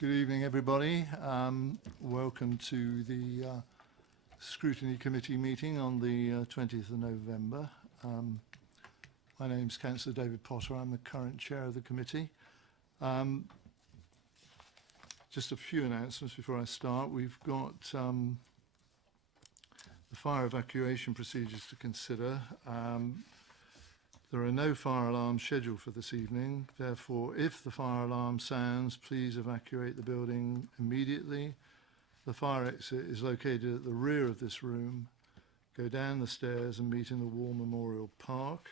Good evening, everybody. Welcome to the Scrutiny Committee meeting on the 20th of November. My name's Councillor David Potter. I'm the current chair of the committee. Just a few announcements before I start. We've got the fire evacuation procedures to consider. There are no fire alarms scheduled for this evening. Therefore, if the fire alarm sounds, please evacuate the building immediately. The fire exit is located at the rear of this room. Go down the stairs and meet in the War Memorial Park.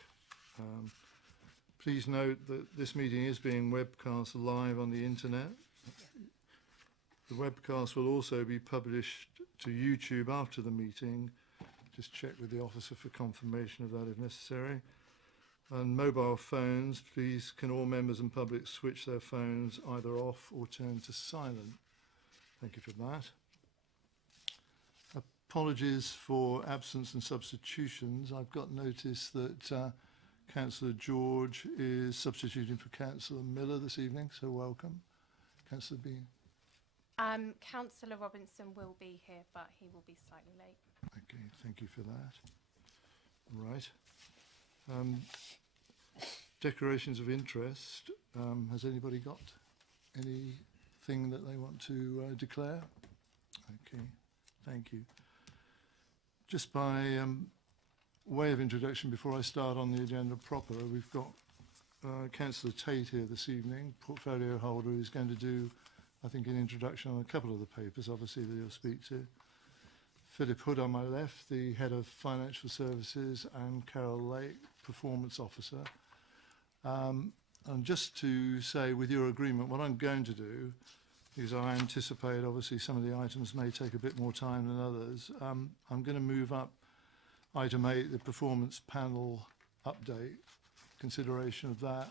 Please note that this meeting is being webcast live on the internet. The webcast will also be published to YouTube after the meeting. Just check with the officer for confirmation of that if necessary. And mobile phones, please can all members and public switch their phones either off or turn to silent. Thank you for that. Apologies for absence and substitutions. I've got notice that Councillor George is substituting for Councillor Miller this evening, so welcome. Councillor Bean. Councillor Robinson will be here, but he will be slightly late. Okay, thank you for that. Right. Declarations of interest. Has anybody got anything that they want to declare? Okay, thank you. Just by way of introduction, before I start on the agenda proper, we've got Councillor Tate here this evening, portfolio holder, who's going to do, I think, an introduction on a couple of the papers, obviously, that you'll speak to. Philip Hood on my left, the Head of Financial Services, and Carol Lake, Performance Officer. And just to say, with your agreement, what I'm going to do is I anticipate, obviously, some of the items may take a bit more time than others. I'm going to move up item 8, the performance panel update, consideration of that,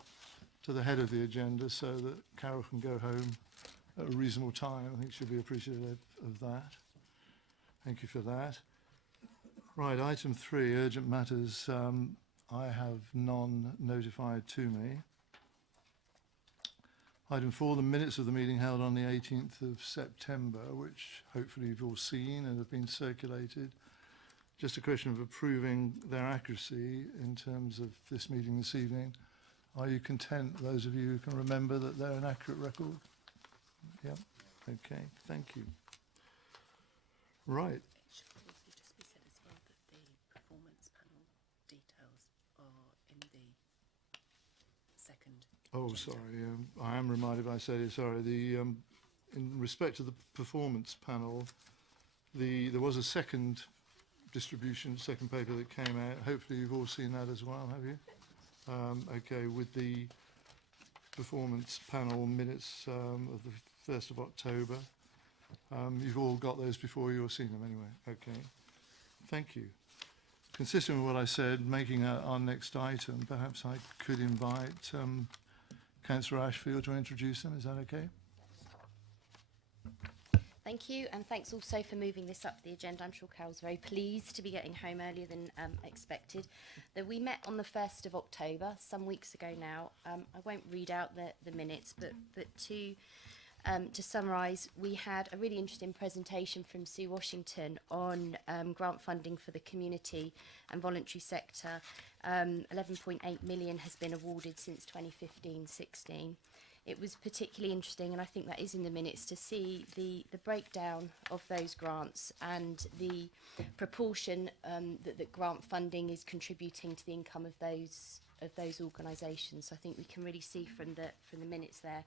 to the head of the agenda so that Carol can go home at a reasonable time. I think she'll be appreciative of that. Thank you for that. Right, item 3, urgent matters. I have none notified to me. Item 4, the minutes of the meeting held on the 18th of September, which hopefully you've all seen and have been circulated. Just a question of approving their accuracy in terms of this meeting this evening. Are you content, those of you who can remember, that they're an accurate record? Yeah, okay, thank you. Right. It should probably just be said as well that the performance panel details are in the second. Oh, agenda. sorry. I am reminded by Sadie. Sorry. In respect to the performance panel, there was a second distribution, second paper that came out. Hopefully, you've all seen that as well, have you? Okay. With the performance panel minutes of the 1st of October. You've all got those before you or seen them anyway. Okay. Thank you. Consistent with what I said, making our next item, perhaps I could invite Councillor Ashfield to introduce them. Is that okay? Thank you, and thanks also for moving this up the agenda. I'm sure Carol's very pleased to be getting home earlier than expected. We met on the 1st of October, some weeks ago now. I won't read out the minutes, but to summarise, we had a really interesting presentation from Sue Washington on grant funding for the community and voluntary sector. 11.8 million has been awarded since 2015-16. It was particularly interesting, and I think that is in the minutes, to see the breakdown of those grants and the proportion that grant funding is contributing to the income of those organisations. So I think we can really see from the minutes there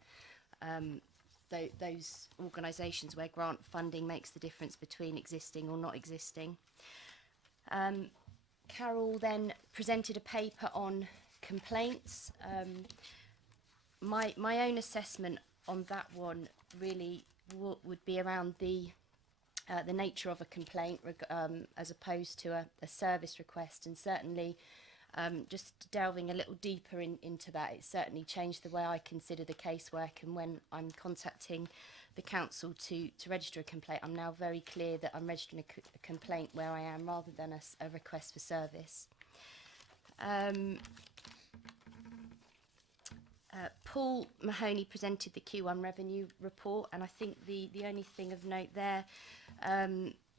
those organisations where grant funding makes the difference between existing or not existing. Carol then presented a paper on complaints. My own assessment on that one really would be around the nature of a complaint as opposed to a service request, and certainly just delving a little deeper into that, it certainly changed the way I consider the casework, and when I'm contacting the council to register a complaint, I'm now very clear that I'm registering a complaint where I am rather than a request for service. Paul Mahoney presented the Q1 revenue report, and I think the only thing of note there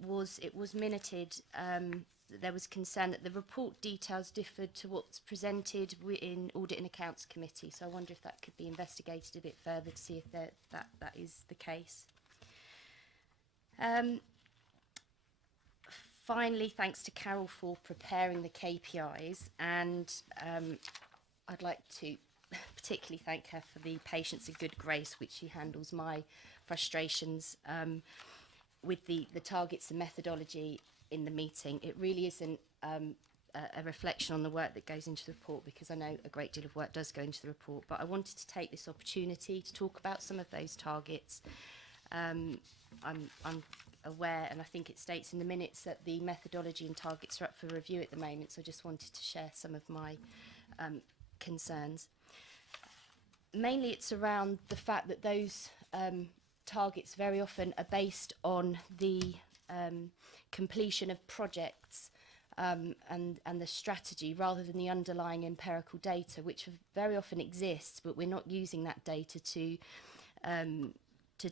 was it was minuted that there was concern that the report details differed to what's presented in Audit and Accounts Committee. So I wonder if that could be investigated a bit further to see if that is the case. Finally, thanks to Carol for preparing the KPIs, and I'd like to particularly thank her for the patience and good grace which she handles my frustrations with the targets and methodology in the meeting. It really isn't a reflection on the work that goes into the report, because I know a great deal of work does go into the report, but I wanted to take this opportunity to talk about some of those targets. I'm aware, and I think it states in the minutes, that the methodology and targets are up for review at the moment, so I just wanted to share some of my concerns. Mainly it's around the fact that those targets very often are based on the completion of projects and the strategy, rather than the underlying empirical data, which very often exists, but we're not using that data to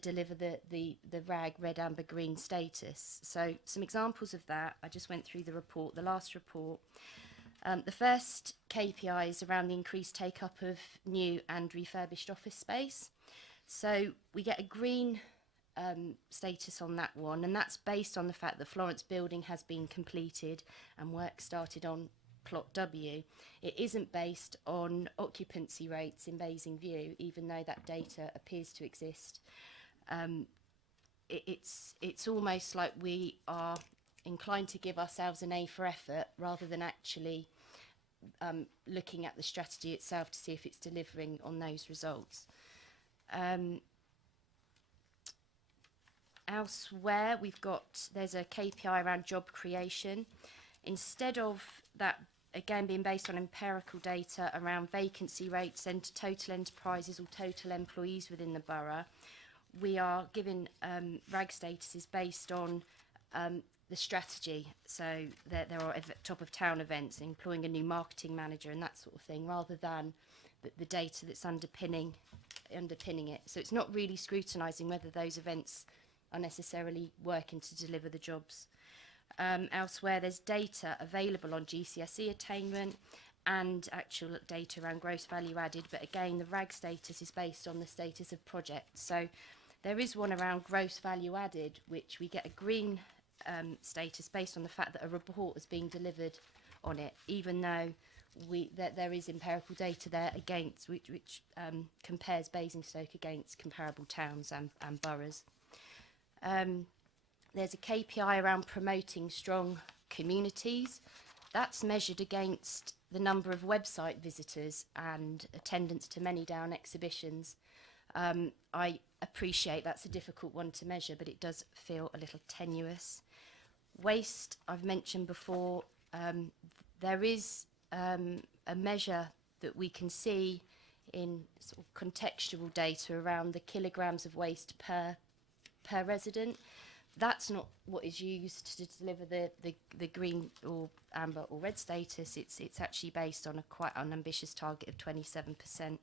deliver the RAG, red, amber, green status. So some examples of that, I just went through the report, the last report. The first KPI is around the increased take-up of new and refurbished office space. So we get a green status on that one, and that's based on the fact that Florence building has been completed and work started on plot W. It isn't based on occupancy rates in Basingview, even though that data appears to exist. It's almost like we are inclined to give ourselves an A for effort, rather than actually looking at the strategy itself to see if it's delivering on those results. Elsewhere, there's a KPI around job creation. Instead of that, again, being based on empirical data around vacancy rates and total enterprises or total employees within the borough, we are given RAG statuses based on the strategy. So there are top of town events, employing a new marketing manager and that sort of thing, rather than the data that's underpinning it. So it's not really scrutinising whether those events are necessarily working to deliver the jobs. Elsewhere, there's data available on GCSE attainment and actual data around gross value added, but again, the RAG status is based on the status of projects. So there is one around gross value added, which we get a green status based on the fact that a report is being delivered on it, even though there is empirical data there against which compares Basingstoke against comparable towns and boroughs. There's a KPI around promoting strong communities. That's measured against the number of website visitors and attendance to many down exhibitions. I appreciate that's a difficult one to measure, but it does feel a little tenuous. Waste, I've mentioned before. There is a measure that we can see in sort of contextual data around the kilograms of waste per resident. That's not what is used to deliver the green or amber or red status. It's actually based on a quite unambitious target of 27%.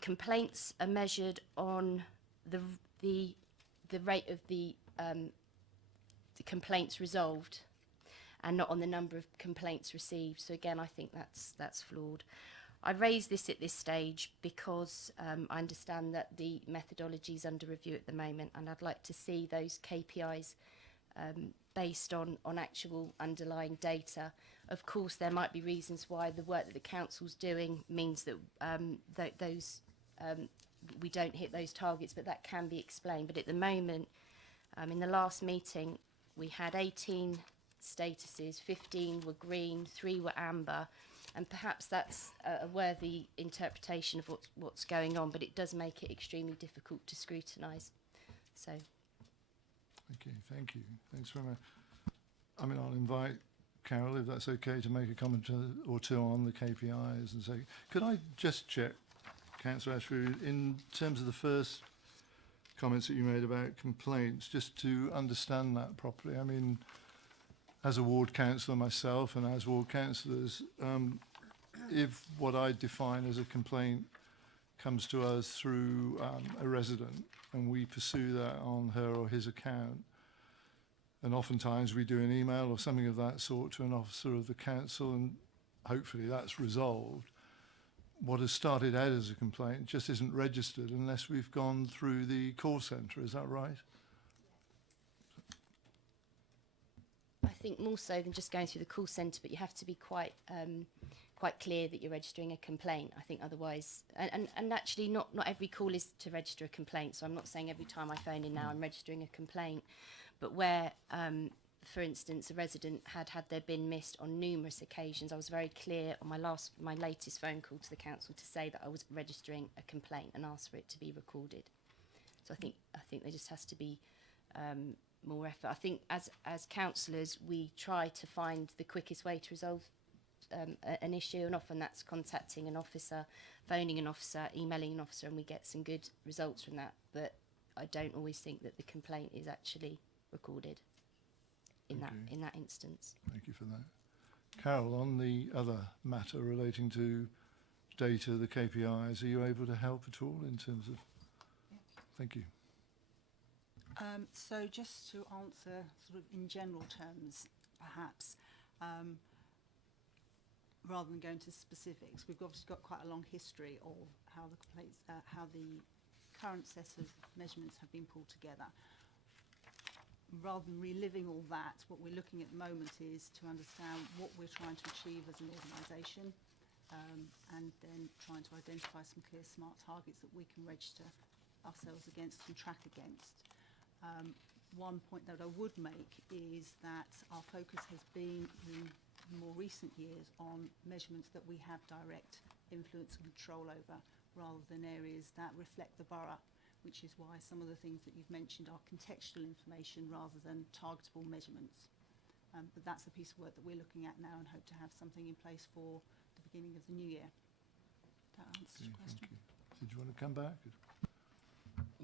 Complaints are measured on the rate of the complaints resolved, and not on the number of complaints received. So again, I think that's flawed. I raise this at this stage because I understand that the methodology is under review at the moment, and I'd like to see those KPIs based on actual underlying data. Of course, there might be reasons why the work that the council's doing means that we don't hit those targets, but that can be explained. But at the moment, in the last meeting, we had 18 statuses, 15 were green, 3 were amber, and perhaps that's a worthy interpretation of what's going on, but it does make it extremely difficult to scrutinise. So. Okay, thank you. Thanks very much. I mean, I'll invite Carol, if that's okay, to make a comment or two on the KPIs and say, could I just check, Councillor Ashford, in terms of the first comments that you made about complaints, just to understand that properly. I mean, as a ward councillor myself and as ward councillors, if what I define as a complaint comes to us through a resident, and we pursue that on her or his account. And oftentimes we do an email or something of that sort to an officer of the council, and hopefully that's resolved. What has started out as a complaint just isn't registered unless we've gone through the call centre. Is that right? I think more so than just going through the call centre, but you have to be quite clear that you're registering a complaint. I think otherwise, and actually not every call is to register a complaint. So I'm not saying every time I phone in now I'm registering a complaint, but where, for instance, a resident had their bin missed on numerous occasions, I was very clear on my latest phone call to the council to say that I was registering a complaint and asked for it to be recorded. So I think there just has to be more effort. I think as councillors, we try to find the quickest way to resolve an issue, and often that's contacting an officer, phoning an officer, emailing an officer, and we get some good results from that. But I don't always think that the complaint is actually recorded in that instance. Thank you for that. Carol, on the other matter relating to data, the KPIs, are you able to help at all in terms of? Thank you. So just to answer sort of in general terms, perhaps, rather than going to specifics, we've obviously got quite a long history of how the complaints, how the current set of measurements have been pulled together. Rather than reliving all that, what we're looking at the moment is to understand what we're trying to achieve as an organisation, and then trying to identify some clear, smart targets that we can register ourselves against and track against. One point that I would make is that our focus has been in more recent years on measurements that we have direct influence and control over, rather than areas that reflect the borough, which is why some of the things that you've mentioned are contextual information rather than targetable measurements. But that's the piece of work that we're looking at now, and hope to have something in place for the beginning of the new year. That answers your question. Thank you. Did you want to come back?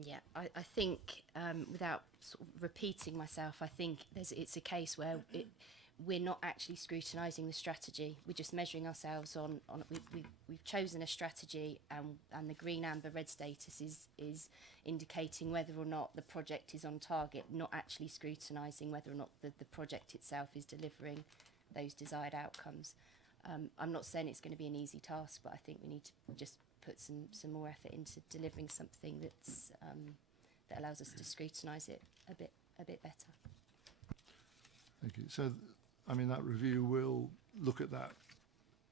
Yeah, I think without sort of repeating myself, I think it's a case where we're not actually scrutinising the strategy. We're just measuring ourselves on we've chosen a strategy, and the green, amber, red status is indicating whether or not the project is on target, not actually scrutinising whether or not the project itself is delivering those desired outcomes. I'm not saying it's going to be an easy task, but I think we need to just put some more effort into delivering something that's that allows us to scrutinise it a bit better. Thank you. So, I mean, that review will look at that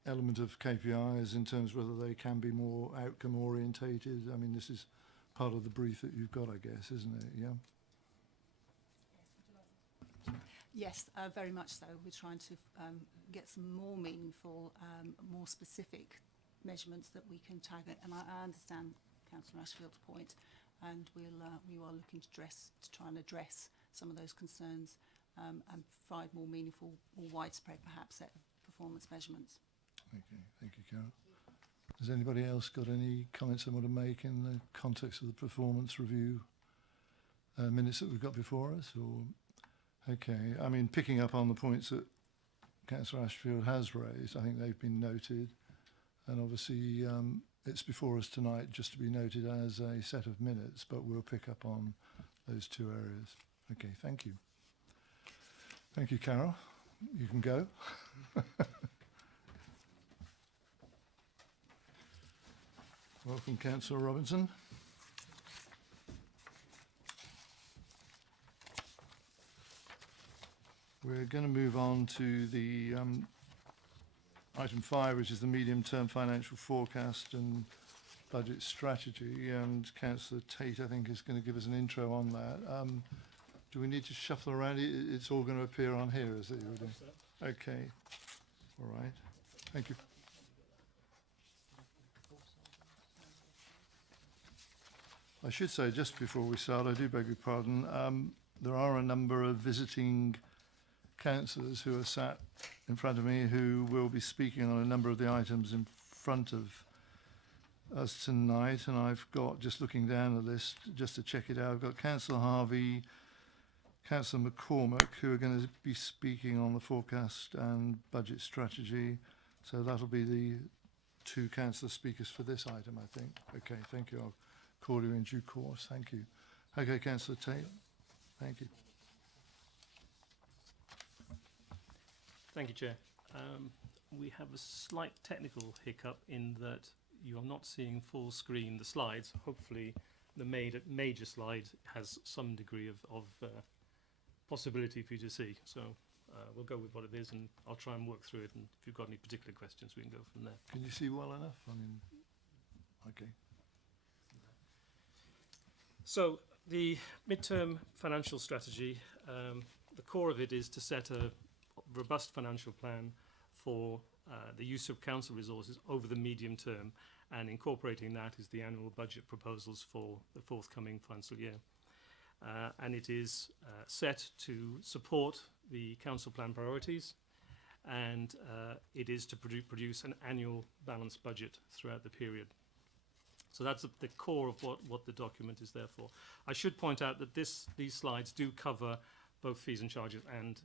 element of KPIs in terms of whether they can be more outcome orientated. I mean, this is part of the brief that you've got, I guess, isn't it? Yeah. Yes, very much so. We're trying to get some more meaningful, more specific measurements that we can target. And I understand Councillor Ashfield's point, and we are looking to try and address some of those concerns, and provide more meaningful, more widespread, perhaps, set of performance measurements. Okay, thank you, Carol. Has anybody else got any comments they want to make in the context of the performance review minutes that we've got before us? Or okay, I mean, picking up on the points that Councillor Ashfield has raised, I think they've been noted, and obviously it's before us tonight just to be noted as a set of minutes, but we'll pick up on those two areas. Okay, thank you. Thank you, Carol. You can go. Welcome, Councillor Robinson. We're going to move on to the item 5, which is the medium-term financial forecast and budget strategy. And Councillor Tate, I think, is going to give us an intro on that. Do we need to shuffle around? It's all going to appear on here, is it? Okay. All right. Thank you. I should say, just before we start, I do beg your pardon, there are a number of visiting councillors who are sat in front of me who will be speaking on a number of the items in front of us tonight. And I've got, just looking down the list, just to check it out, I've got Councillor Harvey, Councillor McCormack, who are going to be speaking on the forecast and budget strategy. So that'll be the two councillor speakers for this item, I think. Okay, thank you. I'll call you in due course. Thank you. Okay, Councillor Tate. Thank you. Thank you, Chair. We have a slight technical hiccup in that you are not seeing full screen the slides. Hopefully the major slide has some degree of possibility for you to see. So we'll go with what it is, and I'll try and work through it. And if you've got any particular questions, we can go from there. Can you see well enough? I mean, okay. So the midterm financial strategy, the core of it is to set a robust financial plan for the use of council resources over the medium term, and incorporating that is the annual budget proposals for the forthcoming financial year. And it is set to support the council plan priorities, and it is to produce an annual balanced budget throughout the period. So that's the core of what the document is there for. I should point out that these slides do cover both fees and charges and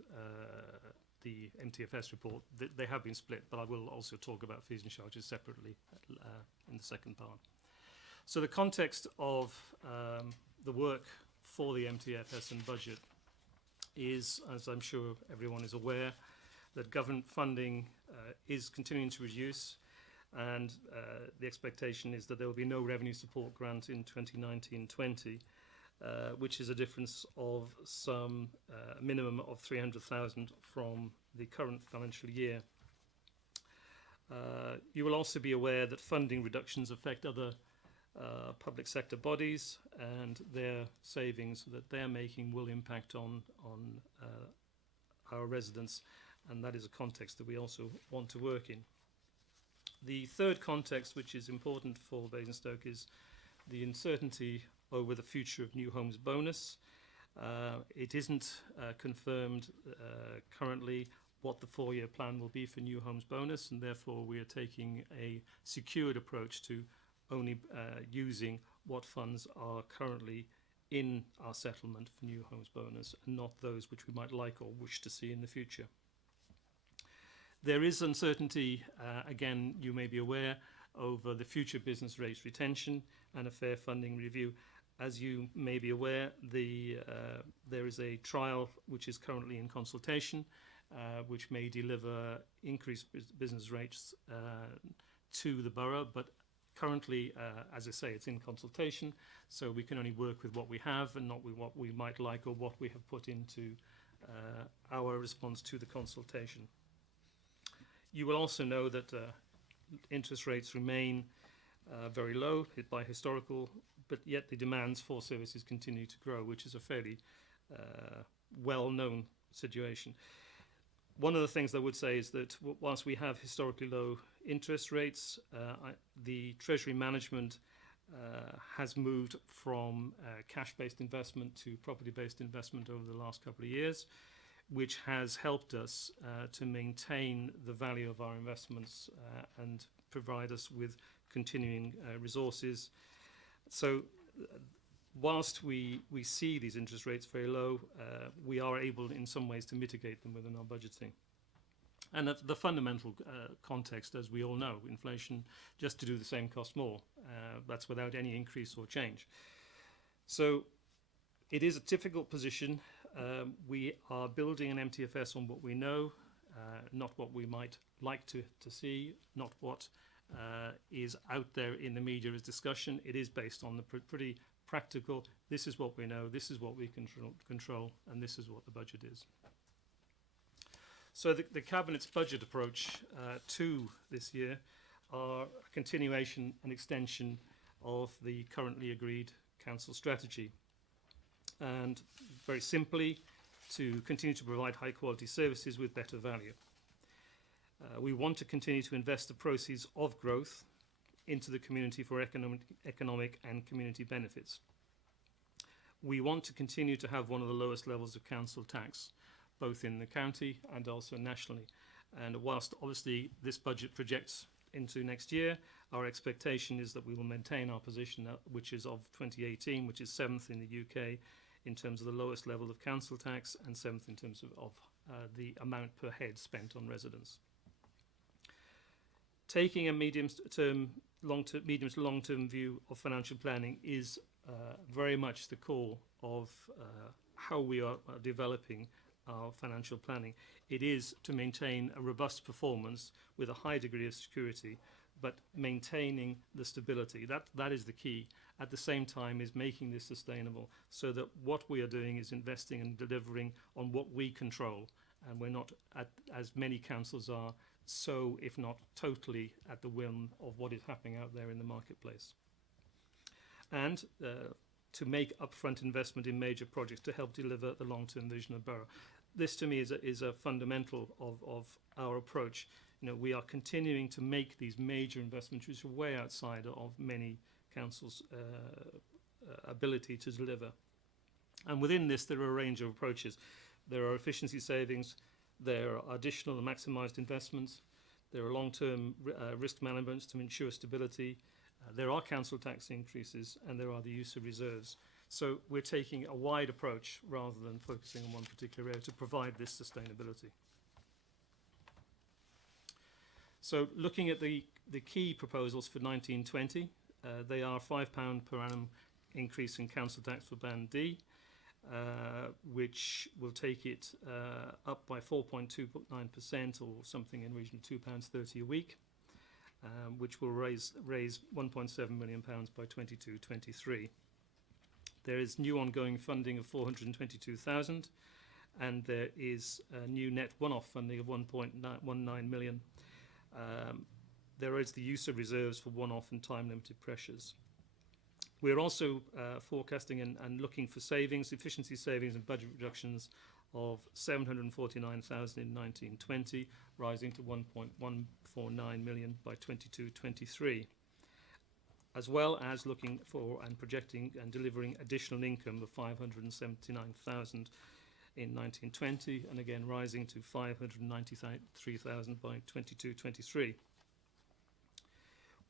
the MTFS report. They have been split, but I will also talk about fees and charges separately in the second part. So the context of the work for the MTFS and budget is, as I'm sure everyone is aware, that government funding is continuing to reduce, and the expectation is that there will be no revenue support grant in 2019-20, which is a difference of some minimum of 300,000 from the current financial year. You will also be aware that funding reductions affect other public sector bodies, and their savings that they're making will impact on our residents, and that is a context that we also want to work in. The third context, which is important for Basingstoke, is the uncertainty over the future of New Homes Bonus. It isn't confirmed currently what the 4-year plan will be for New Homes Bonus, and therefore we are taking a secured approach to only using what funds are currently in our settlement for New Homes Bonus, and not those which we might like or wish to see in the future. There is uncertainty, again, you may be aware, over the future business rates retention and a fair funding review. As you may be aware, there is a trial which is currently in consultation, which may deliver increased business rates to the borough, but currently, as I say, it's in consultation, so we can only work with what we have and not with what we might like or what we have put into our response to the consultation. You will also know that interest rates remain very low by historical, but yet the demands for services continue to grow, which is a fairly well-known situation. One of the things I would say is that whilst we have historically low interest rates, the Treasury management has moved from cash-based investment to property-based investment over the last couple of years, which has helped us to maintain the value of our investments and provide us with continuing resources. So whilst we see these interest rates very low, we are able in some ways to mitigate them within our budgeting. And the fundamental context, as we all know, inflation, just to do the same costs more. That's without any increase or change. So it is a difficult position. We are building an MTFS on what we know, not what we might like to see, not what is out there in the media as discussion. It is based on the pretty practical, this is what we know, this is what we control, and this is what the budget is. So the Cabinet's budget approach to this year are a continuation and extension of the currently agreed council strategy. And very simply, to continue to provide high quality services with better value. We want to continue to invest the proceeds of growth into the community for economic and community benefits. We want to continue to have one of the lowest levels of council tax, both in the county and also nationally. And whilst obviously this budget projects into next year, our expectation is that we will maintain our position, which is of 2018, which is 7th in the UK in terms of the lowest level of council tax, and 7th in terms of the amount per head spent on residents. taking a medium to long-term view of financial planning is very much the core of how we are developing our financial planning. It is to maintain a robust performance with a high degree of security, but maintaining the stability. That is the key. At the same time is making this sustainable, so that what we are doing is investing and delivering on what we control, and we're not, as many councils are, so if not totally at the whim of what is happening out there in the marketplace. And to make upfront investment in major projects to help deliver the long-term vision of borough. This to me is a fundamental of our approach. You know, we are continuing to make these major investments which are way outside of many councils' ability to deliver. And within this there are a range of approaches. There are efficiency savings, there are additional and maximised investments, there are long-term risk managements to ensure stability, there are council tax increases, and there are the use of reserves. So we're taking a wide approach rather than focusing on one particular area to provide this sustainability. So looking at the key proposals for 1920, they are £5 per annum increase in council tax for Band D, which will take it up by 4.29%, or something in the region of £2.30 a week, which will raise £1.7 million by 22-23. There is new ongoing funding of 422,000, and there is a new net one-off funding of 1.19 million. There is the use of reserves for one-off and time-limited pressures. We're also forecasting and looking for savings, efficiency savings and budget reductions of 749,000 in 1920, rising to 1.149 million by 22-23. As well as looking for and projecting and delivering additional income of 579,000 in 1920, and again rising to 593,000 by 22-23.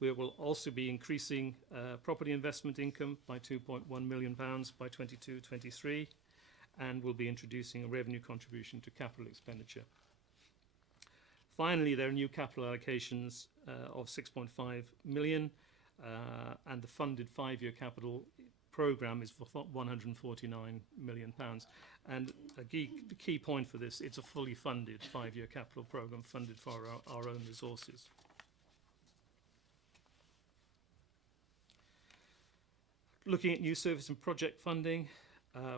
We will also be increasing property investment income by £2.1 million by 22-23, and will be introducing a revenue contribution to capital expenditure. Finally, there are new capital allocations of 6.5 million, and the funded 5-year capital programme is for £149 million. And the key point for this, it's a fully funded 5-year capital programme funded for our own resources. Looking at new service and project funding,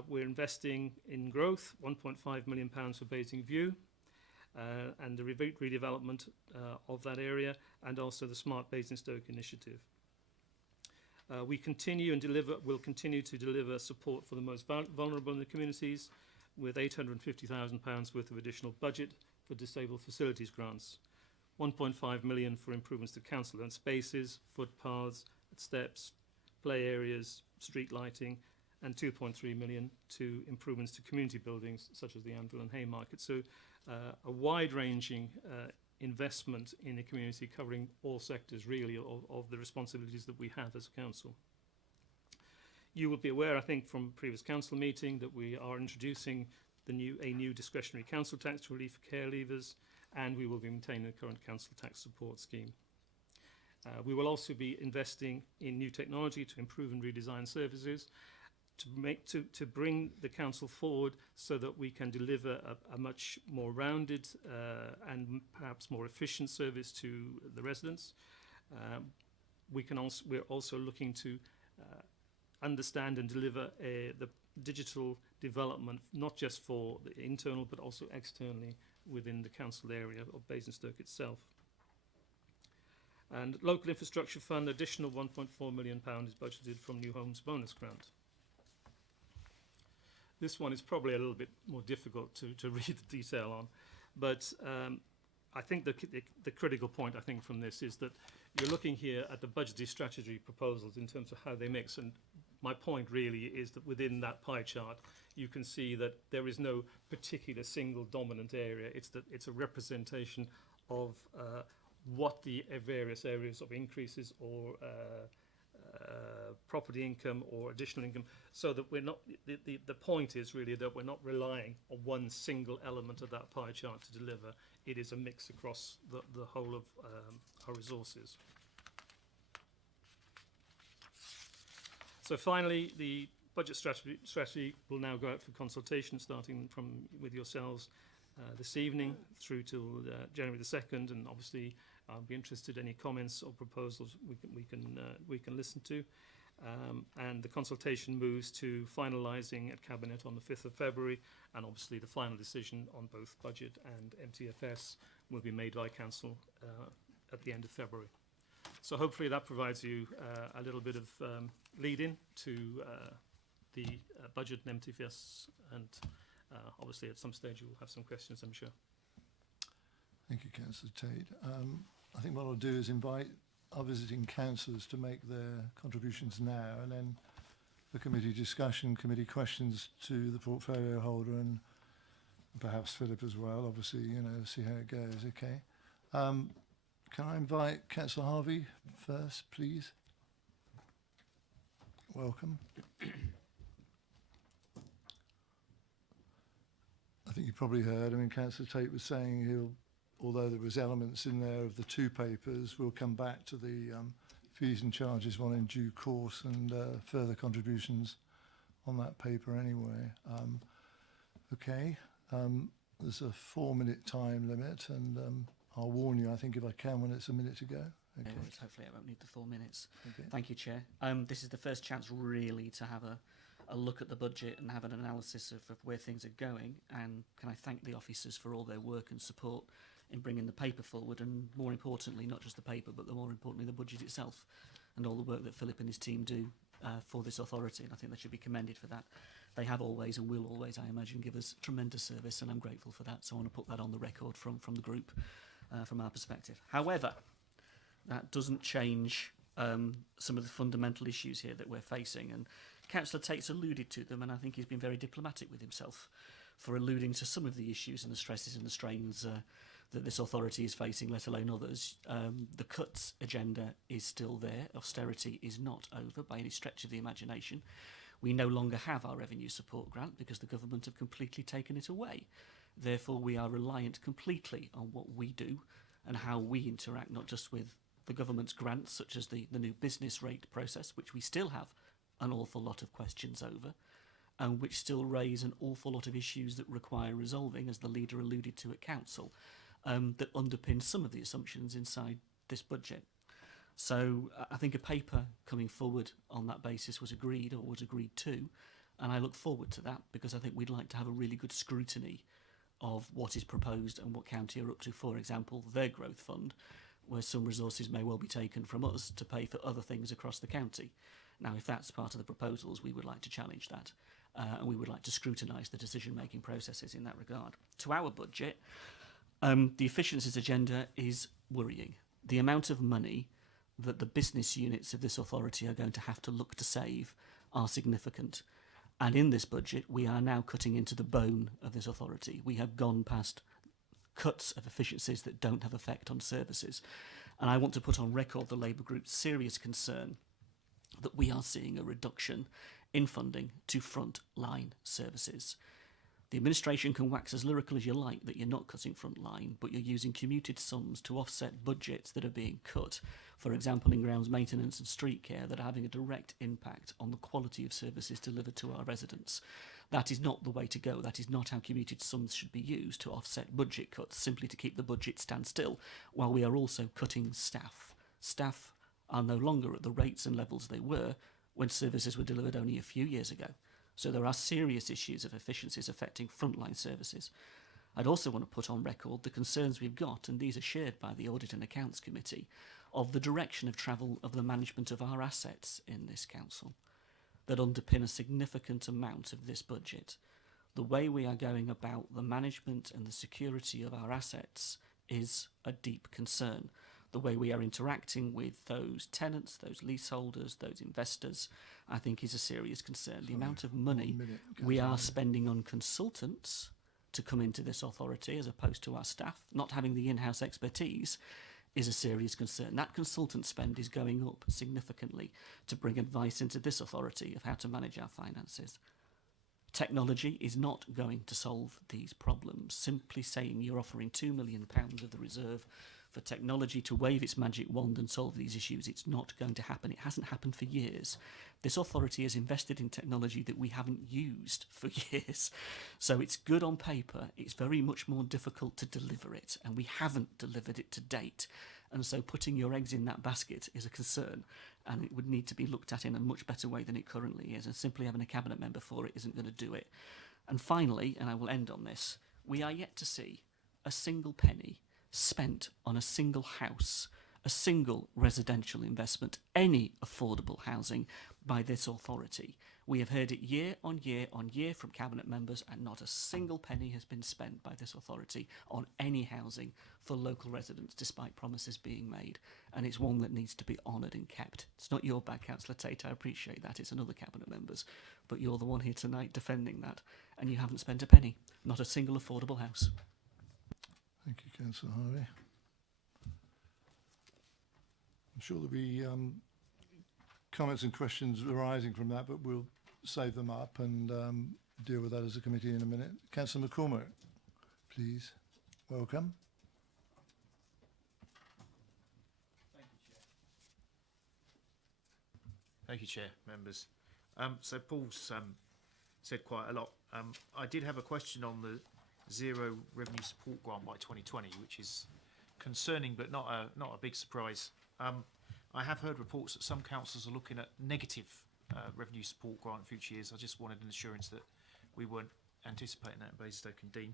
we're investing in growth, £1.5 million for Basingview, and the redevelopment of that area, and also the Smart Basingstoke initiative. We continue and will continue to deliver support for the most vulnerable in the communities, with £850,000 worth of additional budget for disabled facilities grants, 1.5 million for improvements to council-owned spaces, footpaths, steps, play areas, street lighting, and 2.3 million to improvements to community buildings such as the Anvil and Haymarket. So a wide-ranging investment in the community, covering all sectors really of the responsibilities that we have as a council. You will be aware, I think, from previous council meeting that we are introducing a new discretionary council tax relief for care leavers, and we will be maintaining the current council tax support scheme. We will also be investing in new technology to improve and redesign services, to bring the council forward so that we can deliver a much more rounded and perhaps more efficient service to the residents. We're also looking to understand and deliver the digital development, not just for the internal but also externally within the council area of Basingstoke itself. And local infrastructure fund, additional £1.4 million is budgeted from New Homes Bonus Grant. This one is probably a little bit more difficult to read the detail on, but I think the critical point, I think, from this is that you're looking here at the budgetary strategy proposals in terms of how they mix, and my point really is that within that pie chart you can see that there is no particular single dominant area. It's a representation of what the various areas of increases or property income or additional income, so that we're not, the point is really that we're not relying on one single element of that pie chart to deliver. It is a mix across the whole of our resources. So finally, the budget strategy will now go out for consultation, starting with yourselves this evening through till January the 2nd, and obviously I'll be interested in any comments or proposals we can listen to. And the consultation moves to finalising at Cabinet on the 5th of February, and obviously the final decision on both budget and MTFS will be made by Council at the end of February. So hopefully that provides you a little bit of lead-in to the budget and MTFS, and obviously at some stage you will have some questions, I'm sure. Thank you, Councillor Tate. I think what I'll do is invite our visiting councillors to make their contributions now, and then for committee discussion, committee questions to the portfolio holder, and perhaps Philip as well, obviously, you know, see how it goes, okay? Can I invite Councillor Harvey first, please? Welcome. I think you probably heard, I mean, Councillor Tate was saying he'll, although there was elements in there of the two papers, we'll come back to the fees and charges one in due course, and further contributions on that paper anyway. Okay, there's a 4-minute time limit, and I'll warn you, I think, if I can, when it's a minute to go. Okay. No worries, hopefully I won't need the 4 minutes. Okay. Thank you, Chair. This is the first chance really to have a look at the budget and have an analysis of where things are going, and can I thank the officers for all their work and support in bringing the paper forward, and more importantly, not just the paper, but more importantly, the budget itself, and all the work that Philip and his team do for this authority, and I think they should be commended for that. They have always and will always, I imagine, give us tremendous service, and I'm grateful for that, so I want to put that on the record from the group, from our perspective. However, that doesn't change some of the fundamental issues here that we're facing, and Councillor Tate's alluded to them, and I think he's been very diplomatic with himself for alluding to some of the issues and the stresses and the strains that this authority is facing, let alone others. The cuts agenda is still there. Austerity is not over by any stretch of the imagination. We no longer have our revenue support grant because the government have completely taken it away. Therefore, we are reliant completely on what we do and how we interact, not just with the government's grants, such as the new business rate process, which we still have an awful lot of questions over, and which still raise an awful lot of issues that require resolving, as the leader alluded to at Council, that underpin some of the assumptions inside this budget. So I think a paper coming forward on that basis was agreed, or was agreed to, and I look forward to that, because I think we'd like to have a really good scrutiny of what is proposed and what county are up to. For example, their growth fund, where some resources may well be taken from us to pay for other things across the county. Now, if that's part of the proposals, we would like to challenge that, and we would like to scrutinise the decision-making processes in that regard. To our budget, the efficiencies agenda is worrying. The amount of money that the business units of this authority are going to have to look to save are significant. And in this budget, we are now cutting into the bone of this authority. We have gone past cuts of efficiencies that don't have effect on services. And I want to put on record the Labour Group's serious concern that we are seeing a reduction in funding to front-line services. The administration can wax as lyrical as you like that you're not cutting front line, but you're using commuted sums to offset budgets that are being cut, for example in grounds maintenance and street care, that are having a direct impact on the quality of services delivered to our residents. That is not the way to go. That is not how commuted sums should be used, to offset budget cuts, simply to keep the budget stand still, while we are also cutting staff. Staff are no longer at the rates and levels they were when services were delivered only a few years ago. So there are serious issues of efficiencies affecting frontline services. I'd also want to put on record the concerns we've got, and these are shared by the Audit and Accounts Committee, of the direction of travel of the management of our assets in this council, that underpin a significant amount of this budget. The way we are going about the management and the security of our assets is a deep concern. The way we are interacting with those tenants, those leaseholders, those investors, I think is a serious concern. The amount of money we are spending on consultants to come into this authority as opposed to our staff, not having the in-house expertise, is a serious concern. That consultant spend is going up significantly to bring advice into this authority of how to manage our finances. Technology is not going to solve these problems. Simply saying you're offering £2 million of the reserve for technology to wave its magic wand and solve these issues, it's not going to happen. It hasn't happened for years. This authority has invested in technology that we haven't used for years. So it's good on paper. It's very much more difficult to deliver it, and we haven't delivered it to date. And so putting your eggs in that basket is a concern, and it would need to be looked at in a much better way than it currently is, and simply having a cabinet member for it isn't going to do it. And finally, and I will end on this, we are yet to see a single penny spent on a single house, a single residential investment, any affordable housing by this authority. We have heard it year on year on year from cabinet members, and not a single penny has been spent by this authority on any housing for local residents, despite promises being made. And it's one that needs to be honoured and kept. It's not your bag, Councillor Tate, I appreciate that, it's another cabinet member's, but you're the one here tonight defending that, and you haven't spent a penny, not a single affordable house. Thank you, Councillor Harvey. I'm sure there'll be comments and questions arising from that, but we'll save them up and deal with that as a committee in a minute. Councillor McCormack, please. Welcome. Thank you, Chair, members. So Paul's said quite a lot. I did have a question on the zero revenue support grant by 2020, which is concerning but not a big surprise. I have heard reports that some councils are looking at negative revenue support grant in future years. I just wanted an assurance that we weren't anticipating that in Basingstoke and Dean.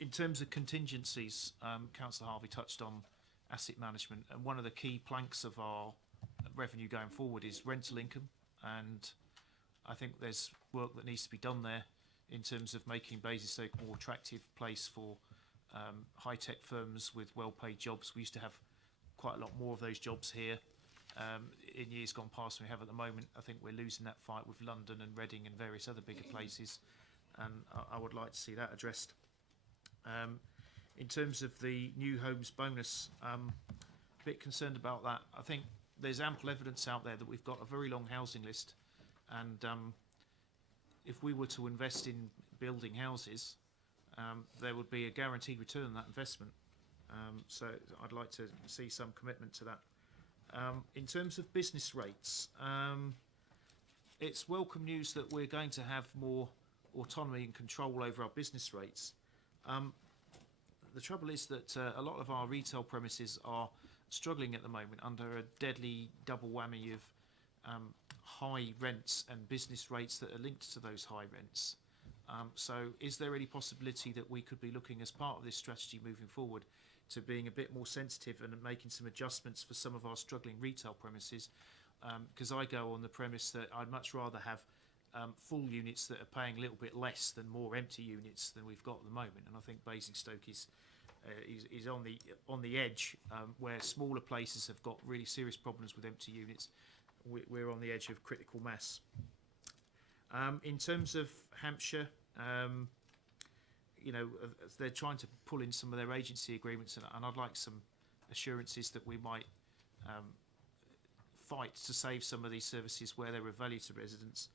In terms of contingencies, Councillor Harvey touched on asset management, and one of the key planks of our revenue going forward is rental income, and I think there's work that needs to be done there in terms of making Basingstoke a more attractive place for high-tech firms with well-paid jobs. We used to have quite a lot more of those jobs here in years gone past than we have at the moment. I think we're losing that fight with London and Reading and various other bigger places, and I would like to see that addressed. In terms of the new homes bonus, a bit concerned about that. I think there's ample evidence out there that we've got a very long housing list, and if we were to invest in building houses, there would be a guaranteed return on that investment. So I'd like to see some commitment to that. In terms of business rates, it's welcome news that we're going to have more autonomy and control over our business rates. The trouble is that a lot of our retail premises are struggling at the moment under a deadly double whammy of high rents and business rates that are linked to those high rents. So is there any possibility that we could be looking as part of this strategy moving forward to being a bit more sensitive and making some adjustments for some of our struggling retail premises? Because I go on the premise that I'd much rather have full units that are paying a little bit less than more empty units than we've got at the moment, and I think Basingstoke is on the edge where smaller places have got really serious problems with empty units. We're on the edge of critical mass. In terms of Hampshire, you know, they're trying to pull in some of their agency agreements, and I'd like some assurances that we might fight to save some of these services where they're of value to residents,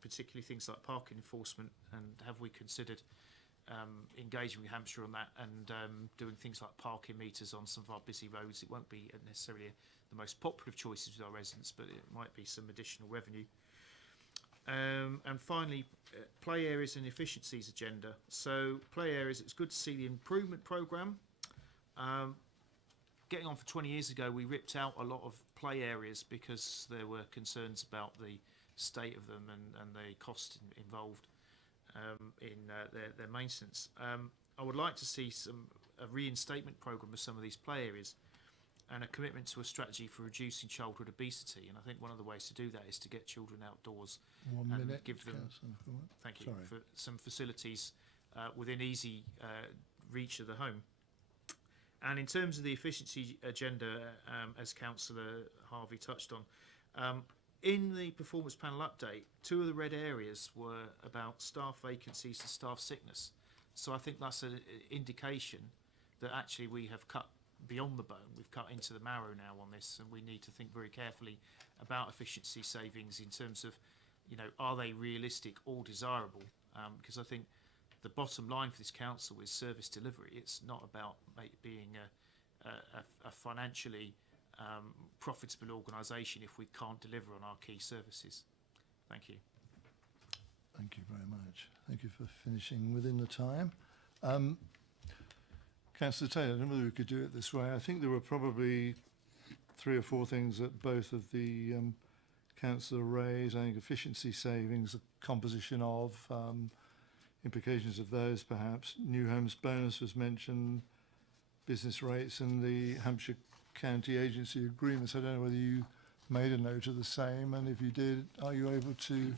particularly things like parking enforcement. And have we considered engaging with Hampshire on that and doing things like parking meters on some of our busy roads? It won't be necessarily the most popular of choices with our residents, but it might be some additional revenue. And finally, play areas and efficiencies agenda. So play areas, it's good to see the improvement programme. Getting on for 20 years ago, we ripped out a lot of play areas because there were concerns about the state of them and the cost involved in their maintenance. I would like to see a reinstatement programme of some of these play areas and a commitment to a strategy for reducing childhood obesity. And I think one of the ways to do that is to get children outdoors and give them, thank you, for some facilities within easy reach of the home. And in terms of the efficiency agenda, as Councillor Harvey touched on, in the performance panel update, 2 of the red areas were about staff vacancies and staff sickness. So I think that's an indication that actually we have cut beyond the bone. We've cut into the marrow now on this, and we need to think very carefully about efficiency savings in terms of, you know, are they realistic or desirable? Because I think the bottom line for this council is service delivery. It's not about being a financially profitable organisation if we can't deliver on our key services. Thank you. Thank you very much. Thank you for finishing within the time. Councillor Taylor, I don't know whether we could do it this way. I think there were probably 3 or 4 things that both of the councillor raised. I think efficiency savings, the composition of, implications of those perhaps. New homes bonus was mentioned, business rates and the Hampshire County Agency agreements. I don't know whether you made a note of the same, and if you did, are you able to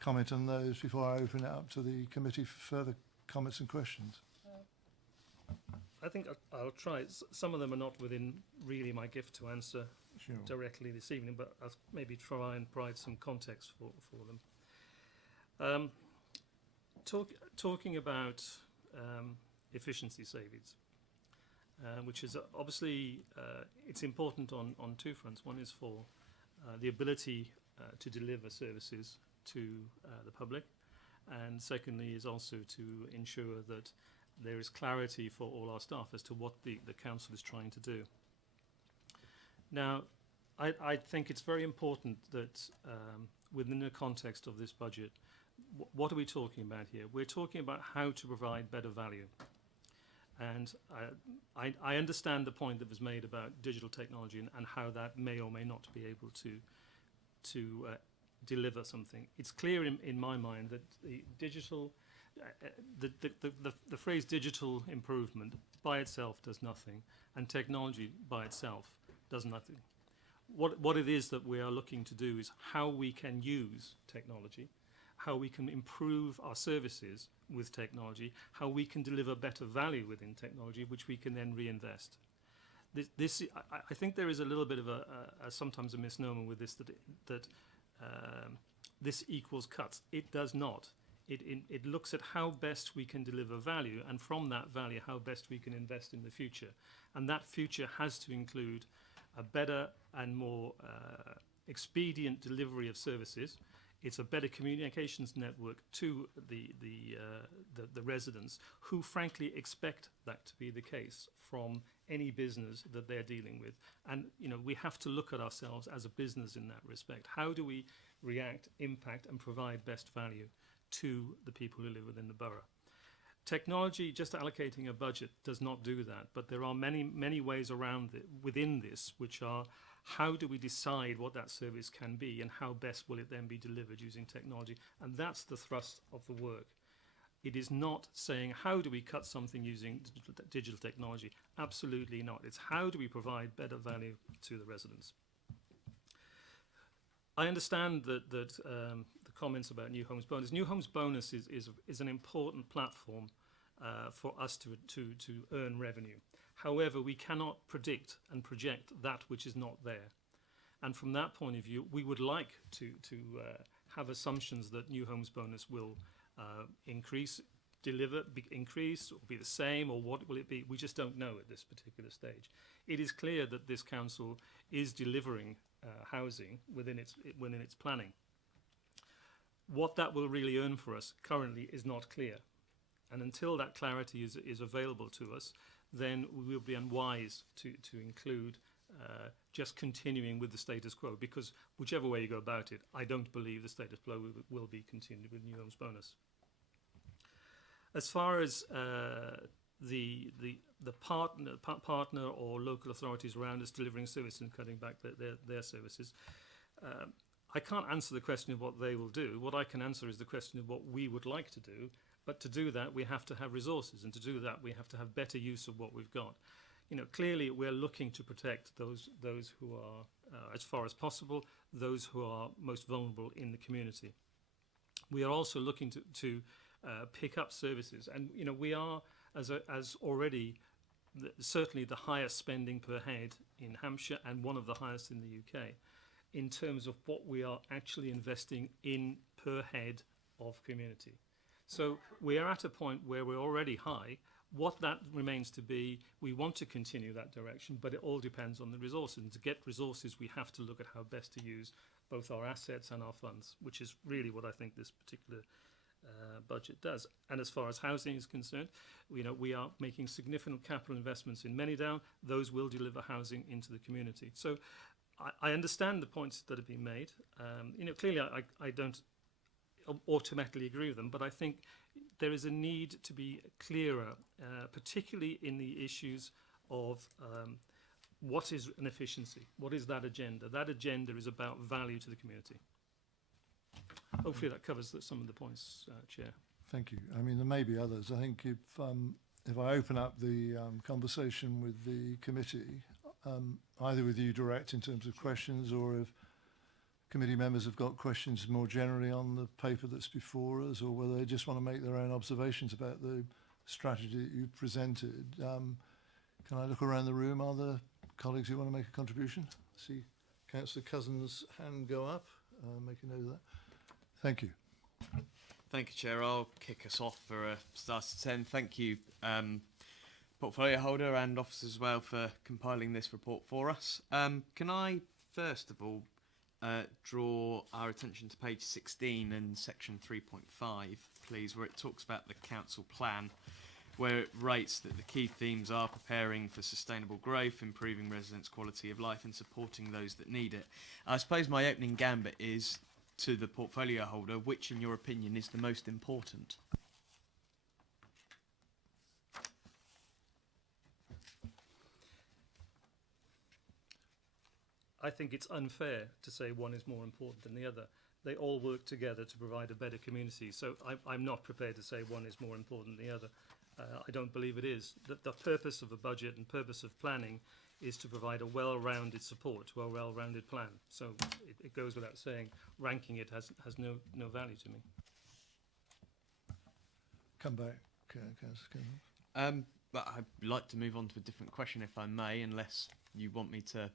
comment on those before I open it up to the committee for further comments and questions? I think I'll try. Some of them are not within really my gift to answer Sure. directly this evening, but I'll maybe try and provide some context for them. Talking about efficiency savings, which is obviously it's important on 2 fronts. One is for the ability to deliver services to the public, and secondly is also to ensure that there is clarity for all our staff as to what the council is trying to do. Now, I think it's very important that within the context of this budget, what are we talking about here? We're talking about how to provide better value. And I understand the point that was made about digital technology and how that may or may not be able to deliver something. It's clear in my mind that the digital, the phrase digital improvement by itself does nothing, and technology by itself does nothing. What it is that we are looking to do is how we can use technology, how we can improve our services with technology, how we can deliver better value within technology, which we can then reinvest. I think there is a little bit of sometimes a misnomer with this, that this equals cuts. It does not. It looks at how best we can deliver value, and from that value, how best we can invest in the future. And that future has to include a better and more expedient delivery of services. It's a better communications network to the residents, who frankly expect that to be the case from any business that they're dealing with. And you know, we have to look at ourselves as a business in that respect. How do we react, impact, and provide best value to the people who live within the borough? Technology, just allocating a budget, does not do that, but there are many ways around it within this, which are how do we decide what that service can be and how best will it then be delivered using technology. And that's the thrust of the work. It is not saying how do we cut something using digital technology. Absolutely not. It's how do we provide better value to the residents. I understand that the comments about New Homes Bonus. New Homes Bonus is an important platform for us to earn revenue. However, we cannot predict and project that which is not there. And from that point of view, we would like to have assumptions that New Homes Bonus will increase, increase, or be the same, or what will it be? We just don't know at this particular stage. It is clear that this council is delivering housing within its planning. What that will really earn for us currently is not clear. And until that clarity is available to us, then we will be unwise to include just continuing with the status quo, because whichever way you go about it, I don't believe the status quo will be continued with New Homes Bonus. As far as the partner or local authorities around us delivering services and cutting back their services, I can't answer the question of what they will do. What I can answer is the question of what we would like to do. But to do that, we have to have resources, and to do that, we have to have better use of what we've got. You know, clearly, we're looking to protect those who are, as far as possible, those who are most vulnerable in the community. We are also looking to pick up services, and you know, we are as already certainly the highest spending per head in Hampshire and one of the highest in the UK in terms of what we are actually investing in per head of community. So we are at a point where we're already high. What that remains to be, we want to continue that direction, but it all depends on the resources. And to get resources, we have to look at how best to use both our assets and our funds, which is really what I think this particular budget does. And as far as housing is concerned, we are making significant capital investments in Manydown. Those will deliver housing into the community. So I understand the points that have been made. Clearly I don't automatically agree with them, but I think there is a need to be clearer, particularly in the issues of what is an efficiency? What is that agenda? That agenda is about value to the community. Hopefully that covers some of the points, Chair. Thank you. I mean, there may be others. I think if I open up the conversation with the committee, either with you direct in terms of questions, or if committee members have got questions more generally on the paper that's before us, or whether they just want to make their own observations about the strategy that you've presented. Can I look around the room? Are there colleagues who want to make a contribution? See Councillor Cousins' hand go up. Make a note of that. Thank you. Thank you, Chair. I'll kick us off for a start at 10. Thank you, portfolio holder and officers as well, for compiling this report for us. Can I, first of all, draw our attention to page 16 and section 3.5, please, where it talks about the council plan, where it rates that the key themes are preparing for sustainable growth, improving residents' quality of life and supporting those that need it. I suppose my opening gambit is to the portfolio holder, which in your opinion is the most important? I think it's unfair to say one is more important than the other. They all work together to provide a better community. So I'm not prepared to say one is more important than the other. I don't believe it is. The purpose of a budget and purpose of planning is to provide a well-rounded support to a well-rounded plan. So it goes without saying, ranking it has no value to me. Come back, Councillor Cousins. But I'd like to move on to a different question, if I may, unless you want me to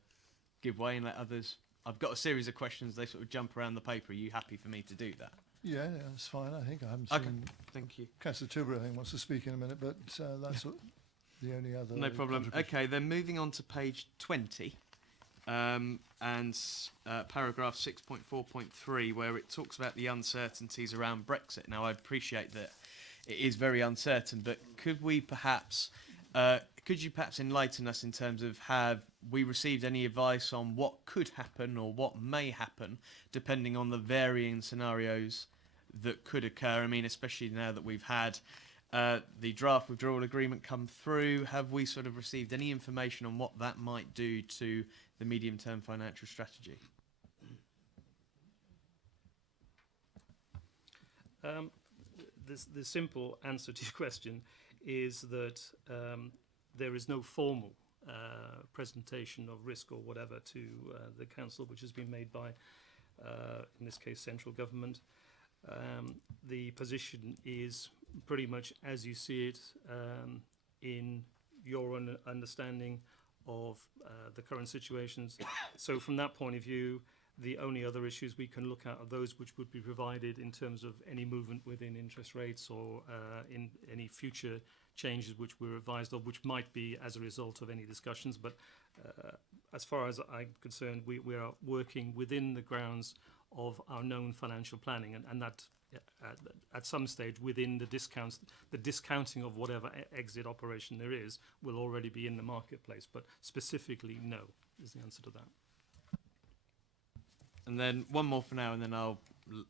give way and let others. I've got a series of questions. They sort of jump around the paper. Are you happy for me to do that? Yeah, that's fine. I think I haven't Okay. seen. Thank you. Councillor Tilbury, I think, wants to speak in a minute, but that's the only other. No problem. contribution. Okay, then moving on to page 20 and paragraph 6.4.3, where it talks about the uncertainties around Brexit. Now, I appreciate that it is very uncertain, but could you perhaps enlighten us in terms of, have we received any advice on what could happen or what may happen, depending on the varying scenarios that could occur? I mean, especially now that we've had the draft withdrawal agreement come through, have we sort of received any information on what that might do to the medium-term financial strategy? The simple answer to your question is that there is no formal presentation of risk or whatever to the council, which has been made by, in this case, central government. The position is pretty much as you see it in your understanding of the current situations. So from that point of view, the only other issues we can look at are those which would be provided in terms of any movement within interest rates, or in any future changes which we're advised of, which might be as a result of any discussions. But as far as I'm concerned, we are working within the grounds of our known financial planning, and that at some stage within the discounting of whatever exit operation there is will already be in the marketplace. But specifically, no, is the answer to that. And then one more for now, and then I'll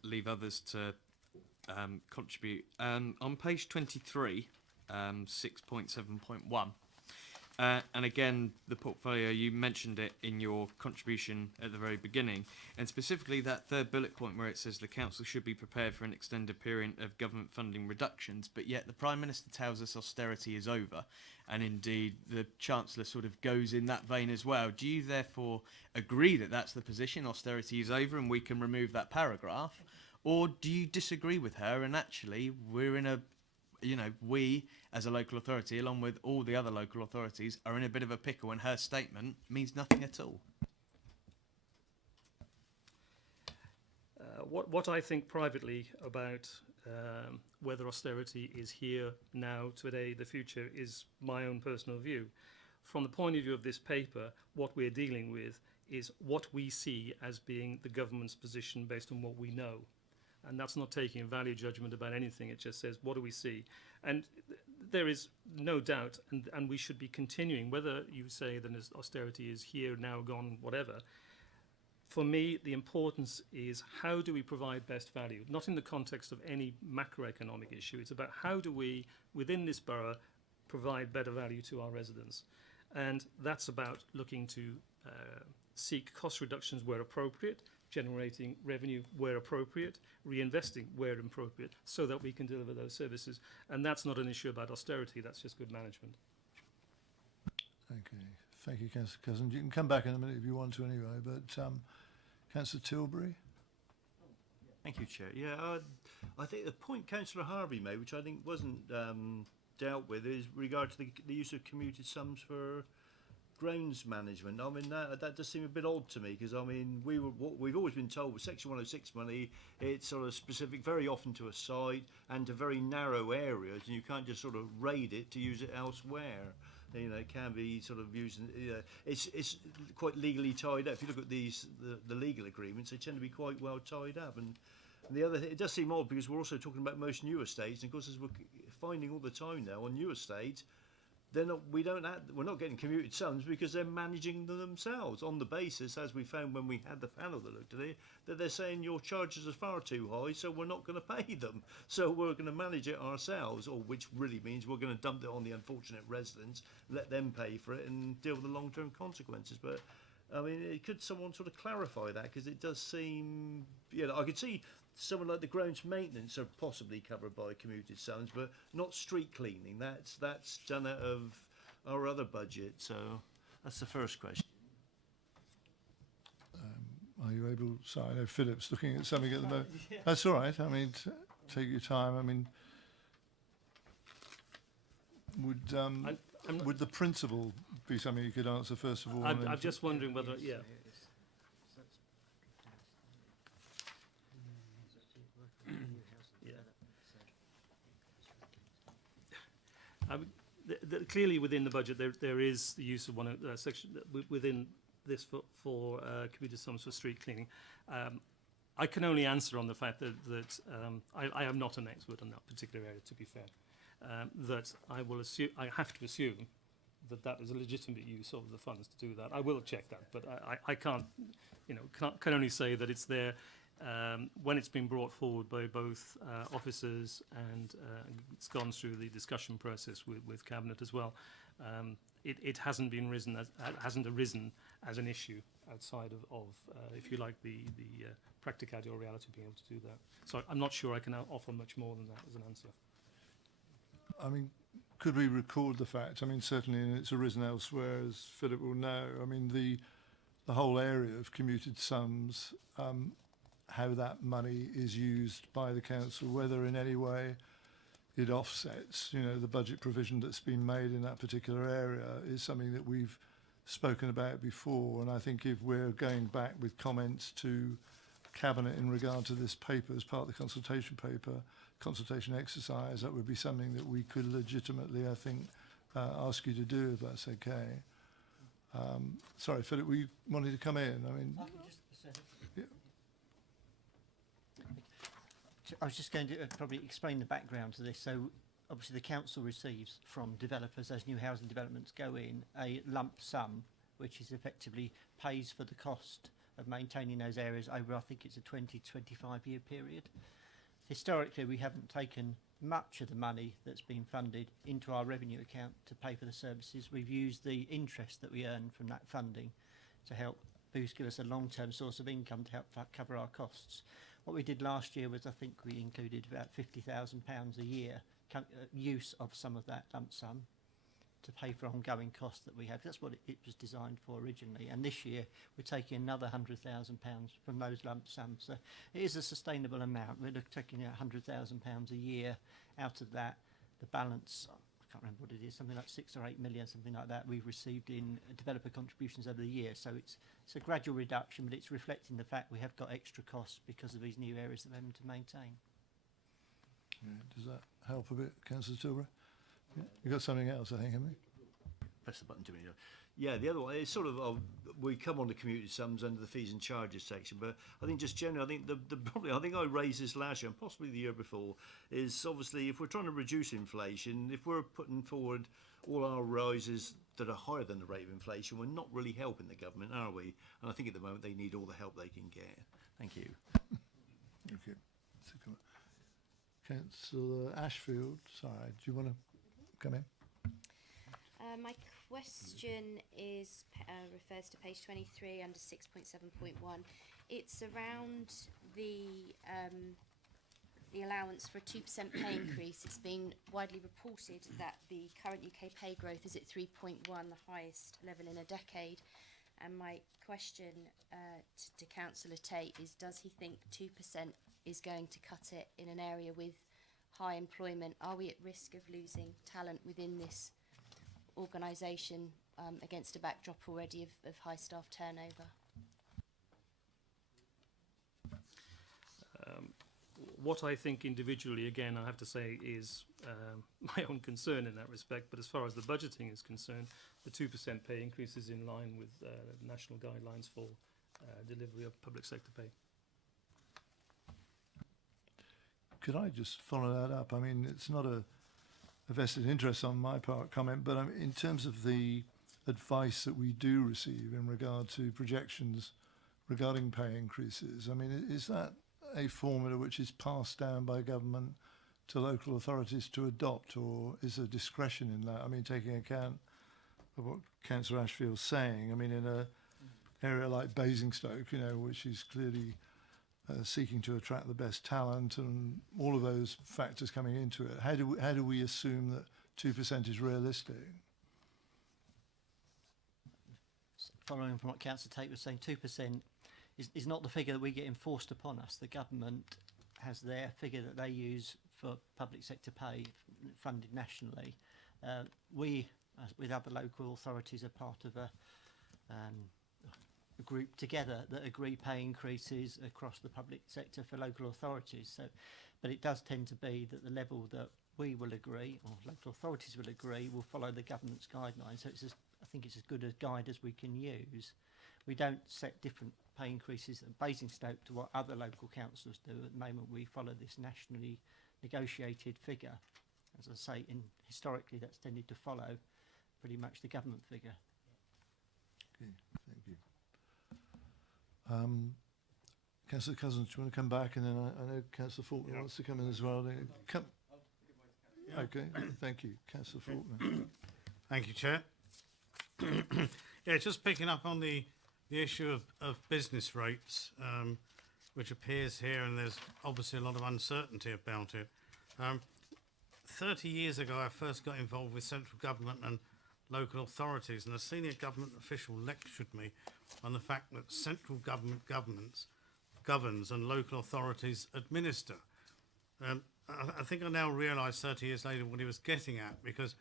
leave others to contribute. On page 23, 6.7.1, and again, the portfolio, you mentioned it in your contribution at the very beginning, and specifically that third bullet point where it says the council should be prepared for an extended period of government funding reductions, but yet the Prime Minister tells us austerity is over, and indeed the Chancellor sort of goes in that vein as well. Do you therefore agree that that's the position, austerity is over, and we can remove that paragraph? Or do you disagree with her, and actually we're in a, we as a local authority, along with all the other local authorities, are in a bit of a pickle, and her statement means nothing at all? What I think privately about whether austerity is here now, today, the future is my own personal view. From the point of view of this paper, what we're dealing with is what we see as being the government's position based on what we know. And that's not taking a value judgment about anything. It just says, what do we see? And there is no doubt, and we should be continuing, whether you say that austerity is here, now, gone, whatever. For me, the importance is how do we provide best value? Not in the context of any macroeconomic issue. It's about how do we, within this borough, provide better value to our residents. And that's about looking to seek cost reductions where appropriate, generating revenue where appropriate, reinvesting where appropriate, so that we can deliver those services. And that's not an issue about austerity, that's just good management. Okay, thank you, Councillor Cousins. You can come back in a minute if you want to anyway, but Councillor Tilbury? Thank you, Chair. Yeah, I think the point Councillor Harvey made, which I think wasn't dealt with, is regard to the use of commuted sums for grounds management. I mean, that does seem a bit odd to me, because I mean, we've always been told with Section 106 money, it's sort of specific very often to a site and to very narrow areas, and you can't just sort of raid it to use it elsewhere. You know, it can be sort of used. It's quite legally tied up. If you look at the legal agreements, they tend to be quite well tied up. And the other thing, it does seem odd because we're also talking about most new estates, and of course, as we're finding all the time now on new estates, we're not getting commuted sums because they're managing them themselves on the basis, as we found when we had the panel that looked at it, that they're saying your charges are far too high, so we're not going to pay them. So we're going to manage it ourselves, or which really means we're going to dump it on the unfortunate residents, let them pay for it and deal with the long-term consequences. But I mean, could someone sort of clarify that? Because it does seem, you know, I could see someone like the grounds maintenance are possibly covered by commuted sums, but not street cleaning. That's done out of our other budget. So that's the first question. Are you able? Sorry, I know Philip's looking at something at the moment. That's all right. I mean, take your time. I mean, would the principle be something you could answer first of all? I'm just wondering whether, yeah. Clearly, within the budget, there is the use of one section within this for commuted sums for street cleaning. I can only answer on the fact that I am not an expert on that particular area. To be fair, that I have to assume that is a legitimate use of the funds to do that. I will check that, but I can't, can only say that it's there. When it's been brought forward by both officers and it's gone through the discussion process with Cabinet as well, it hasn't arisen as an issue outside of if you like, the practicality or reality of being able to do that. So I'm not sure I can offer much more than that as an answer. I mean, could we record the fact? I mean, certainly it's arisen elsewhere, as Philip will know. I mean, the whole area of commuted sums, how that money is used by the council, whether in any way it offsets, the budget provision that's been made in that particular area, is something that we've spoken about before. And I think if we're going back with comments to Cabinet in regard to this paper as part of the consultation exercise, that would be something that we could legitimately, I think, ask you to do, if that's okay. Sorry, Philip, were you wanting to come in? I mean, I was just going to probably explain the background to this. So obviously the council receives from developers, as new housing developments go in, a lump sum, which is effectively pays for the cost of maintaining those areas over, I think it's a 20-25 year period. Historically, we haven't taken much of the money that's been funded into our revenue account to pay for the services. We've used the interest that we earn from that funding to help give us a long-term source of income to help cover our costs. What we did last year was, I think we included about £50,000 a year use of some of that lump sum to pay for ongoing costs that we have. That's what it was designed for originally. And this year we're taking another £100,000 from those lump sums. So it is a sustainable amount. We're taking £100,000 a year out of that. The balance, I can't remember what it is, something like 6 or 8 million, something like that, we've received in developer contributions over the year. So it's a gradual reduction, but it's reflecting the fact we have got extra costs because of these new areas that we're having to maintain. Yeah, does that help a bit, Councillor Tilbury? Yeah. You got something else, I think, haven't you? Press the button too many times. Yeah, the other one is sort of we come on to commuted sums under the fees and charges section, but I think just generally, I think the probably I think I raised this last year and possibly the year before is obviously if we're trying to reduce inflation, if we're putting forward all our rises that are higher than the rate of inflation, we're not really helping the government, are we? And I think at the moment they need all the help they can get. Thank you. Okay. Councillor Ashfield, sorry, do you want to come in? My question is refers to page 23 under 6.7.1. It's around the allowance for a 2% pay increase. It's been widely reported that the current UK pay growth is at 3.1, the highest level in a decade. And my question to Councillor Tate is, does he think 2% is going to cut it in an area with high employment? Are we at risk of losing talent within this organisation against a backdrop already of high staff turnover? What I think individually, again, I have to say, is my own concern in that respect. But as far as the budgeting is concerned, the 2% pay increase is in line with national guidelines for delivery of public sector pay. Could I just follow that up? I mean, it's not a vested interest on my part comment, but in terms of the advice that we do receive in regard to projections regarding pay increases, I mean, is that a formula which is passed down by government to local authorities to adopt, or is there discretion in that? I mean, taking account of what Councillor Ashfield's saying, I mean, in an area like Basingstoke, you know, which is clearly seeking to attract the best talent and all of those factors coming into it, how do we assume that 2% is realistic? Following from what Councillor Tate was saying, 2% is not the figure that we get enforced upon us. The government has their figure that they use for public sector pay funded nationally. We, with other local authorities, are part of a group together that agree pay increases across the public sector for local authorities. So, but it does tend to be that the level that we will agree, or local authorities will agree, will follow the government's guidelines. So I think it's as good a guide as we can use. We don't set different pay increases at Basingstoke to what other local councils do. At the moment, we follow this nationally negotiated figure. As I say, historically, that's tended to follow pretty much the government figure. Okay, thank you. Councillor Cousins, do you want to come back? And then I know Councillor Faulkner wants to come in as well. Come. Okay, thank you. Councillor Faulkner. Thank you, Chair. Yeah, just picking up on the issue of business rates, which appears here, and there's obviously a lot of uncertainty about it. 30 years ago, I first got involved with central government and local authorities, and a senior government official lectured me on the fact that central government governs and local authorities administer. I think I now realise 30 years later what he was getting at, because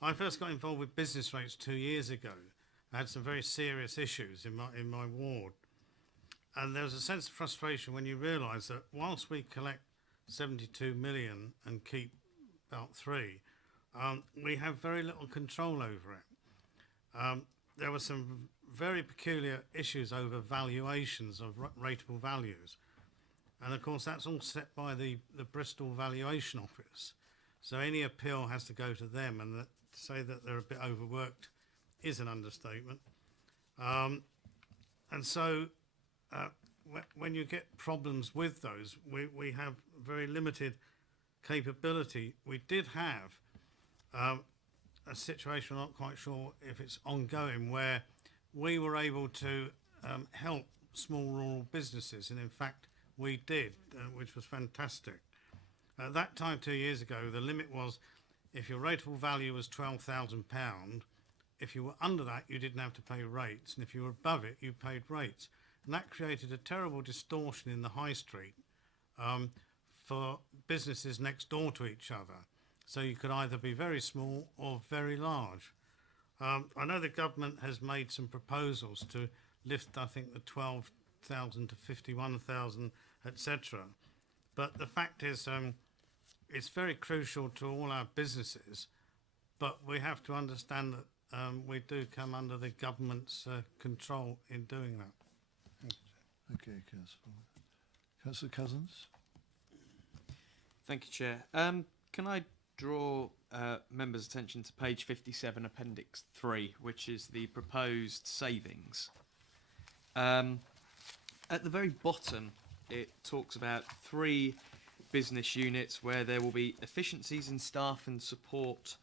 I first got involved with business rates 2 years ago. I had some very serious issues in my ward, and there was a sense of frustration when you realise that whilst we collect 72 million and keep about 3, we have very little control over it. There were some very peculiar issues over valuations of rateable values, and of course that's all set by the Bristol Valuation Office, so any appeal has to go to them, and to say that they're a bit overworked is an understatement. And so when you get problems with those, we have very limited capability. We did have a situation, I'm not quite sure if it's ongoing, where we were able to help small rural businesses, and in fact we did, which was fantastic. At that time 2 years ago, the limit was if your rateable value was £12,000, if you were under that you didn't have to pay rates, and if you were above it you paid rates, and that created a terrible distortion in the high street for businesses next door to each other. So you could either be very small or very large. I know the government has made some proposals to lift, I think, the 12,000 to 51,000, etc. But the fact is, it's very crucial to all our businesses, but we have to understand that we do come under the government's control in doing that. Okay, Councillor Cousins. Thank you, Chair. Can I draw members' attention to page 57, Appendix 3, which is the proposed savings? At the very bottom, it talks about 3 business units where there will be efficiencies in staff and support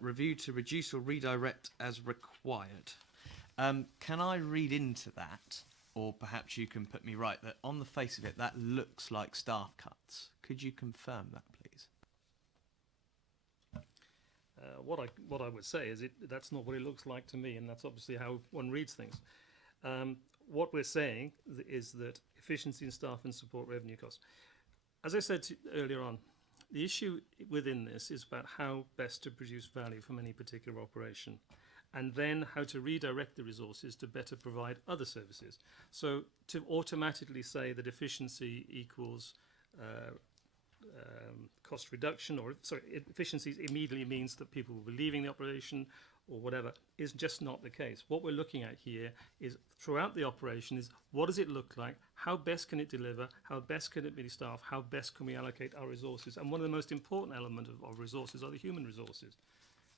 reviewed to reduce or redirect as required. Can I read into that, or perhaps you can put me right, that on the face of it, that looks like staff cuts? Could you confirm that, please? What I would say is that's not what it looks like to me, and that's obviously how one reads things. What we're saying is that efficiency in staff and support revenue costs. As I said earlier on, the issue within this is about how best to produce value from any particular operation, and then how to redirect the resources to better provide other services. So to automatically say that efficiency equals cost reduction, or efficiencies immediately means that people will be leaving the operation or whatever, is just not the case. What we're looking at here is throughout the operation is what does it look like, how best can it deliver, how best can it be staffed, how best can we allocate our resources. And one of the most important elements of resources are the human resources.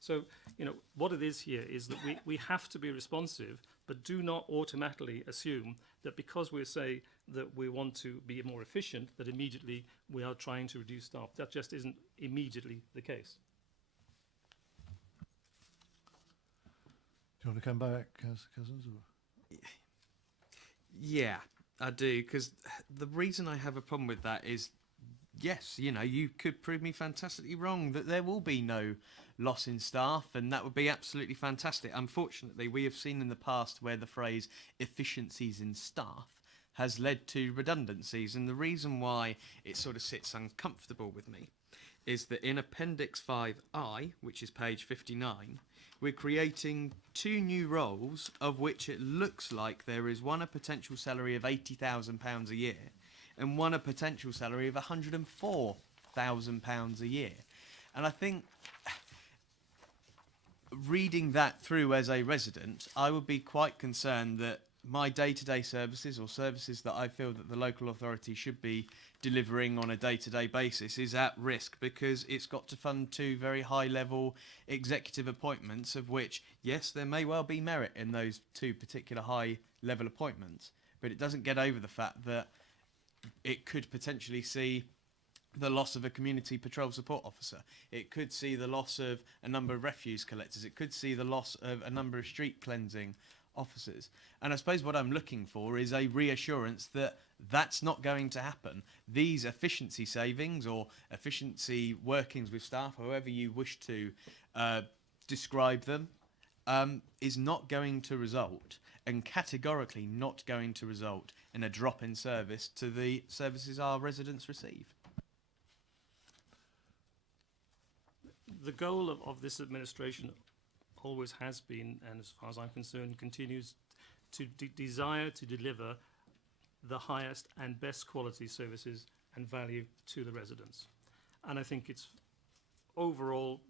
So, you know, what it is here is that we have to be responsive, but do not automatically assume that because we say that we want to be more efficient, that immediately we are trying to reduce staff. That just isn't immediately the case. Do you want to come back, Councillor Cousins? Or? Yeah, I do, because the reason I have a problem with that is, yes, you know, you could prove me fantastically wrong that there will be no loss in staff, and that would be absolutely fantastic. Unfortunately, we have seen in the past where the phrase efficiencies in staff has led to redundancies, and the reason why it sort of sits uncomfortable with me is that in Appendix 5I, which is page 59, we're creating 2 new roles, of which it looks like there is one a potential salary of £80,000 a year and one a potential salary of £104,000 a year. And I think reading that through as a resident, I would be quite concerned that my day-to-day services, or services that I feel that the local authority should be delivering on a day-to-day basis, is at risk because it's got to fund 2 very high-level executive appointments, of which, yes, there may well be merit in those 2 particular high-level appointments, but it doesn't get over the fact that it could potentially see the loss of a community patrol support officer. It could see the loss of a number of refuse collectors. It could see the loss of a number of street cleansing officers. And I suppose what I'm looking for is a reassurance that that's not going to happen. These efficiency savings or efficiency workings with staff, however you wish to describe them, is not going to result, and categorically not going to result, in a drop in service to the services our residents receive. The goal of this administration always has been, and as far as I'm concerned, continues to desire to deliver the highest and best quality services and value to the residents. And I think it's overall,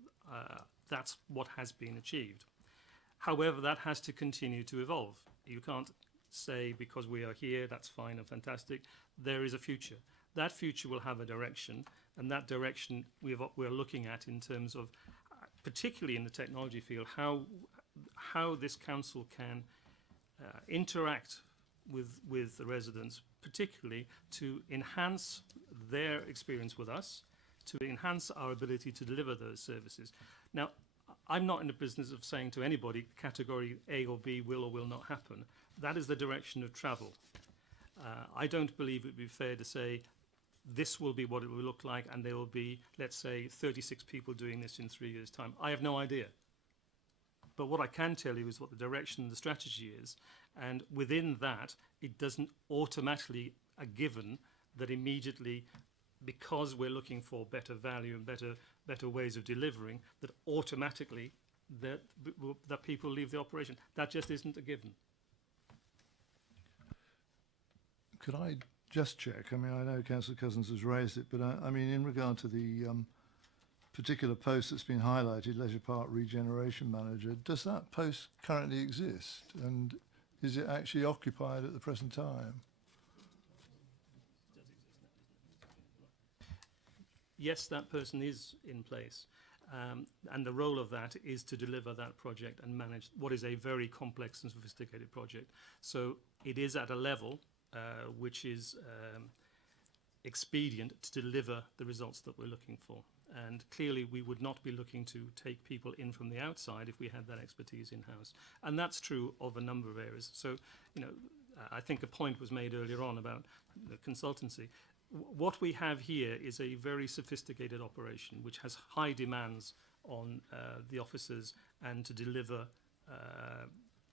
that's what has been achieved. However, that has to continue to evolve. You can't say because we are here, that's fine and fantastic. There is a future. That future will have a direction, and that direction we're looking at in terms of, particularly in the technology field, how this council can interact with the residents, particularly to enhance their experience with us, to enhance our ability to deliver those services. Now, I'm not in the business of saying to anybody category A or B will or will not happen. That is the direction of travel. I don't believe it would be fair to say this will be what it will look like and there will be, let's say, 36 people doing this in 3 years' time. I have no idea. But what I can tell you is what the direction and the strategy is. And within that, it doesn't automatically a given that immediately, because we're looking for better value and better ways of delivering, that automatically that people leave the operation. That just isn't a given. Could I just check. I mean, I know Councillor Cousins has raised it, but I mean, in regard to the particular post that's been highlighted, Leisure Park Regeneration Manager, does that post currently exist? And is it actually occupied at the present time? Yes, that person is in place. And the role of that is to deliver that project and manage what is a very complex and sophisticated project. So it is at a level which is expedient to deliver the results that we're looking for. And clearly we would not be looking to take people in from the outside if we had that expertise in-house. And that's true of a number of areas. So, you know, I think a point was made earlier on about the consultancy. What we have here is a very sophisticated operation which has high demands on the officers and to deliver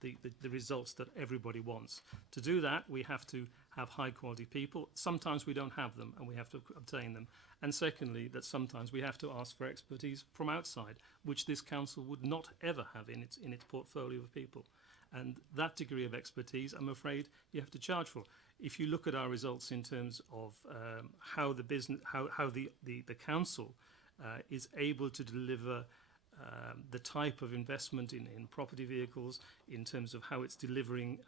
the results that everybody wants. To do that, we have to have high quality people. Sometimes we don't have them and we have to obtain them. And secondly, that sometimes we have to ask for expertise from outside, which this council would not ever have in its portfolio of people. And that degree of expertise, I'm afraid, you have to charge for. If you look at our results in terms of how the business, how the council is able to deliver the type of investment in property vehicles, in terms of how it's delivering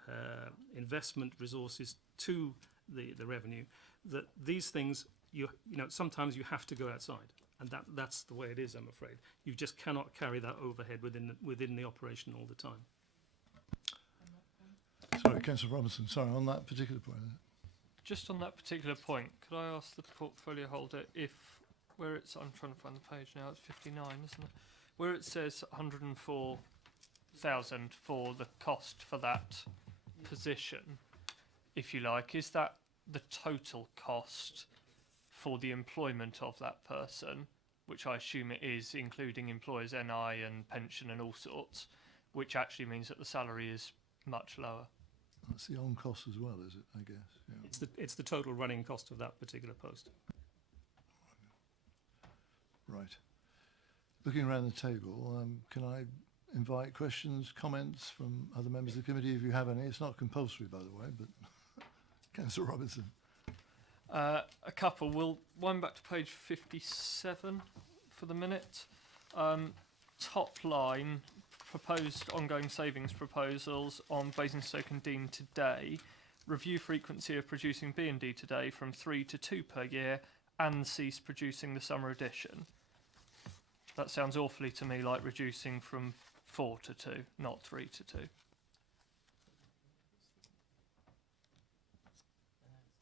investment resources to the revenue, that these things, you know, sometimes you have to go outside, and that's the way it is, I'm afraid. You just cannot carry that overhead within the operation all the time. Sorry, Councillor Robinson, sorry, on that particular point. Just on that particular point, could I ask the portfolio holder if, where it's, I'm trying to find the page now, it's 59, isn't it? Where it says 104,000 for the cost for that position, if you like, is that the total cost for the employment of that person, which I assume it is, including employers' NI and pension and all sorts, which actually means that the salary is much lower? That's the on cost as well, is it? I guess. Yeah. It's the total running cost of that particular post. Right. Looking around the table, can I invite questions, comments from other members of the committee if you have any? It's not compulsory, by the way, but Councillor Robinson. A couple. We'll wind back to page 57 for the minute. Top line, proposed ongoing savings proposals on Basingstoke and Dean today. Review frequency of producing B&D today from 3 to 2 per year and cease producing the summer edition. That sounds awfully to me like reducing from 4 to 2, not 3 to 2.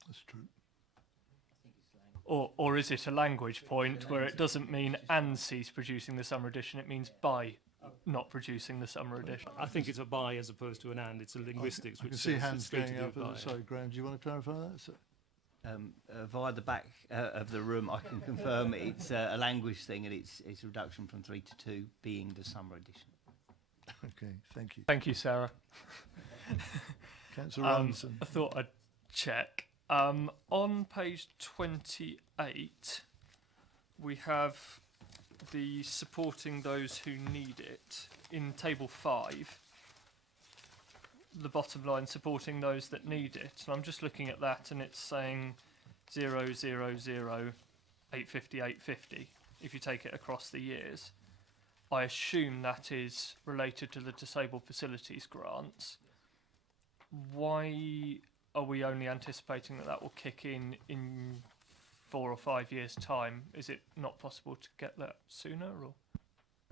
That's true. Or is it a language point where it doesn't mean and cease producing the summer edition, it means by not producing the summer edition? I think it's a by as opposed to an and. It's a linguistics. I can which see says hands it's straight going to up. do by. Sorry, Graham, do you want to clarify that? So, Via the back of the room, I can confirm it's a language thing, and it's a reduction from 3 to 2, being the summer edition. okay, thank you. Thank you, Sarah. Councillor Robinson. I thought I'd check. On page 28, we have the supporting those who need it. In table 5, the bottom line, supporting those that need it. And I'm just looking at that and it's saying 0, 0, 0, 850, 850, if you take it across the years. I assume that is related to the disabled facilities grants. Why are we only anticipating that will kick in 4 or 5 years' time? Is it not possible to get that sooner? Or?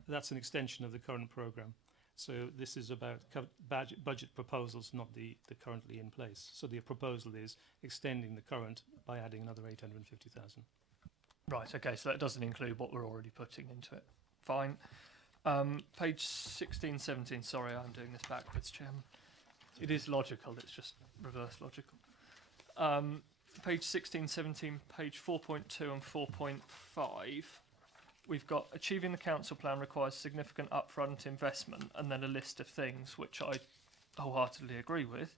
That's an extension of the current programme. So this is about budget proposals, not the currently in place. So the proposal is extending the current by adding another 850,000. Right, okay, so that doesn't include what we're already putting into it. Fine. Page 16, 17, sorry, I'm doing this backwards, Chairman. It is logical, it's just reverse logical. Page 16, 17, page 4.2 and 4.5, we've got achieving the council plan requires significant upfront investment, and then a list of things which I wholeheartedly agree with.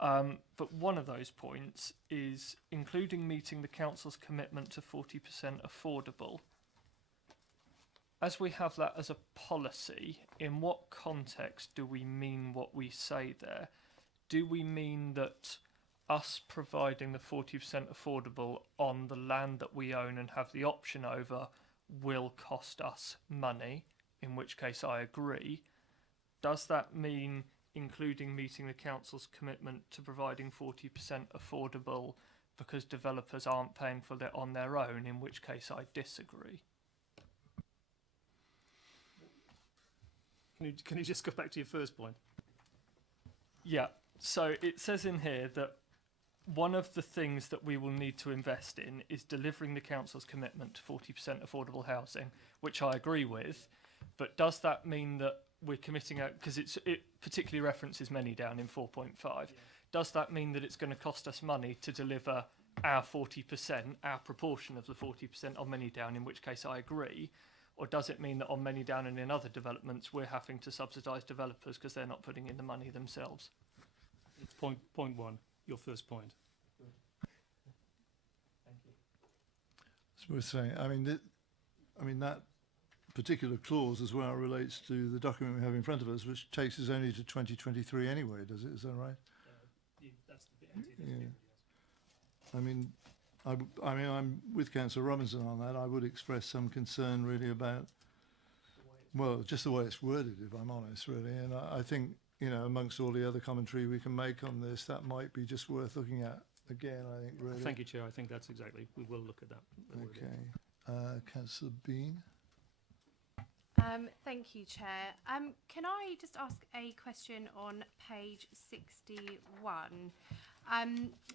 But one of those points is including meeting the council's commitment to 40% affordable. As we have that as a policy, in what context do we mean what we say there? Do we mean that us providing the 40% affordable on the land that we own and have the option over will cost us money, in which case I agree. Does that mean including meeting the council's commitment to providing 40% affordable because developers aren't paying for it on their own, in which case I disagree? Can you just go back to your first point? Yeah, so it says in here that one of the things that we will need to invest in is delivering the council's commitment to 40% affordable housing, which I agree with, but does that mean that we're committing out, because it particularly references many down in 4.5, does that mean that it's going to cost us money to deliver our 40%, our proportion of the 40% on many down, in which case I agree? Or does it mean that on many down and in other developments we're having to subsidise developers because they're not putting in the money themselves? It's point one, your first point. Thank you. It's worth saying. I mean that particular clause as well relates to the document we have in front of us, which takes us only to 2023 anyway. Does it? Is that right? That's the bit. Yeah. I mean, I'm with Councillor Robinson on that. I would express some concern really about, well, just the way it's worded, if I'm honest, really. And I think, you know, amongst all the other commentary we can make on this, that might be just worth looking at again, I think, really. Thank you, Chair. I think that's exactly, we will look at that. Okay. Councillor Bean? Thank you, Chair. Can I just ask a question on page 61?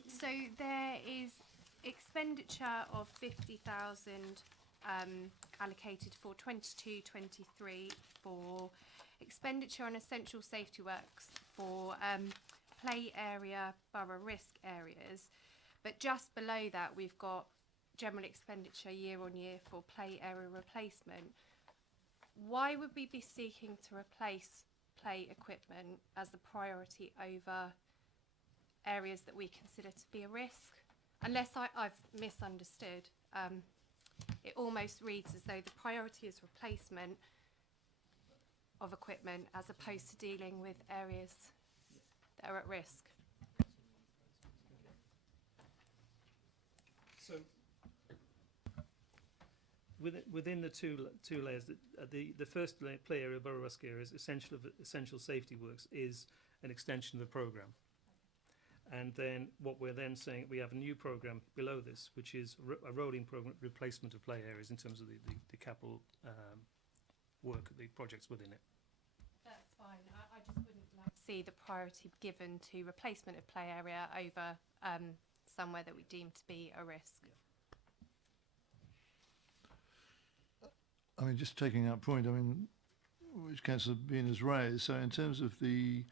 So there is expenditure of 50,000 allocated for 22-23 for expenditure on essential safety works for play area, borough risk areas. But just below that, we've got general expenditure year on year for play area replacement. Why would we be seeking to replace play equipment as the priority over areas that we consider to be a risk? Unless I've misunderstood. It almost reads as though the priority is replacement of equipment as opposed to dealing with areas that are at risk. So within the two layers, the first play area, borough risk area, is essential safety works, is an extension of the programme. And then what we're then saying, we have a new programme below this, which is a rolling programme replacement of play areas in terms of the capital work, the projects within it. That's fine. I just wouldn't like to see the priority given to replacement of play area over somewhere that we deem to be a risk. I mean, just taking that point, I mean, which Councillor Bean has raised, so in terms of the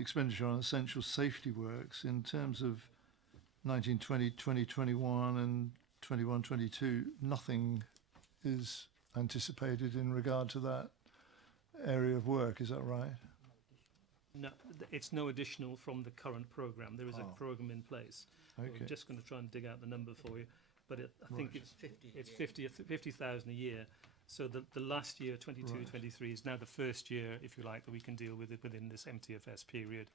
expenditure on essential safety works, in terms of 1920, 2021 and 21-22, nothing is anticipated in regard to that area of work, is that right? No, it's no additional from the current programme. There is a programme in place. Okay. I'm just going to try and dig out the number for you, but I think it's 50,000 a year. So the last year, 22-23, is now the first year, if you like, that we can deal with it within this MTFS period.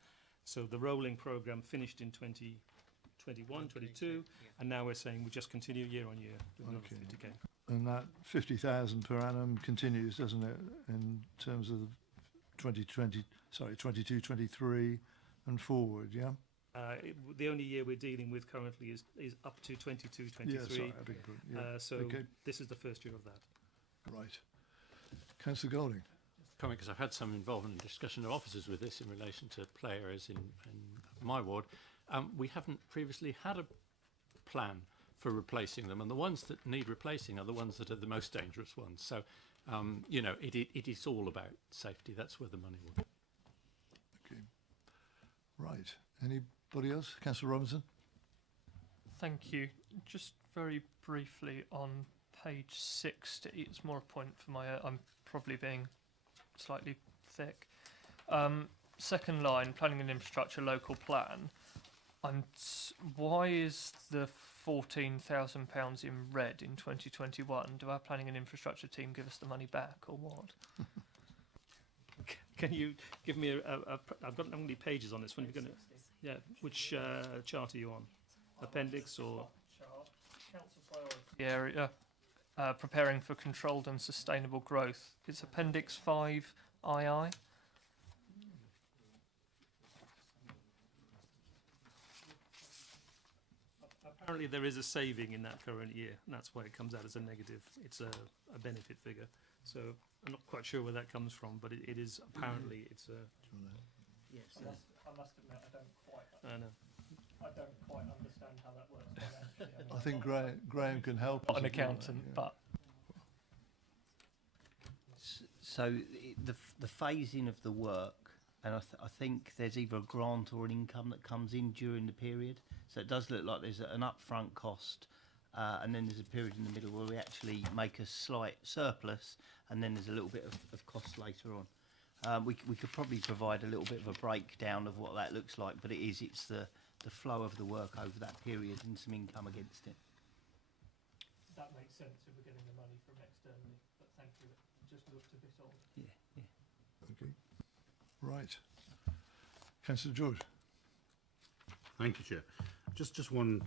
So the rolling programme finished in 2021-22, and now we're saying we just continue year on year with another 50k. And that 50,000 per annum continues, doesn't it, in terms of 22-23 and forward, yeah? The only year we're dealing with currently is up to 22-23. Yeah, sorry, I beg your pardon. So this is the first year of that. Right. Councillor Golding. Comment, because I've had some involvement in discussion of officers with this in relation to play areas in my ward. We haven't previously had a plan for replacing them, and the ones that need replacing are the ones that are the most dangerous ones. So, you know, it is all about safety. That's where the money will. Okay. Right. Anybody else? Councillor Robinson. Thank you. Just very briefly on page 60, it's more a point for my, I'm probably being slightly thick. Second line, planning and infrastructure local plan. Why is the £14,000 in red in 2021? Do our planning and infrastructure team give us the money back or what? Can you give me I've got how many pages on this one? You're going to Yeah, which chart are you on? Appendix or? Council priority area, preparing for controlled and sustainable growth. It's Appendix 5II. Apparently there is a saving in that current year, and that's why it comes out as a negative. It's a benefit figure. So I'm not quite sure where that comes from, but it is apparently it's a. Yes. I must admit, I don't quite understand how that works financially. I think Graham can help Not us an as well, accountant, yeah. but So the phasing of the work, and I think there's either a grant or an income that comes in during the period. So it does look like there's an upfront cost, and then there's a period in the middle where we actually make a slight surplus, and then there's a little bit of cost later on. We could probably provide a little bit of a breakdown of what that looks like, but it's the flow of the work over that period and some income against it. that makes sense if we're getting the money from externally. But thank you, it just looked a bit odd. Yeah. Okay. Right. Councillor George. Thank you, Chair. Just one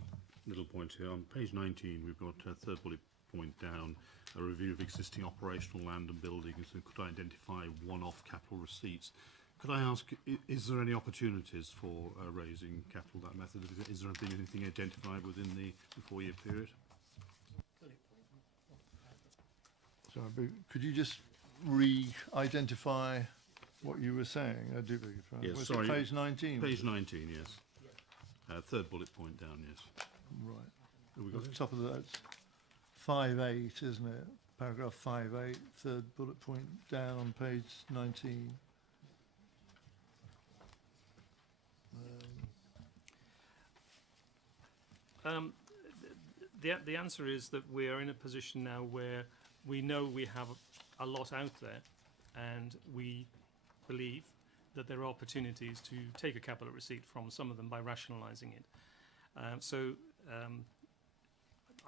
little point here. On page 19, we've got a third bullet point down, a review of existing operational land and buildings, and could identify one-off capital receipts. Could I ask, is there any opportunities for raising capital that method? Is there been anything identified within the 4-year period? Sorry, but could you just re-identify what you were saying? I do beg your pardon. Yes, Was sorry. it page 19? Page 19, yes. Third bullet point down, yes. Right. Have we At got the it? top of that, 5.8, isn't it? Paragraph 5.8, third bullet point down on page 19. The answer is that we are in a position now where we know we have a lot out there, and we believe that there are opportunities to take a capital receipt from some of them by rationalising it.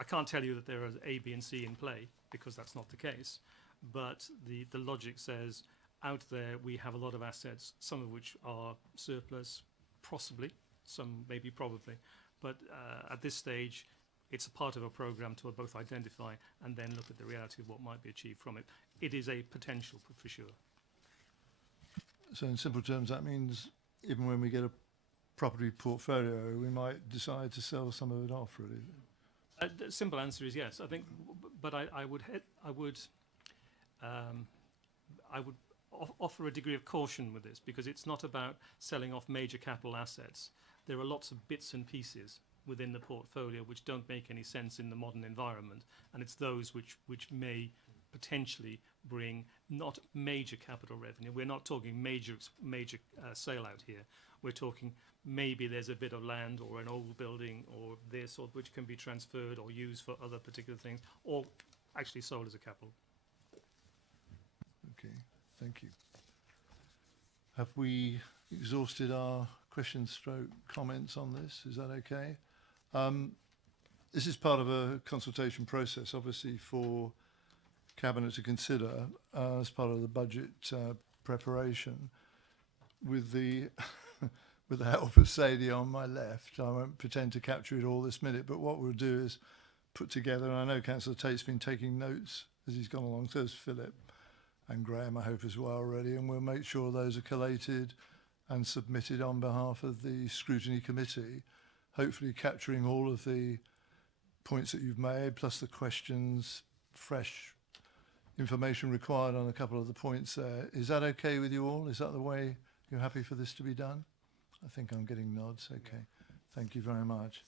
I can't tell you that there are A, B and C in play, because that's not the case, but the logic says out there we have a lot of assets, some of which are surplus, possibly, some maybe probably, but at this stage it's a part of a programme to both identify and then look at the reality of what might be achieved from it. It is a potential for sure. So in simple terms, that means even when we get a property portfolio, we might decide to sell some of it off, really. The simple answer is yes. I think, but I would offer a degree of caution with this, because it's not about selling off major capital assets. There are lots of bits and pieces within the portfolio which don't make any sense in the modern environment, and it's those which may potentially bring not major capital revenue. We're not talking major sale out here. We're talking maybe there's a bit of land or an old building or this, or which can be transferred or used for other particular things, or actually sold as a capital. Okay, thank you. Have we exhausted our questions / comments on this? Is that okay? This is part of a consultation process, obviously, for Cabinet to consider as part of the budget preparation. With the with the help of Sadie on my left, I won't pretend to capture it all this minute, but what we'll do is put together, and I know Councillor Tate's been taking notes as he's gone along, so has Philip and Graham, I hope, as well already, and we'll make sure those are collated and submitted on behalf of the Scrutiny Committee, hopefully capturing all of the points that you've made, plus the questions, fresh information required on a couple of the points there. Is that okay with you all? Is that the way you're happy for this to be done? I think I'm getting nods. Okay. Thank you very much.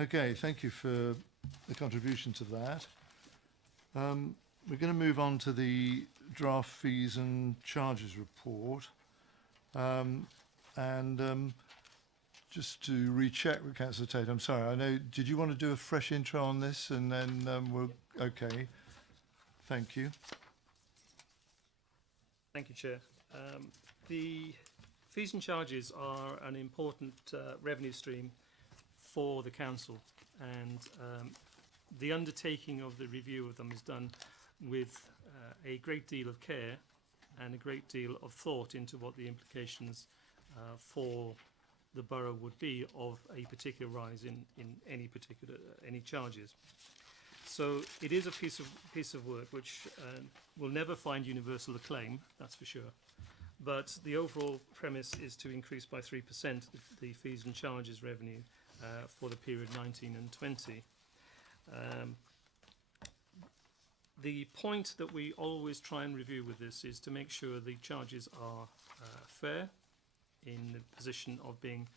Okay, thank you for the contribution to that. We're going to move on to the draft fees and charges report. Just to recheck with Councillor Tate, I'm sorry, I know, did you want to do a fresh intro on this and then okay. Thank you. Thank you, Chair. The fees and charges are an important revenue stream for the Council, and the undertaking of the review of them is done with a great deal of care and a great deal of thought into what the implications for the borough would be of a particular rise in any charges. So it is a piece of work which will never find universal acclaim, that's for sure. But the overall premise is to increase by 3% the fees and charges revenue for the period 19 and 20. The point that we always try and review with this is to make sure the charges are fair, in the position of being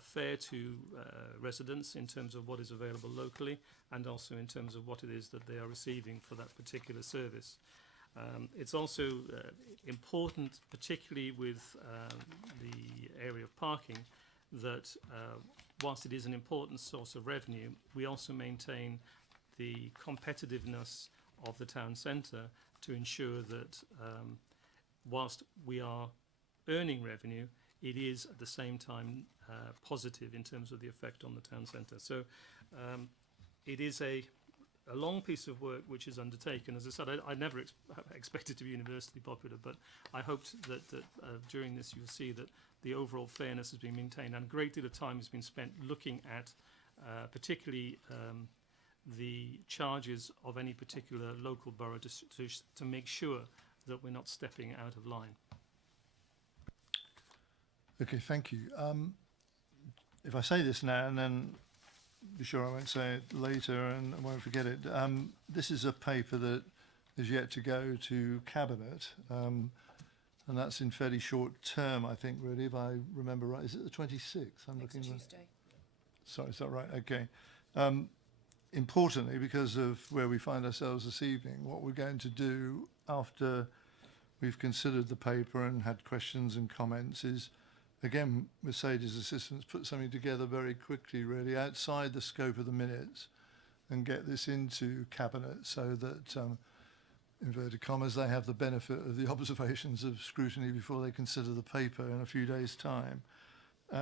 fair to residents in terms of what is available locally, and also in terms of what it is that they are receiving for that particular service. It's also important, particularly with the area of parking, that whilst it is an important source of revenue, we also maintain the competitiveness of the town centre to ensure that whilst we are earning revenue, it is at the same time positive in terms of the effect on the town centre. So it is a long piece of work which is undertaken. As I said, I never expected to be universally popular, but I hoped that during this you'll see that the overall fairness has been maintained, and a great deal of time has been spent looking at particularly the charges of any particular local borough to make sure that we're not stepping out of line. Okay, thank you. If I say this now and then be sure I won't say it later and I won't forget it. This is a paper that is yet to go to Cabinet, and that's in fairly short term, I think, really, if I remember right. Is it the 26th? I'm Next looking. Tuesday. Sorry, is that right? Okay. Importantly, because of where we find ourselves this evening, what we're going to do after we've considered the paper and had questions and comments is, again, with Sadie's assistance, put something together very quickly, really, outside the scope of the minutes, and get this into Cabinet so that, inverted commas, they have the benefit of the observations of scrutiny before they consider the paper in a few days' time.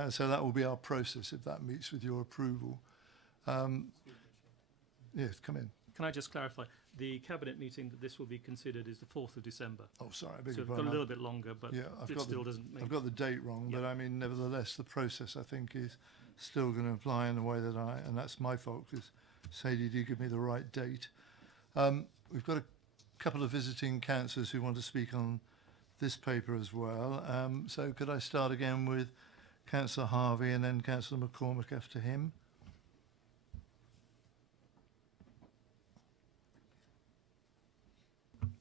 So that will be our process if that meets with your approval. Yes, come in. Can I just clarify? The Cabinet meeting that this will be considered is the 4th of December. Oh, sorry, I beg So your we've got pardon. a little bit longer, but Yeah, it still doesn't make... I've got the date wrong, Yeah. but I mean, nevertheless, the process, I think, is still going to apply in the way that and that's my fault, because Sadie did give me the right date. We've got a couple of visiting councillors who want to speak on this paper as well. So could I start again with Councillor Harvey and then Councillor McCormick after him?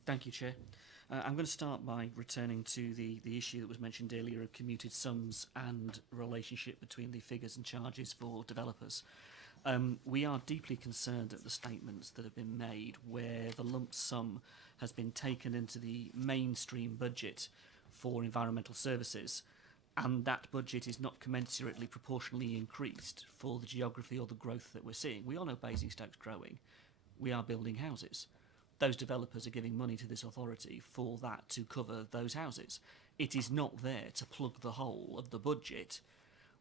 Thank you, Chair. I'm going to start by returning to the issue that was mentioned earlier of commuted sums and relationship between the figures and charges for developers. We are deeply concerned at the statements that have been made where the lump sum has been taken into the mainstream budget for environmental services, and that budget is not commensurately proportionally increased for the geography or the growth that we're seeing. We all know Basingstoke's growing. We are building houses. Those developers are giving money to this authority for that to cover those houses. It is not there to plug the hole of the budget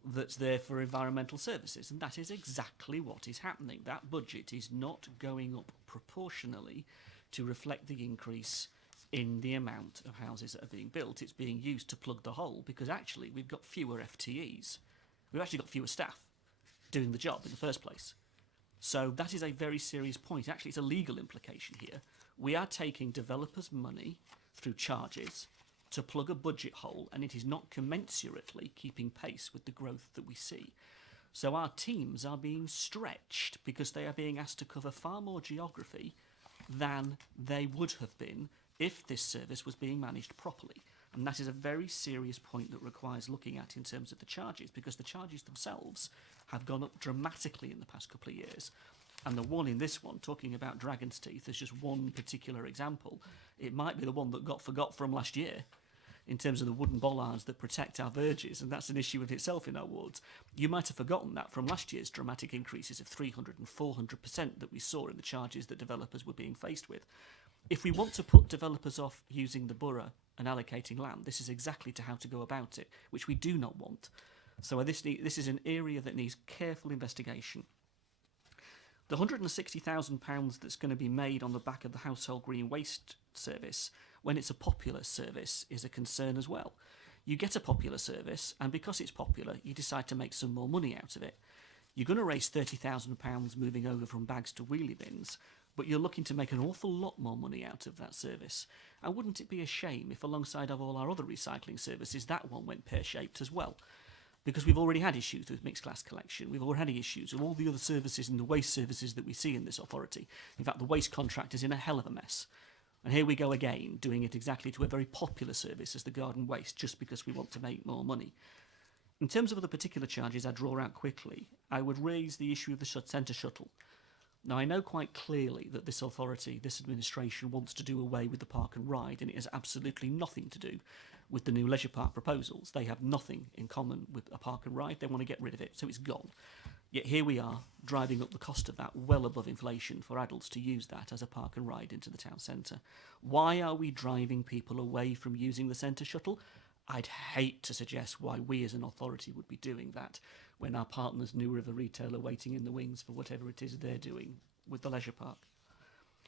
that's there for environmental services, and that is exactly what is happening. That budget is not going up proportionally to reflect the increase in the amount of houses that are being built. It's being used to plug the hole because actually we've got fewer FTEs. We've actually got fewer staff doing the job in the first place. So that is a very serious point. Actually, it's a legal implication here. We are taking developers' money through charges to plug a budget hole, and it is not commensurately keeping pace with the growth that we see. So our teams are being stretched because they are being asked to cover far more geography than they would have been if this service was being managed properly. And that is a very serious point that requires looking at in terms of the charges, because the charges themselves have gone up dramatically in the past couple of years. And the one in this one, talking about Dragon's Teeth as just one particular example, it might be the one that got forgot from last year in terms of the wooden bollards that protect our verges, and that's an issue in itself in our wards. You might have forgotten that from last year's dramatic increases of 300 and 400% that we saw in the charges that developers were being faced with. If we want to put developers off using the borough and allocating land, this is exactly to how to go about it, which we do not want. So this is an area that needs careful investigation. The £160,000 that's going to be made on the back of the household green waste service, when it's a popular service, is a concern as well. You get a popular service, and because it's popular, you decide to make some more money out of it. You're going to raise £30,000 moving over from bags to wheelie bins, but you're looking to make an awful lot more money out of that service. And wouldn't it be a shame if, alongside of all our other recycling services, that one went pear-shaped as well? Because we've already had issues with mixed class collection, we've already had issues with all the other services and the waste services that we see in this authority. In fact, the waste contract is in a hell of a mess. And here we go again, doing it exactly to a very popular service as the garden waste, just because we want to make more money. In terms of other particular charges I draw out quickly, I would raise the issue of the centre shuttle. Now, I know quite clearly that this authority, this administration, wants to do away with the park and ride, and it has absolutely nothing to do with the new leisure park proposals. They have nothing in common with a park and ride. They want to get rid of it, so it's gone. Yet here we are, driving up the cost of that well above inflation for adults to use that as a park and ride into the town centre. Why are we driving people away from using the centre shuttle? I'd hate to suggest why we as an authority would be doing that when our partners, New River Retail, are waiting in the wings for whatever it is they're doing with the leisure park.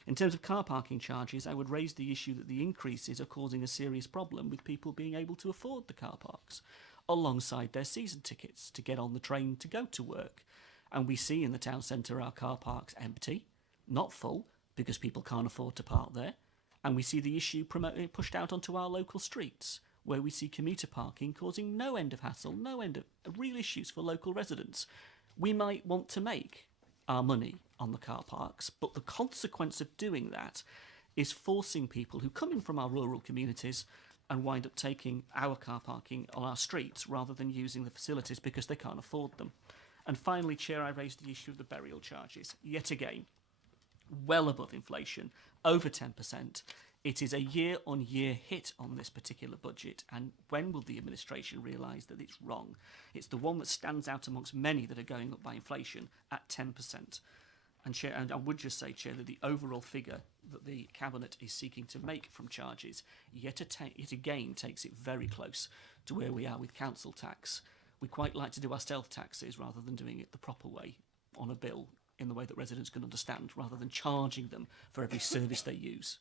In terms of car parking charges, I would raise the issue that the increases are causing a serious problem with people being able to afford the car parks, alongside their season tickets to get on the train to go to work. And we see in the town centre our car parks empty, not full, because people can't afford to park there. And we see the issue pushed out onto our local streets, where we see commuter parking causing no end of hassle, no end of real issues for local residents. We might want to make our money on the car parks, but the consequence of doing that is forcing people who come in from our rural communities and wind up taking our car parking on our streets rather than using the facilities because they can't afford them. And finally, Chair, I raised the issue of the burial charges. Yet again, well above inflation, over 10%. It is a year-on-year hit on this particular budget, and when will the administration realise that it's wrong? It's the one that stands out amongst many that are going up by inflation at 10%. And, Chair, and I would just say, Chair, that the overall figure that the Cabinet is seeking to make from charges yet again takes it very close to where we are with council tax. We quite like to do our stealth taxes rather than doing it the proper way on a bill in the way that residents can understand, rather than charging them for every service they use.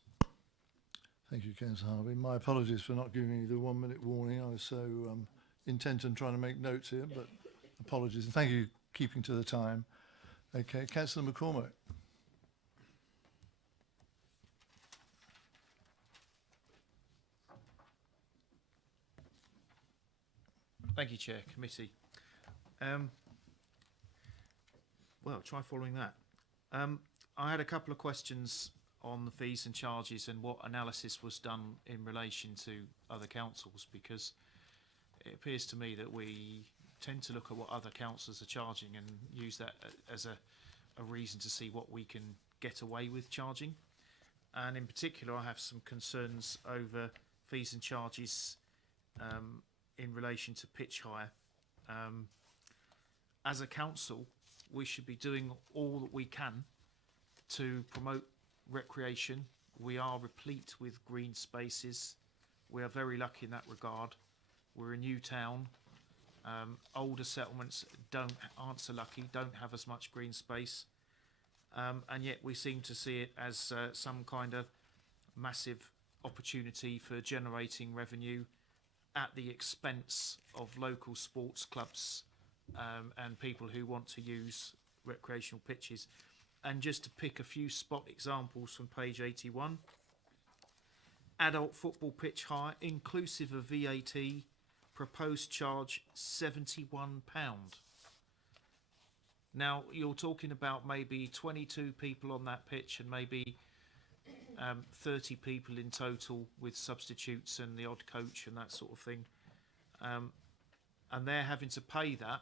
Thank you, Councillor Harvey. My apologies for not giving you the 1 minute warning. I was so intent on trying to make notes here, but apologies. And thank you for keeping to the time. Okay, Councillor McCormack. Thank you, Chair. Committee. Well, try following that. I had a couple of questions on the fees and charges and what analysis was done in relation to other councils, because it appears to me that we tend to look at what other councils are charging and use that as a reason to see what we can get away with charging. And in particular, I have some concerns over fees and charges in relation to pitch hire. As a council, we should be doing all that we can to promote recreation. We are replete with green spaces. We are very lucky in that regard. We're a new town. Older settlements aren't so lucky, don't have as much green space, and yet we seem to see it as some kind of massive opportunity for generating revenue at the expense of local sports clubs and people who want to use recreational pitches. And just to pick a few spot examples from page 81, adult football pitch hire, inclusive of VAT, proposed charge £71. Now, you're talking about maybe 22 people on that pitch and maybe 30 people in total with substitutes and the odd coach and that sort of thing. And they're having to pay that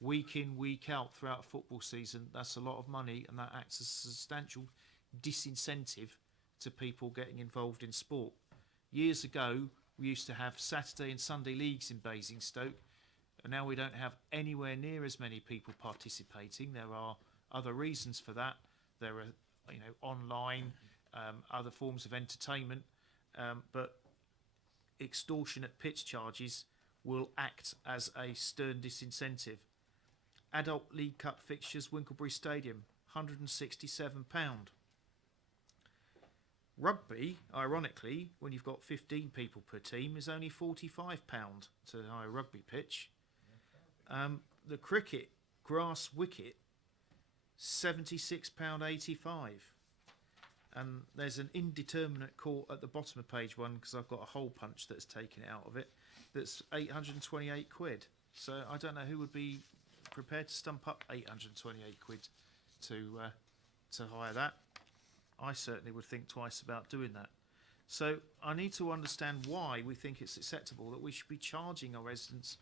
week in, week out throughout a football season. That's a lot of money, and that acts as a substantial disincentive to people getting involved in sport. Years ago, we used to have Saturday and Sunday leagues in Basingstoke, and now we don't have anywhere near as many people participating. There are other reasons for that. There are, online, other forms of entertainment, but extortionate pitch charges will act as a stern disincentive. Adult League Cup fixtures, Winklebury Stadium, £167. Rugby, ironically, when you've got 15 people per team, is only £45 to hire a rugby pitch. The cricket grass wicket, £76.85. And there's an indeterminate court at the bottom of page 1, because I've got a hole punch that's taken out of it, that's 828 quid. So I don't know who would be prepared to stump up 828 quid to hire that. I certainly would think twice about doing that. So I need to understand why we think it's acceptable that we should be charging our residents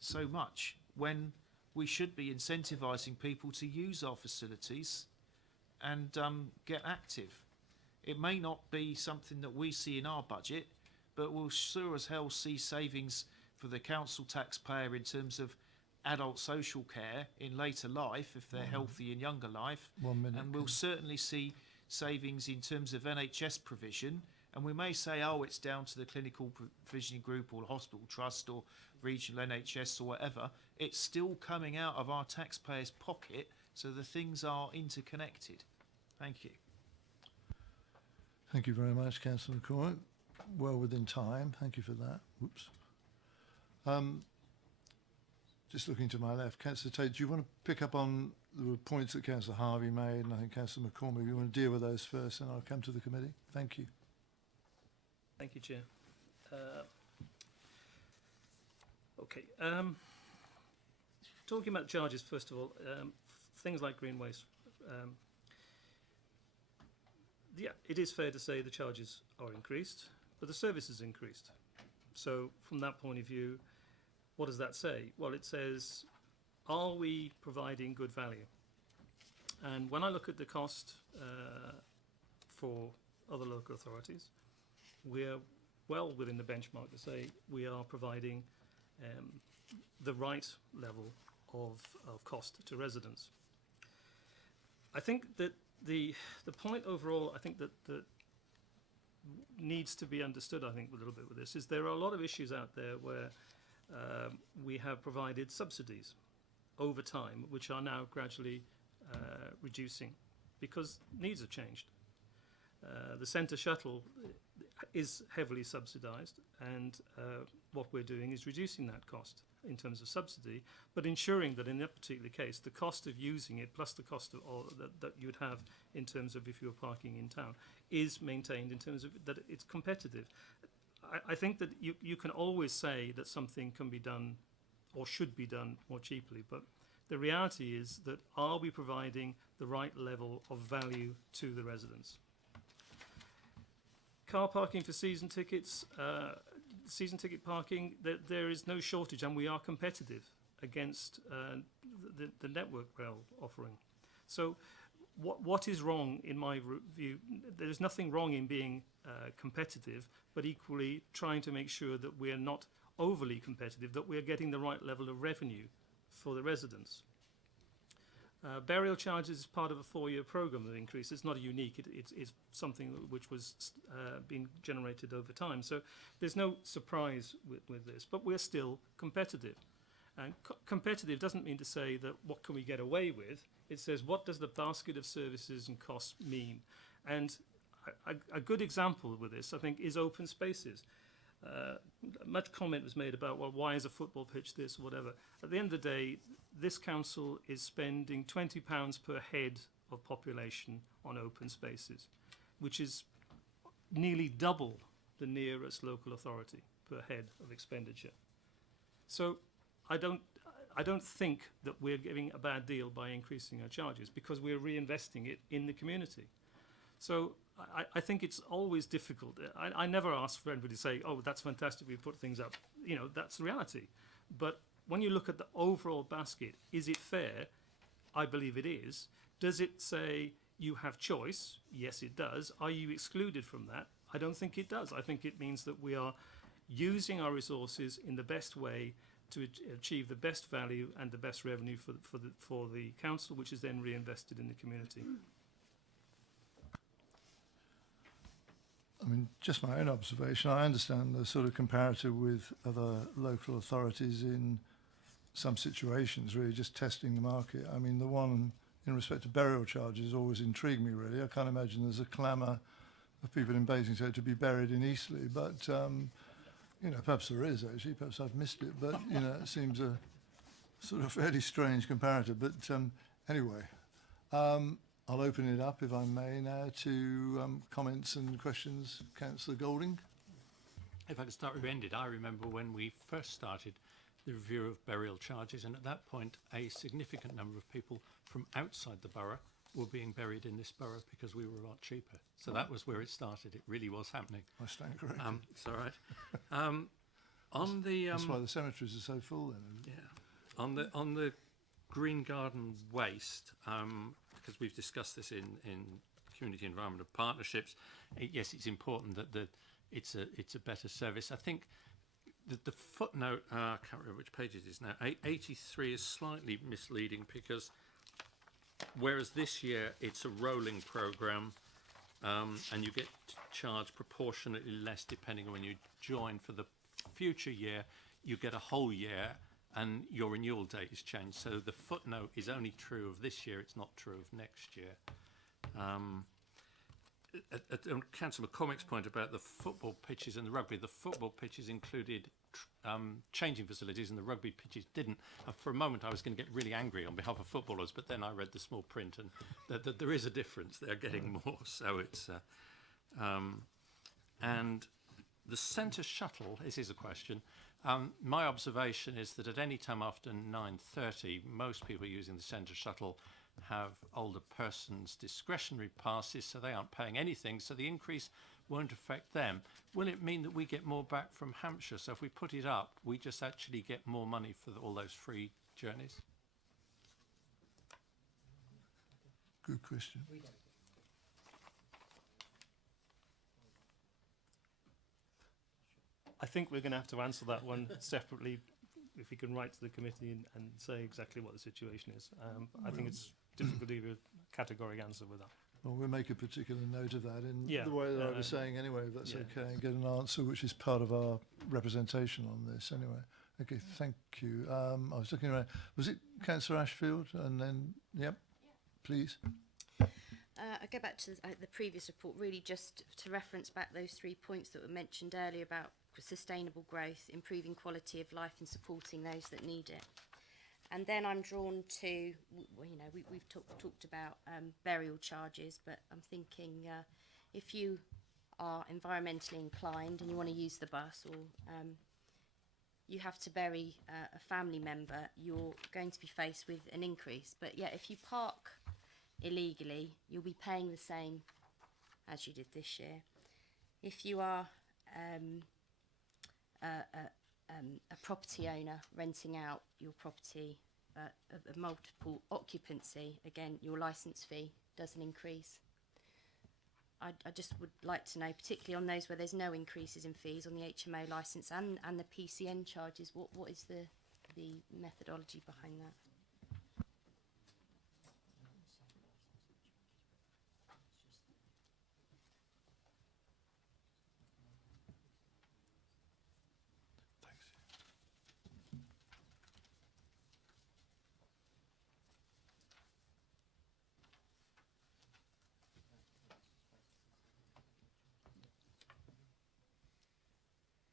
so much when we should be incentivising people to use our facilities and get active. It may not be something that we see in our budget, but we'll sure as hell see savings for the council taxpayer in terms of adult social care in later life, if they're healthy in younger life. 1 minute. And we'll certainly see savings in terms of NHS provision. And we may say, oh, it's down to the clinical provisioning group or the hospital trust or regional NHS or whatever. It's still coming out of our taxpayers' pocket, so the things are interconnected. Thank you. Thank you very much, Councillor McCormick. Well within time. Thank you for that. Whoops. Just looking to my left, Councillor Tate, do you want to pick up on the points that Councillor Harvey made, and I think Councillor McCormick, you want to deal with those first, and I'll come to the committee. Thank you. Thank you, Chair. Okay. Talking about charges, first of all, things like green waste. Yeah, it is fair to say the charges are increased, but the service is increased. So from that point of view, what does that say? Well, it says, are we providing good value? And when I look at the cost for other local authorities, we're well within the benchmark to say we are providing the right level of cost to residents. I think that the point overall, I think that needs to be understood, I think, a little bit with this, is there are a lot of issues out there where we have provided subsidies over time, which are now gradually reducing because needs have changed. The centre shuttle is heavily subsidised, and what we're doing is reducing that cost in terms of subsidy, but ensuring that in that particular case, the cost of using it plus the cost of that you'd have in terms of if you were parking in town is maintained in terms of that it's competitive. I think that you can always say that something can be done or should be done more cheaply, but the reality is that are we providing the right level of value to the residents? Car parking for season tickets, season ticket parking, there is no shortage, and we are competitive against the network rail offering. So what is wrong in my view? There's nothing wrong in being competitive, but equally trying to make sure that we're not overly competitive, that we're getting the right level of revenue for the residents. Burial charges is part of a 4-year programme of increase. It's not unique. It's something which was being generated over time. So there's no surprise with this, but we're still competitive. And competitive doesn't mean to say that what can we get away with. It says what does the basket of services and costs mean. And a good example with this, I think, is open spaces. Much comment was made about, well, why is a football pitch this or whatever. At the end of the day, this council is spending £20 per head of population on open spaces, which is nearly double the nearest local authority per head of expenditure. So I don't think that we're giving a bad deal by increasing our charges, because we're reinvesting it in the community. So I think it's always difficult. I never ask for anybody to say, oh, that's fantastic, we put things up. You know, that's the reality. But when you look at the overall basket, is it fair? I believe it is. Does it say you have choice? Yes, it does. Are you excluded from that? I don't think it does. I think it means that we are using our resources in the best way to achieve the best value and the best revenue for the council, which is then reinvested in the community. I mean, just my own observation, I understand the sort of comparative with other local authorities in some situations, really just testing the market. I mean, the one in respect to burial charges always intrigued me, really. I can't imagine there's a clamour of people in Basingstoke to be buried in Eastleigh, but you know, perhaps there is actually, perhaps I've missed it, but you know, it seems a sort of fairly strange comparative. But anyway, I'll open it up, if I may, now to comments and questions. Councillor Golding. If I could start where we ended, I remember when we first started the review of burial charges, and at that point a significant number of people from outside the borough were being buried in this borough because we were a lot cheaper. So that was where it started. It really was happening. I stand corrected. It's all right. On the That's why the cemeteries are so full then. Isn't it? yeah, on the green garden waste, because we've discussed this in community environmental partnerships. Yes, it's important that it's a better service. I think the footnote, I can't remember which page it is now, 83 is slightly misleading because whereas this year it's a rolling programme and you get charged proportionately less depending on when you join, for the future year you get a whole year and your renewal date is changed. So the footnote is only true of this year, it's not true of next year. At Councillor McCormick's point about the football pitches and the rugby, the football pitches included changing facilities and the rugby pitches didn't. For a moment I was going to get really angry on behalf of footballers, but then I read the small print and that there is a difference. They're getting more, so it's and the centre shuttle, this is a question. My observation is that at any time after 9:30, most people using the centre shuttle have older persons discretionary passes, so they aren't paying anything, so the increase won't affect them. Will it mean that we get more back from Hampshire? So if we put it up, we just actually get more money for all those free journeys? Good question. I think we're going to have to answer that one separately, if we can write to the committee and say exactly what the situation is. I think it's difficult to give a categoric answer with that. Well, we'll make a particular note of that in Yeah, the way that I was saying anyway, if that's yeah. okay, and get an answer which is part of our representation on this anyway. Okay, thank you. I was looking around. Was it Councillor Ashfield? And then, yep, please. I go back to the previous report, really just to reference back those 3 points that were mentioned earlier about sustainable growth, improving quality of life and supporting those that need it. And then I'm drawn to, you know, we've talked about burial charges, but I'm thinking if you are environmentally inclined and you want to use the bus, or you have to bury a family member, you're going to be faced with an increase. But yet if you park illegally, you'll be paying the same as you did this year. If you are a property owner renting out your property of multiple occupancy, again, your licence fee doesn't increase. I just would like to know, particularly on those where there's no increases in fees on the HMO licence and the PCN charges, what is the methodology behind that?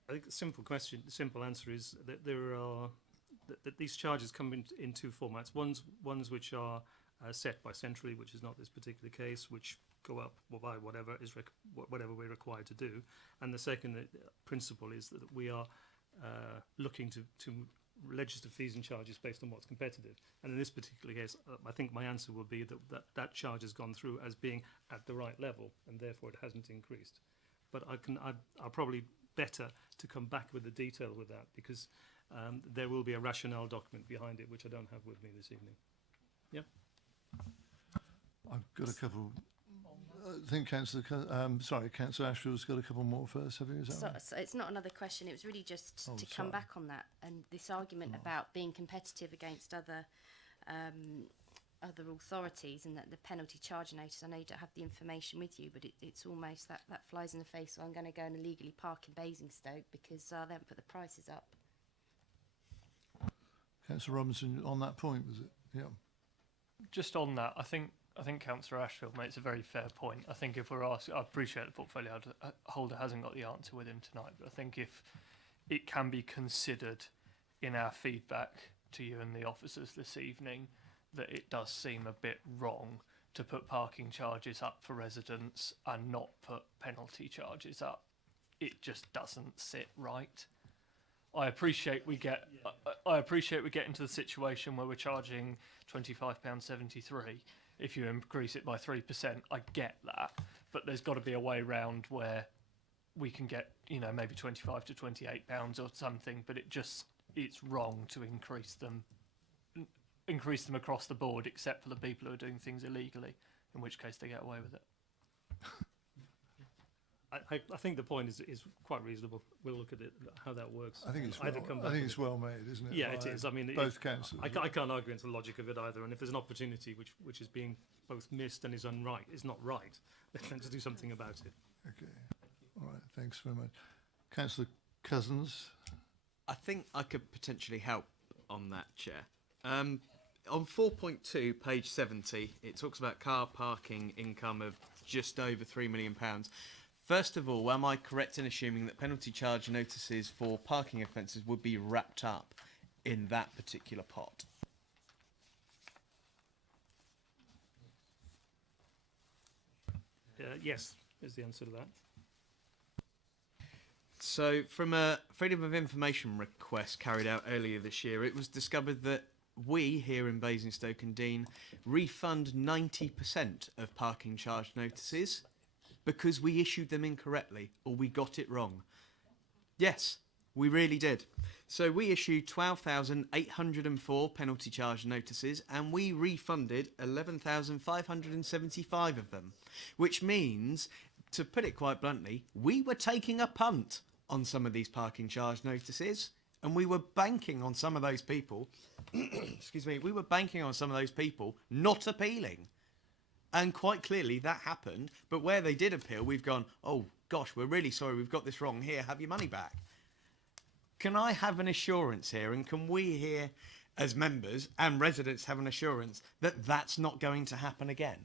I think the simple answer is that there are that these charges come in two formats. Ones which are set by centrally, which is not this particular case, which go up by whatever we're required to do. And the second principle is that we are looking to register fees and charges based on what's competitive. And in this particular case, I think my answer will be that charge has gone through as being at the right level, and therefore it hasn't increased. But I'll probably better to come back with the detail with that, because there will be a rationale document behind it, which I don't have with me this evening. Yep. I've got a couple. I think Councillor Ashfield's got a couple more first. Have you? Is that right? So it's not another question. It was really just to come back on that and this argument about being competitive against other authorities, and that the penalty charge notice. I know you don't have the information with you, but it's almost that flies in the face. So I'm going to go and illegally park in Basingstoke because they haven't put the prices up. Councillor Robinson, on that point, was it? Yeah. Just on that, I think I think Councillor Ashfield makes a very fair point. I think if we're asked, I appreciate the portfolio holder hasn't got the answer with him tonight, but I think if it can be considered in our feedback to you and the officers this evening, that it does seem a bit wrong to put parking charges up for residents and not put penalty charges up. It just doesn't sit right. I appreciate we get into the situation where we're charging £25.73. If you increase it by 3%, I get that, but there's got to be a way round where we can get, you know, maybe £25 to £28 or something. But it's wrong to increase them across the board, except for the people who are doing things illegally, in which case they get away with it. I think the point is quite reasonable. We'll look at it, how that works. I think it's well made, isn't it? Yeah, it is. I mean, both councils. I can't argue against the logic of it either. And if there's an opportunity which is being both missed and is not right, then let's do something about it. Okay. All right. Thanks very much, Councillor Cousins. I think I could potentially help on that, Chair. On 4.2, page 70, it talks about car parking income of just over £3 million. First of all, am I correct in assuming that penalty charge notices for parking offences would be wrapped up in that particular pot? Yes, is the answer to that. So, from a Freedom of Information request carried out earlier this year, it was discovered that we here in Basingstoke and Dean refund 90% of parking charge notices because we issued them incorrectly or we got it wrong. Yes, we really did. So we issued 12,804 penalty charge notices and we refunded 11,575 of them, which means, to put it quite bluntly, we were taking a punt on some of these parking charge notices and we were banking on some of those people excuse me, we were banking on some of those people not appealing. And quite clearly that happened, but where they did appeal, we've gone, oh gosh, we're really sorry, we've got this wrong, here, have your money back. Can I have an assurance here, and can we here as members and residents have an assurance that that's not going to happen again?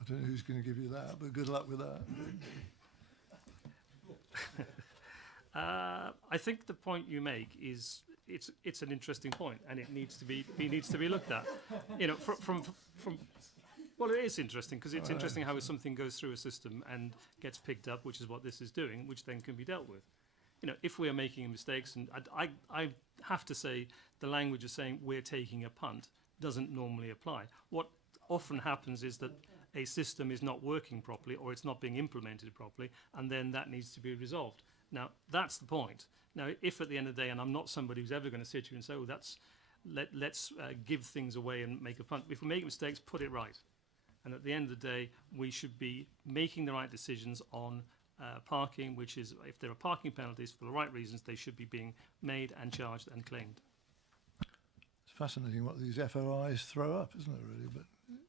I don't know who's going to give you that, but good luck with that. I think the point you make is it's an interesting point, and it needs to be looked at. You know, from well, it is interesting because it's interesting how something goes through a system and gets picked up, which is what this is doing, which then can be dealt with. You know, if we are making mistakes, and I have to say the language of saying we're taking a punt doesn't normally apply. What often happens is that a system is not working properly or it's not being implemented properly, and then that needs to be resolved. Now, that's the point. Now, if at the end of the day, and I'm not somebody who's ever going to sit here and say, oh, let's give things away and make a punt. If we make mistakes, put it right. And at the end of the day, we should be making the right decisions on parking, which is, if there are parking penalties for the right reasons, they should be being made and charged and claimed. It's fascinating what these FOIs throw up, isn't it, really? But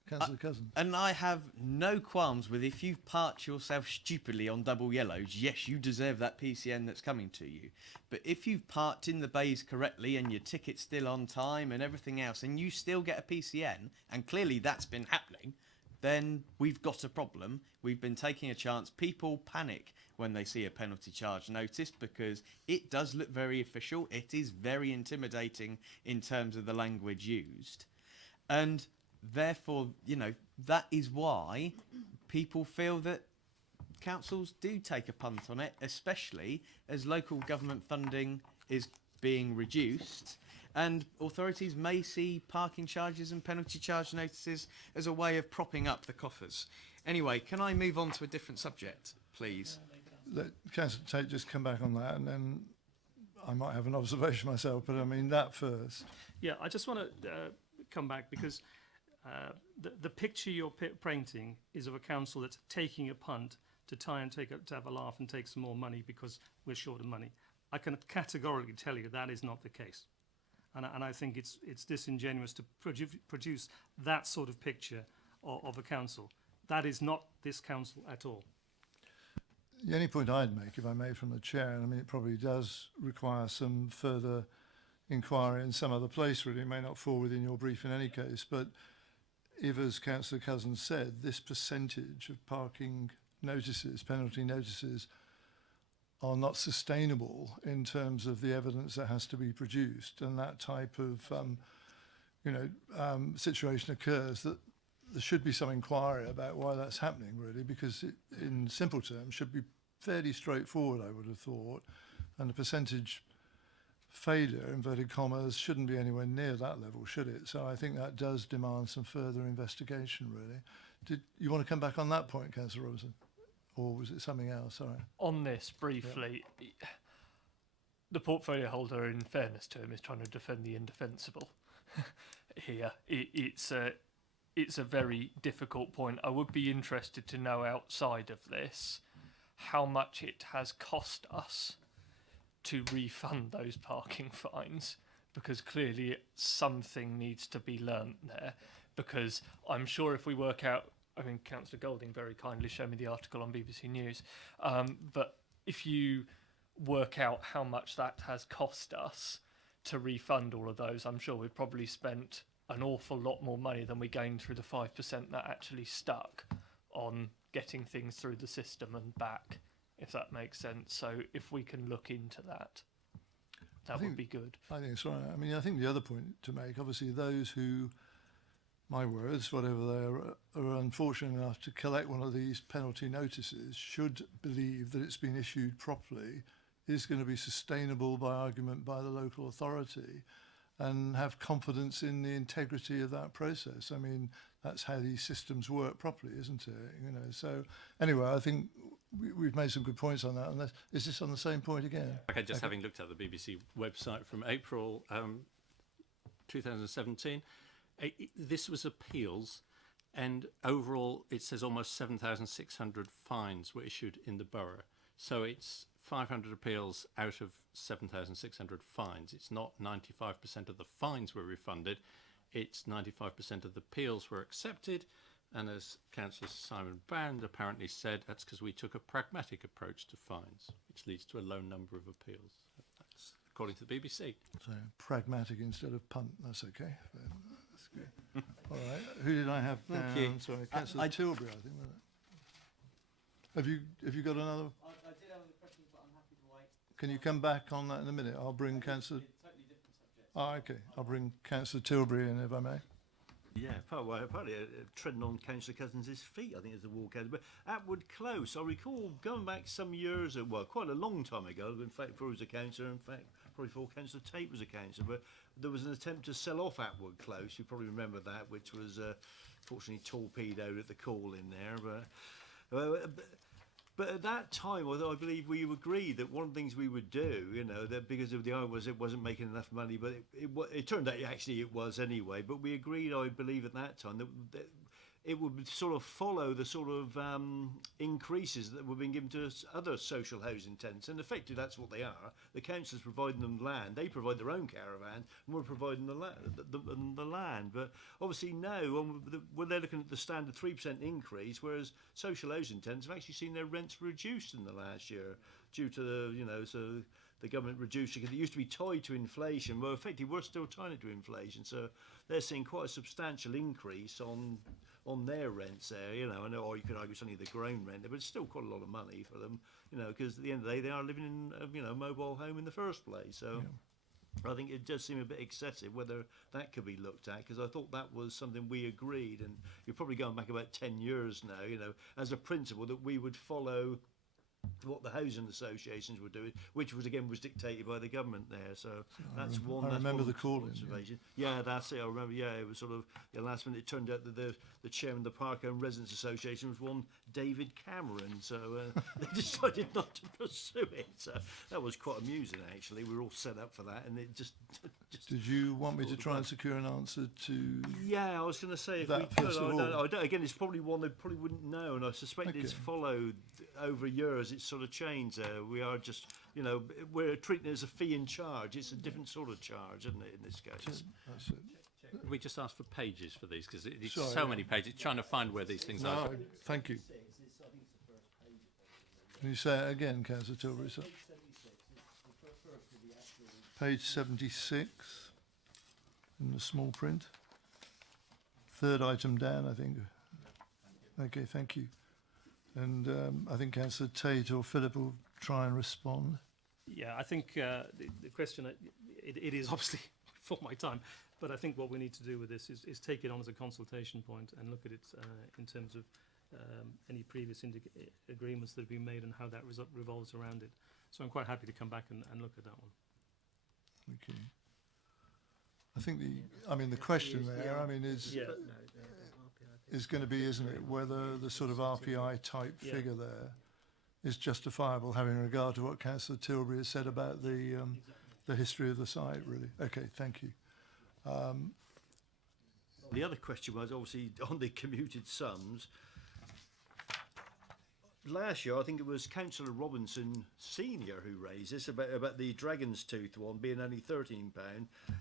Councillor Cousins. And I have no qualms with, if you've parked yourself stupidly on double yellows, yes, you deserve that PCN that's coming to you. But if you've parked in the bays correctly and your ticket's still on time and everything else, and you still get a PCN, and clearly that's been happening, then we've got a problem. We've been taking a chance. People panic when they see a penalty charge notice because it does look very official. It is very intimidating in terms of the language used. And therefore, you know, that is why people feel that councils do take a punt on it, especially as local government funding is being reduced. And authorities may see parking charges and penalty charge notices as a way of propping up the coffers. Anyway, can I move on to a different subject, please? Let Councillor Tate just come back on that, and then I might have an observation myself, but I mean that first. Yeah, I just want to come back because the picture you're painting is of a council that's taking a punt to try and to have a laugh and take some more money because we're short of money. I can categorically tell you that is not the case. And I think it's disingenuous to produce that sort of picture of a council. That is not this council at all. The only point I'd make, if I may, from the chair, and I mean it probably does require some further inquiry in some other place, really, it may not fall within your brief in any case, but if, as Councillor Cousins said, this percentage of parking notices, penalty notices, are not sustainable in terms of the evidence that has to be produced, and that type of situation occurs, that there should be some inquiry about why that's happening, really, because it, in simple terms, should be fairly straightforward, I would have thought, and the percentage failure, inverted commas, shouldn't be anywhere near that level, should it? So I think that does demand some further investigation, really. Did you want to come back on that point, Councillor Robinson? Or was it something else? Sorry. On this, briefly, the portfolio holder, in fairness to him, is trying to defend the indefensible here. It's a very difficult point. I would be interested to know, outside of this, how much it has cost us to refund those parking fines, because clearly something needs to be learnt there, because I'm sure if we work out, I mean, Councillor Golding very kindly showed me the article on BBC News, but if you work out how much that has cost us to refund all of those, I'm sure we've probably spent an awful lot more money than we gained through the 5% that actually stuck on getting things through the system and back, if that makes sense. So if we can look into that, that would be good. I think it's right. I mean, I think the other point to make, obviously, those who, my words, whatever they are unfortunate enough to collect one of these penalty notices should believe that it's been issued properly, is going to be sustainable by argument by the local authority, and have confidence in the integrity of that process. I mean, that's how these systems work properly, isn't it? So anyway, I think we've made some good points on that. And is this on the same point again? Okay, just having looked at the BBC website from April 2017, this was appeals, and overall it says almost 7,600 fines were issued in the borough. So it's 500 appeals out of 7,600 fines. It's not 95% of the fines were refunded, it's 95% of the appeals were accepted, and as Councillor Simon Band apparently said, that's because we took a pragmatic approach to fines, which leads to a low number of appeals. That's according to the BBC. So pragmatic instead of punt, that's okay. That's good. All right, who did I have? Thank you. Sorry, Councillor Tilbury, I think. Have you got another? I did have a question, but I'm happy to wait. Can you come back on that in a minute? I'll bring Councillor. Totally different subject. Oh, okay. I'll bring Councillor Tilbury in, if I may. Yeah, partly treading on Councillor Cousins' feet, I think, as the walk out. But Atwood Close, I recall going back some years, well, quite a long time ago, in fact, before he was a councillor, in fact, probably before Councillor Tate was a councillor, but there was an attempt to sell off Atwood Close, you probably remember that, which was fortunately torpedoed at the call in there. But at that time, although I believe we agreed that one of the things we would do, that because of the eye was it wasn't making enough money, but it turned out actually it was anyway. But we agreed, I believe, at that time that it would sort of follow the sort of increases that were being given to other social housing tenants, and effectively that's what they are. The council's providing them land, they provide their own caravan, and we're providing the land. But obviously now, when they're looking at the standard 3% increase, whereas social housing tenants have actually seen their rents reduced in the last year due to the government reducing it. It used to be tied to inflation. Well, effectively, we're still tying it to inflation, so they're seeing quite a substantial increase on their rents there, or you could argue it's only the grown rent, but it's still quite a lot of money for them, because at the end of the day, they are living in a mobile home in the first place. So I think it does seem a bit excessive, whether that could be looked at, because I thought that was something we agreed, and you're probably going back about 10 years now, as a principle that we would follow what the housing associations were doing, which was dictated by the government there. So that's one. I remember the call. Yeah, that's it. I remember. Yeah, it was sort of last minute. It turned out that the chairman of the Park Home Residents Association was one David Cameron. So they decided not to pursue it. So that was quite amusing, actually. We were all set up for that, and it just. Did you want me to try and secure an answer to? Yeah, I was going to say if we could. Again, it's probably one they probably wouldn't know, and I suspect it's followed over years. It's sort of changed. We are just, we're treating it as a fee and charge. It's a different sort of charge, isn't it, in this case? That's it. We just asked for pages for these because it's so many pages. Trying to find where these things are. Thank you. Can you say it again, Councillor Tilbury? Page 76 in the small print. third item down, I think. Okay, thank you. And I think Councillor Tate or Philip will try and respond. Yeah, I think the question, it is obviously before my time, but I think what we need to do with this is take it on as a consultation point and look at it in terms of any previous agreements that have been made and how that revolves around it. So I'm quite happy to come back and look at that one. Okay. I think the question there, is going to be, isn't it, whether the sort of RPI type figure there is justifiable, having regard to what Councillor Tilbury has said about the history of the site, really. Okay, thank you. The other question was obviously on the commuted sums. Last year, I think it was Councillor Robinson Senior who raised this about the Dragon's Tooth one being only £13,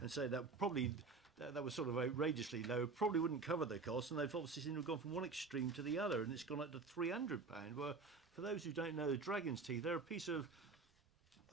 and say that probably that was sort of outrageously low. Probably wouldn't cover the cost, and they've obviously seemed to have gone from one extreme to the other, and it's gone up to £300. Well, for those who don't know, the Dragon's Teeth, they're a piece of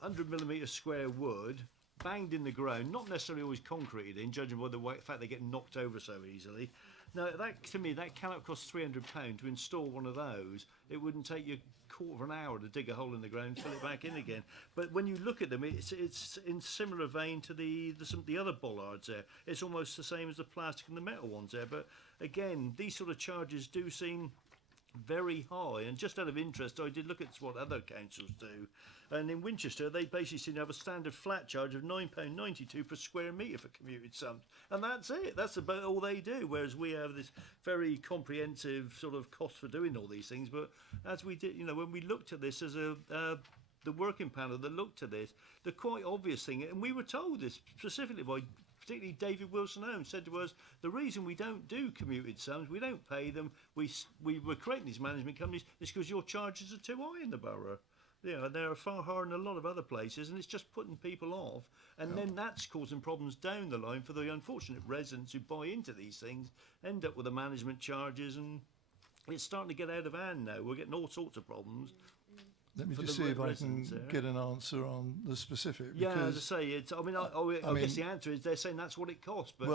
100mm square wood banged in the ground, not necessarily always concreted in, judging by the fact they get knocked over so easily. Now, that to me, that cannot cost £300 to install one of those. It wouldn't take you a quarter of an hour to dig a hole in the ground, fill it back in again. But when you look at them, it's in similar vein to some of the other bollards there. It's almost the same as the plastic and the metal ones there. But again, these sort of charges do seem very high, and just out of interest I did look at what other councils do, and in Winchester they basically seem to have a standard flat charge of £9.92 per square metre for commuted sums, and that's it. That's about all they do, whereas we have this very comprehensive sort of cost for doing all these things. But as we did, when we looked at this as the working panel that looked at this, the quite obvious thing, and we were told this specifically by particularly David Wilson-Holmes, said to us, the reason we don't do commuted sums, we don't pay them, we were creating these management companies, is because your charges are too high in the borough. They're far higher in a lot of other places, and it's just putting people off. And then that's causing problems down the line for the unfortunate residents who buy into these things, end up with the management charges, and it's starting to get out of hand now. We're getting all sorts of problems. Let me just see if I can get an answer on the specific. Yeah, as I say, I guess the answer is they're saying that's what it costs, but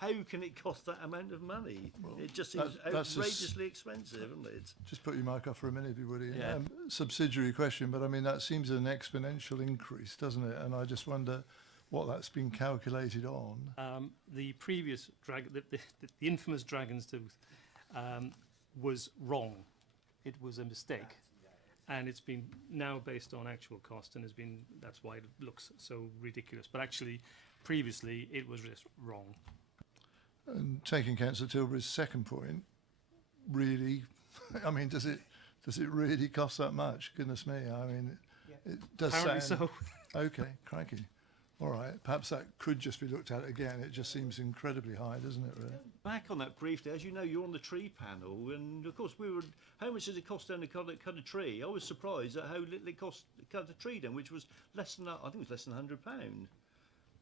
how can it cost that amount of money? It just seems outrageously expensive, isn't it? Just put your mic off for a minute, if you would. Yeah. Subsidiary question, but I mean, that seems an exponential increase, doesn't it? And I just wonder what that's been calculated on. The previous the infamous Dragon's Tooth was wrong. It was a mistake. And it's been now based on actual cost, and that's why it looks so ridiculous. But actually, previously, it was just wrong. And taking Councillor Tilbury's second point, really, I mean, does it really cost that much? Goodness me, I mean, it does Apparently sound... so. Okay, crikey. All right, perhaps that could just be looked at again. It just seems incredibly high, doesn't it, really? Back on that briefly, as you know, you're on the tree panel, and of course how much does it cost down to cut a tree? I was surprised at how little it cost to cut a tree down, which was less than, I think it was less than £100.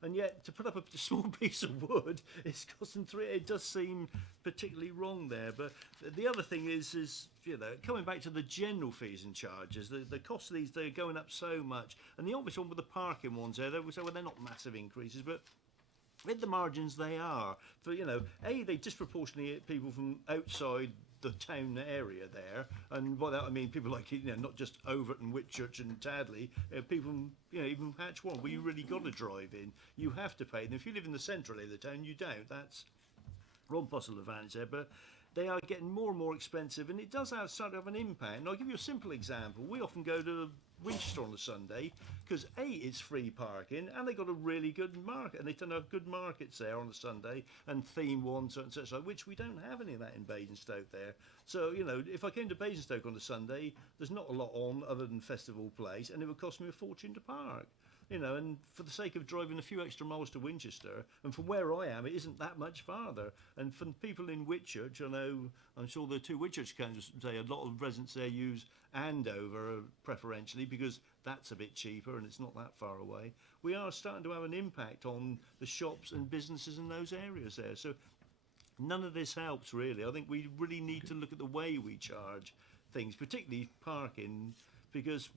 And yet, to put up a small piece of wood, it's costing £3. It does seem particularly wrong there. But the other thing is coming back to the general fees and charges, the cost of these, they're going up so much. And the obvious one with the parking ones there, they would say, well, they're not massive increases, but at the margins they are. For, they disproportionately hit people from outside the town area there, and by that I mean people like not just Overton, Whitchurch and Tadley, people from even Patch One, where you really got to drive in, you have to pay them. If you live in the central area of the town, you don't. That's one possible advantage there, but they are getting more and more expensive, and it does start to have an impact. And I'll give you a simple example. We often go to Winchester on a Sunday because it's free parking, and they got a really good market, and they tend to have good markets there on a Sunday, and theme ones and such like, which we don't have any of that in Basingstoke there. So if I came to Basingstoke on a Sunday, there's not a lot on other than Festival Place, and it would cost me a fortune to park. And for the sake of driving a few extra miles to Winchester, and from where I am, it isn't that much farther. And for people in Whitchurch, I'm sure the two Whitchurch councils say a lot of residents there use Andover preferentially because that's a bit cheaper and it's not that far away. We are starting to have an impact on the shops and businesses in those areas there. So none of this helps really. I think we really need to look at the way we charge things, particularly parking. Because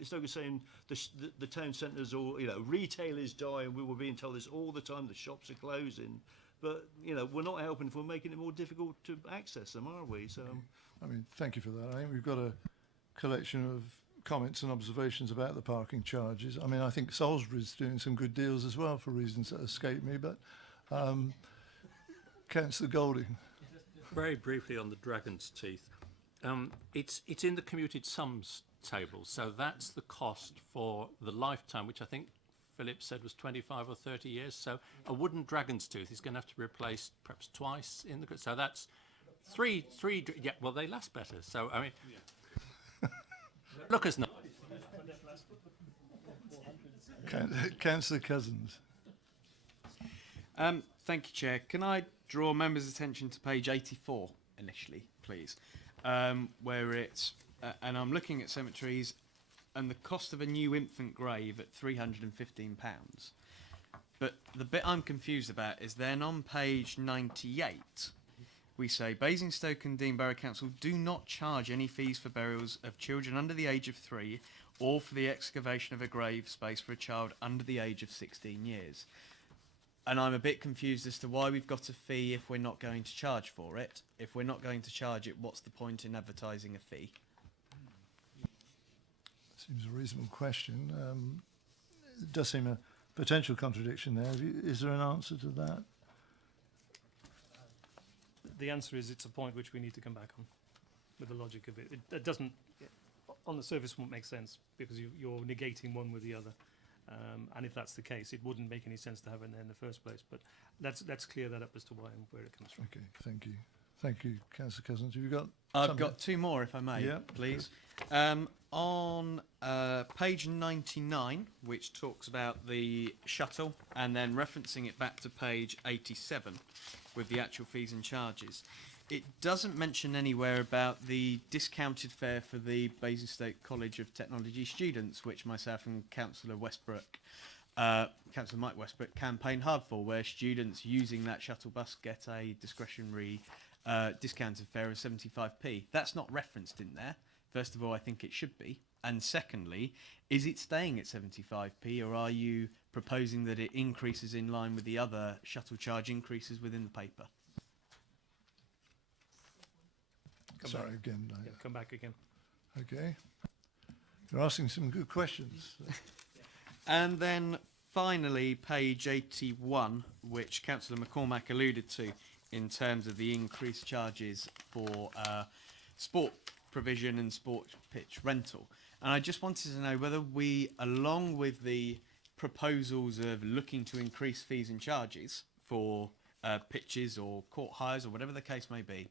it's no good saying the town centres or retail is dying. We were being told this all the time. The shops are closing, but you know, we're not helping if we're making it more difficult to access them, are we? So I mean, thank you for that. I think we've got a collection of comments and observations about the parking charges. I mean, I think Salisbury's doing some good deals as well for reasons that escape me, but Councillor Golding. Very briefly on the Dragon's Teeth. It's in the commuted sums table, so that's the cost for the lifetime, which I think Philip said was 25 or 30 years. So a wooden Dragon's Tooth is going to have to be replaced perhaps twice in the. So that's three. Yeah, well, they last better. So I mean, look us not. Councillor Cousins. Thank you, Chair. Can I draw members' attention to page 84 initially, please? Where it's, and I'm looking at cemeteries, and the cost of a new infant grave at £315. But the bit I'm confused about is then on page 98, we say Basingstoke and Dean Borough Council do not charge any fees for burials of children under the age of 3 or for the excavation of a grave space for a child under the age of 16 years. And I'm a bit confused as to why we've got a fee if we're not going to charge for it. If we're not going to charge it, what's the point in advertising a fee? Seems a reasonable question. It does seem a potential contradiction there. Is there an answer to that? The answer is it's a point which we need to come back on with the logic of it. It doesn't, on the surface, won't make sense because you're negating one with the other. And if that's the case, it wouldn't make any sense to have it there in the first place. But let's clear that up as to why and where it comes from. Okay, thank you. Thank you, Councillor Cousins. Have you got I've got two more, if I may, please. On page 99, which talks about the shuttle, and then referencing it back to page 87 with the actual fees and charges, it doesn't mention anywhere about the discounted fare for the Basingstoke College of Technology students, which myself and Councillor Westbrook, Councillor Mike Westbrook, campaigned hard for, where students using that shuttle bus get a discretionary discounted fare of 75p. That's not referenced in there. First of all, I think it should be. And secondly, is it staying at 75p, or are you proposing that it increases in line with the other shuttle charge increases within the paper? Sorry, again. Yeah, come back again. Okay. You're asking some good questions. And then finally, page 81, which Councillor McCormack alluded to in terms of the increased charges for sport provision and sport pitch rental. And I just wanted to know whether we, along with the proposals of looking to increase fees and charges for pitches or court hires or whatever the case may be,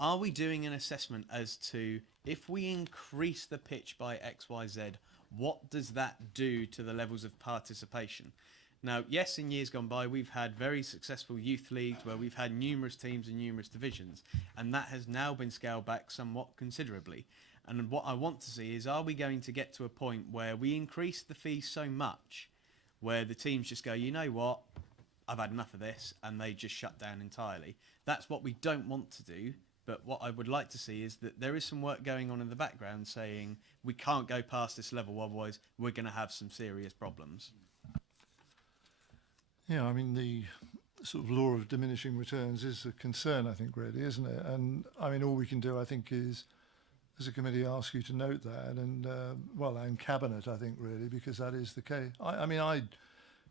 are we doing an assessment as to if we increase the pitch by XYZ, what does that do to the levels of participation? Now, yes, in years gone by, we've had very successful youth leagues where we've had numerous teams and numerous divisions, and that has now been scaled back somewhat considerably. And what I want to see is, are we going to get to a point where we increase the fees so much where the teams just go, you know what, I've had enough of this, and they just shut down entirely? That's what we don't want to do. But what I would like to see is that there is some work going on in the background saying we can't go past this level, otherwise we're going to have some serious problems. Yeah, I mean, the sort of law of diminishing returns is a concern, I think, really, isn't it? And, I mean, all we can do, I think, is, as a committee, ask you to note that and, well, and Cabinet, I think, really, because that is the case. I mean, I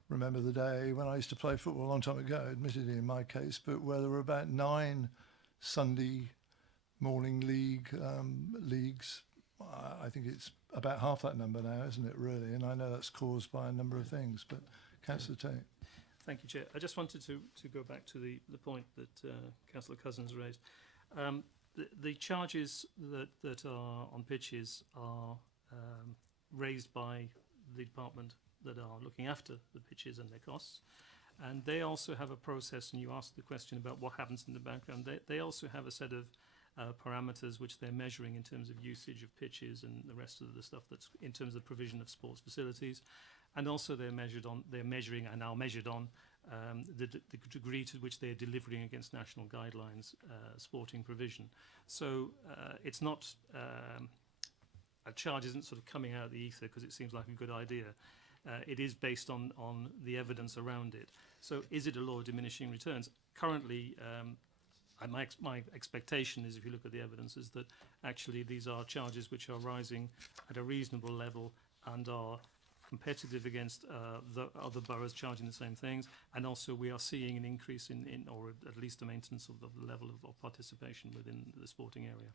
remember the day when I used to play football a long time ago, admittedly in my case, but where there were about 9 Sunday morning leagues. I think it's about half that number now, isn't it, really? And I know that's caused by a number of things, but Councillor Tate. Thank you, Chair. I just wanted to go back to the point that Councillor Cousins raised. The charges that are on pitches are raised by the department that are looking after the pitches and their costs. And they also have a process, and you asked the question about what happens in the background. They also have a set of parameters which they're measuring in terms of usage of pitches and the rest of the stuff that's in terms of provision of sports facilities. And also they're measuring and are measured on the degree to which they're delivering against national guidelines sporting provision. So it's not, a charge isn't sort of coming out of the ether because it seems like a good idea. It is based on the evidence around it. So is it a law of diminishing returns? currently, my expectation is, if you look at the evidence, is that actually these are charges which are rising at a reasonable level and are competitive against the other boroughs charging the same things, and also we are seeing an increase in or at least a maintenance of the level of participation within the sporting area.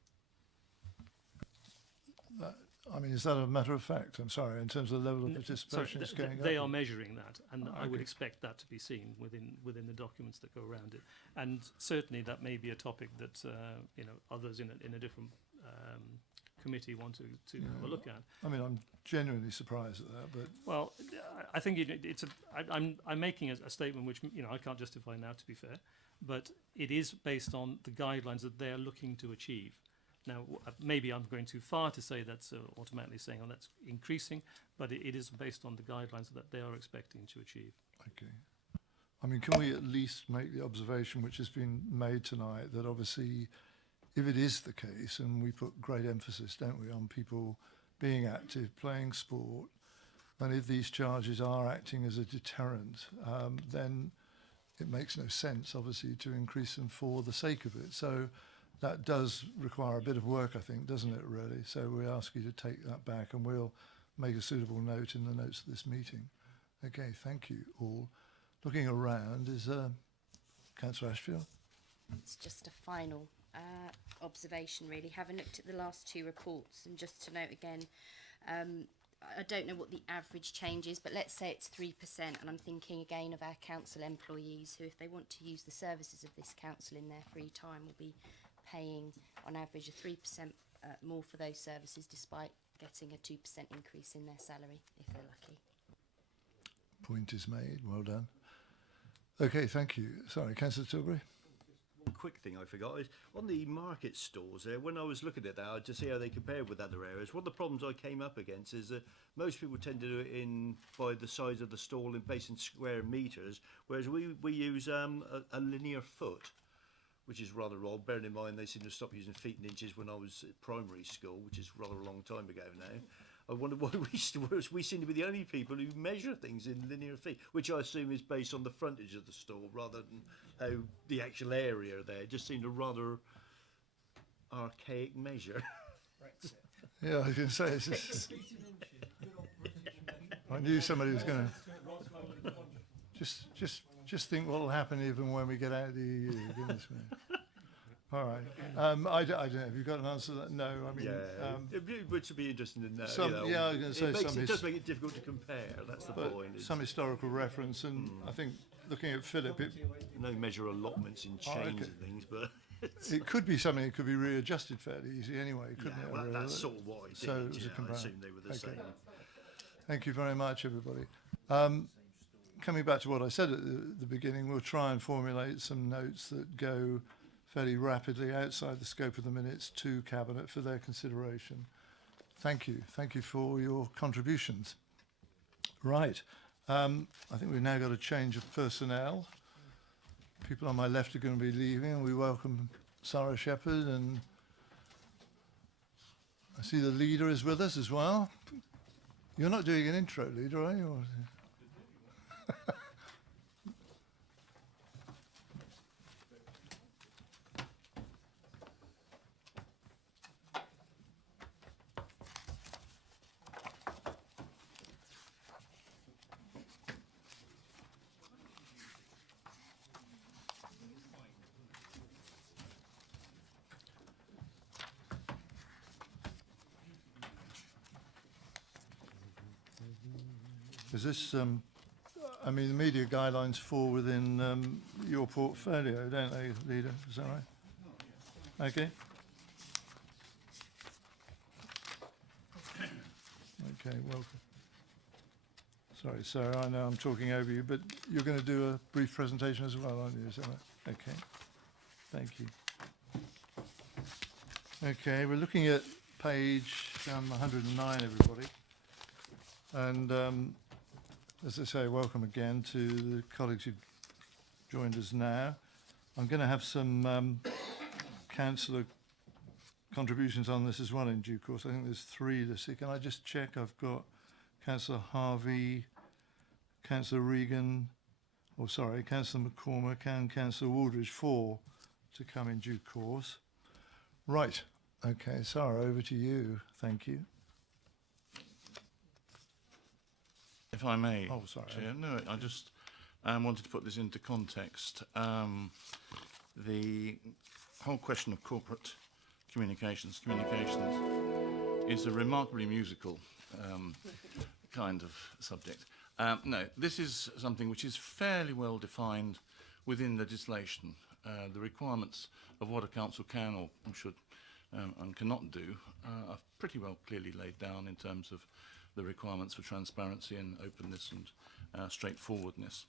I mean, is that a matter of fact? I'm sorry, in terms of the level of participation, it's going up. They are measuring that, and I would Okay. expect that to be seen within the documents that go around it. And certainly that may be a topic that others in a different committee want to have a look at. I mean, I'm genuinely surprised at that, but Well, I think I'm making a statement which I can't justify now, to be fair, but it is based on the guidelines that they are looking to achieve. Now, maybe I'm going too far to say that's automatically saying, oh, that's increasing, but it is based on the guidelines that they are expecting to achieve. okay. I mean, can we at least make the observation which has been made tonight that obviously, if it is the case, and we put great emphasis, don't we, on people being active, playing sport, and if these charges are acting as a deterrent, then it makes no sense, obviously, to increase them for the sake of it. So that does require a bit of work, I think, doesn't it, really? So we ask you to take that back, and we'll make a suitable note in the notes of this meeting. Okay, thank you all. Looking around, is Councillor Ashfield? It's just a final observation, really. Having looked at the last two reports, and just to note again, I don't know what the average change is, but let's say it's 3%, and I'm thinking again of our council employees who, if they want to use the services of this council in their free time, will be paying on average a 3% more for those services, despite getting a 2% increase in their salary, if they're lucky. Point is made. Well done. Okay, thank you. Sorry, Councillor Tilbury? One quick thing I forgot is on the market stores there, when I was looking at that to see how they compare with other areas, one of the problems I came up against is that most people tend to do it by the size of the stall and based in square metres, whereas we use a linear foot, which is rather odd, bearing in mind they seem to stop using feet and inches when I was at primary school, which is rather a long time ago now. I wonder why we seem to be the only people who measure things in linear feet, which I assume is based on the frontage of the stall rather than how the actual area there. It just seemed a rather archaic measure. Yeah, I was going to say, it's I knew somebody was going to... Just think what will happen even when we get out of the EU, goodness me. All right. I don't know. Have you got an answer to that? No. I mean, it would be interesting to know. Yeah, I was going to say it does make it difficult to compare. That's the point. Some historical reference, and I think looking at Philip, no measure allotments in chains and things, but it could be something that could be readjusted fairly easy anyway, couldn't it? Well, that's sort of what I did. So it was a comparison. I assume they were the same. Thank you very much, everybody. Coming back to what I said at the beginning, we'll try and formulate some notes that go fairly rapidly outside the scope of the minutes to Cabinet for their consideration. Thank you. Thank you for your contributions. Right. I think we've now got a change of personnel. People on my left are going to be leaving, and we welcome Sarah Shepherd, and I see the leader is with us as well. You're not doing an intro, leader, are you? Is this, I mean, the media guidelines fall within your portfolio, don't they, Leader? Is that right? Okay. Okay, welcome. Sorry, Sarah, I know I'm talking over you, but you're going to do a brief presentation as well, aren't you? Is that right? Okay. Thank you. Okay, we're looking at page 109, everybody. And as I say, welcome again to the colleagues who've joined us now. I'm going to have some councillor contributions on this as well in due course. I think there's 3 this week. Can I just check? I've got Councillor Harvey, Councillor Regan, Councillor McCormack and Councillor Wooldridge, 4 to come in due course. Right. Okay, Sarah, over to you. Thank you. If I may, Oh, sorry. Chair. No, I just wanted to put this into context. The whole question of corporate communications is a remarkably musical kind of subject. No, this is something which is fairly well defined within legislation. The requirements of what a council can or should and cannot do are pretty well clearly laid down in terms of the requirements for transparency and openness and straightforwardness.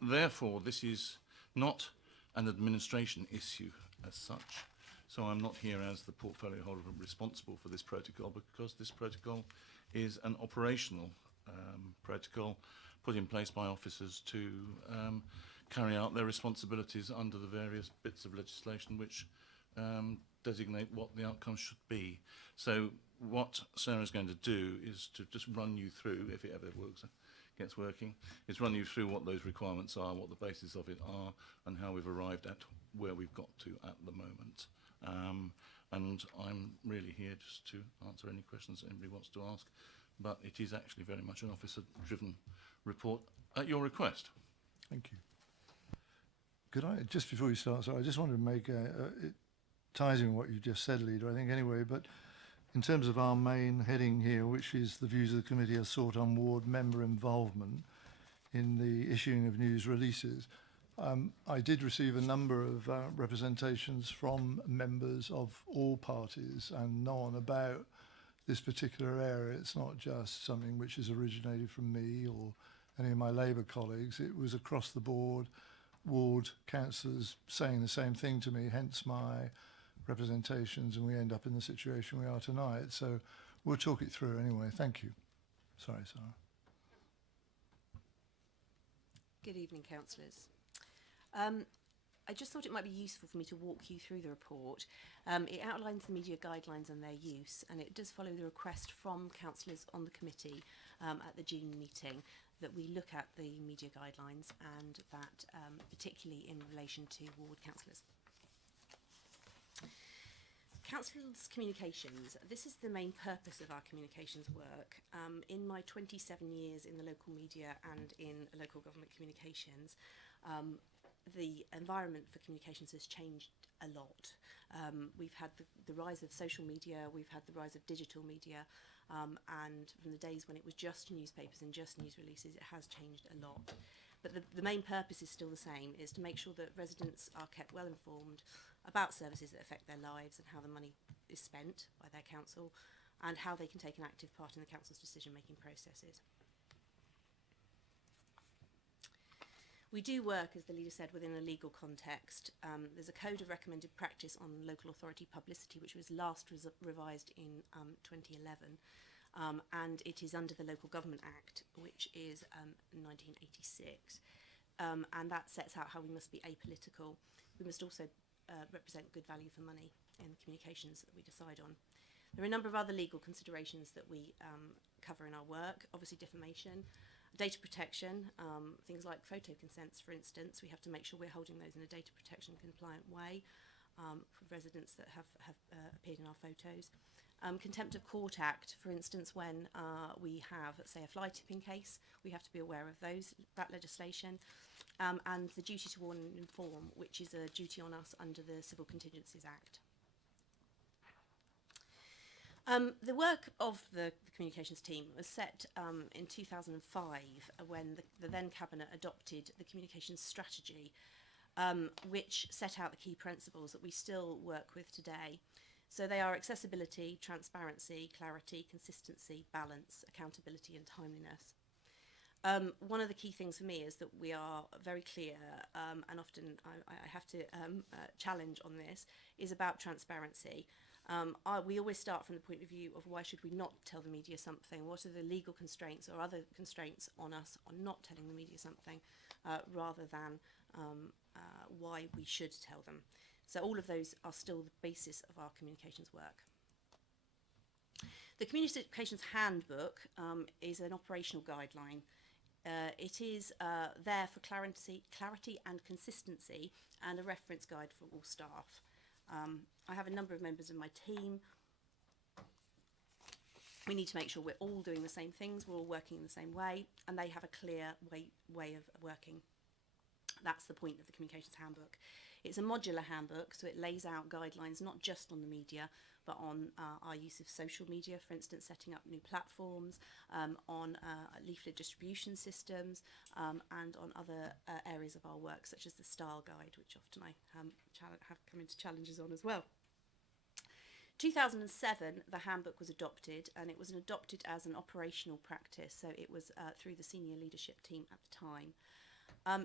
Therefore, this is not an administration issue as such. So I'm not here as the portfolio holder responsible for this protocol, because this protocol is an operational protocol put in place by officers to carry out their responsibilities under the various bits of legislation which designate what the outcome should be. So what Sarah's going to do is to just run you through, if it ever gets working, is run you through what those requirements are, what the basis of it are, and how we've arrived at where we've got to at the moment. And I'm really here just to answer any questions that anybody wants to ask, but it is actually very much an officer-driven report at your request. Thank you. Could I, just before you start, sorry, I just wanted to make it ties in what you just said, Leader, I think anyway, but in terms of our main heading here, which is the views of the committee are sought on ward member involvement in the issuing of news releases, I did receive a number of representations from members of all parties and no one about this particular area. It's not just something which has originated from me or any of my Labour colleagues. It was across the board, ward councillors saying the same thing to me, hence my representations, and we end up in the situation we are tonight. So we'll talk it through anyway. Thank you. Sorry, Sarah. Good evening, councillors. I just thought it might be useful for me to walk you through the report. It outlines the media guidelines and their use, and it does follow the request from councillors on the committee at the June meeting that we look at the media guidelines, and that particularly in relation to ward councillors. Council's communications. This is the main purpose of our communications work. In my 27 years in the local media and in local government communications, the environment for communications has changed a lot. We've had the rise of social media, we've had the rise of digital media, and from the days when it was just newspapers and just news releases, it has changed a lot. But the main purpose is still the same, is to make sure that residents are kept well informed about services that affect their lives and how the money is spent by their council, and how they can take an active part in the council's decision-making processes. We do work, as the leader said, within a legal context. There's a code of recommended practice on local authority publicity, which was last revised in 2011, and it is under the Local Government Act, which is 1986, and that sets out how we must be apolitical. We must also represent good value for money in the communications that we decide on. There are a number of other legal considerations that we cover in our work, obviously defamation, data protection, things like photo consents, for instance. We have to make sure we're holding those in a data protection compliant way for residents that have appeared in our photos. Contempt of Court Act, for instance, when we have, say, a fly tipping case, we have to be aware of that legislation, and the duty to warn and inform, which is a duty on us under the Civil Contingencies Act. The work of the communications team was set in 2005 when the then Cabinet adopted the communications strategy, which set out the key principles that we still work with today. So they are accessibility, transparency, clarity, consistency, balance, accountability and timeliness. One of the key things for me is that we are very clear, and often I have to challenge on this, is about transparency. We always start from the point of view of why should we not tell the media something, what are the legal constraints or other constraints on us on not telling the media something, rather than why we should tell them. So all of those are still the basis of our communications work. The Communications Handbook is an operational guideline It is there for clarity and consistency, and a reference guide for all staff. I have a number of members of my team. We need to make sure we're all doing the same things, we're all working in the same way, and they have a clear way of working. That's the point of the Communications Handbook. It's a modular handbook, so it lays out guidelines not just on the media, but on our use of social media, for instance, setting up new platforms, on leaflet distribution systems, and on other areas of our work, such as the style guide, which often I have come into challenges on as well. 2007, the handbook was adopted, and it was adopted as an operational practice, so it was through the senior leadership team at the time.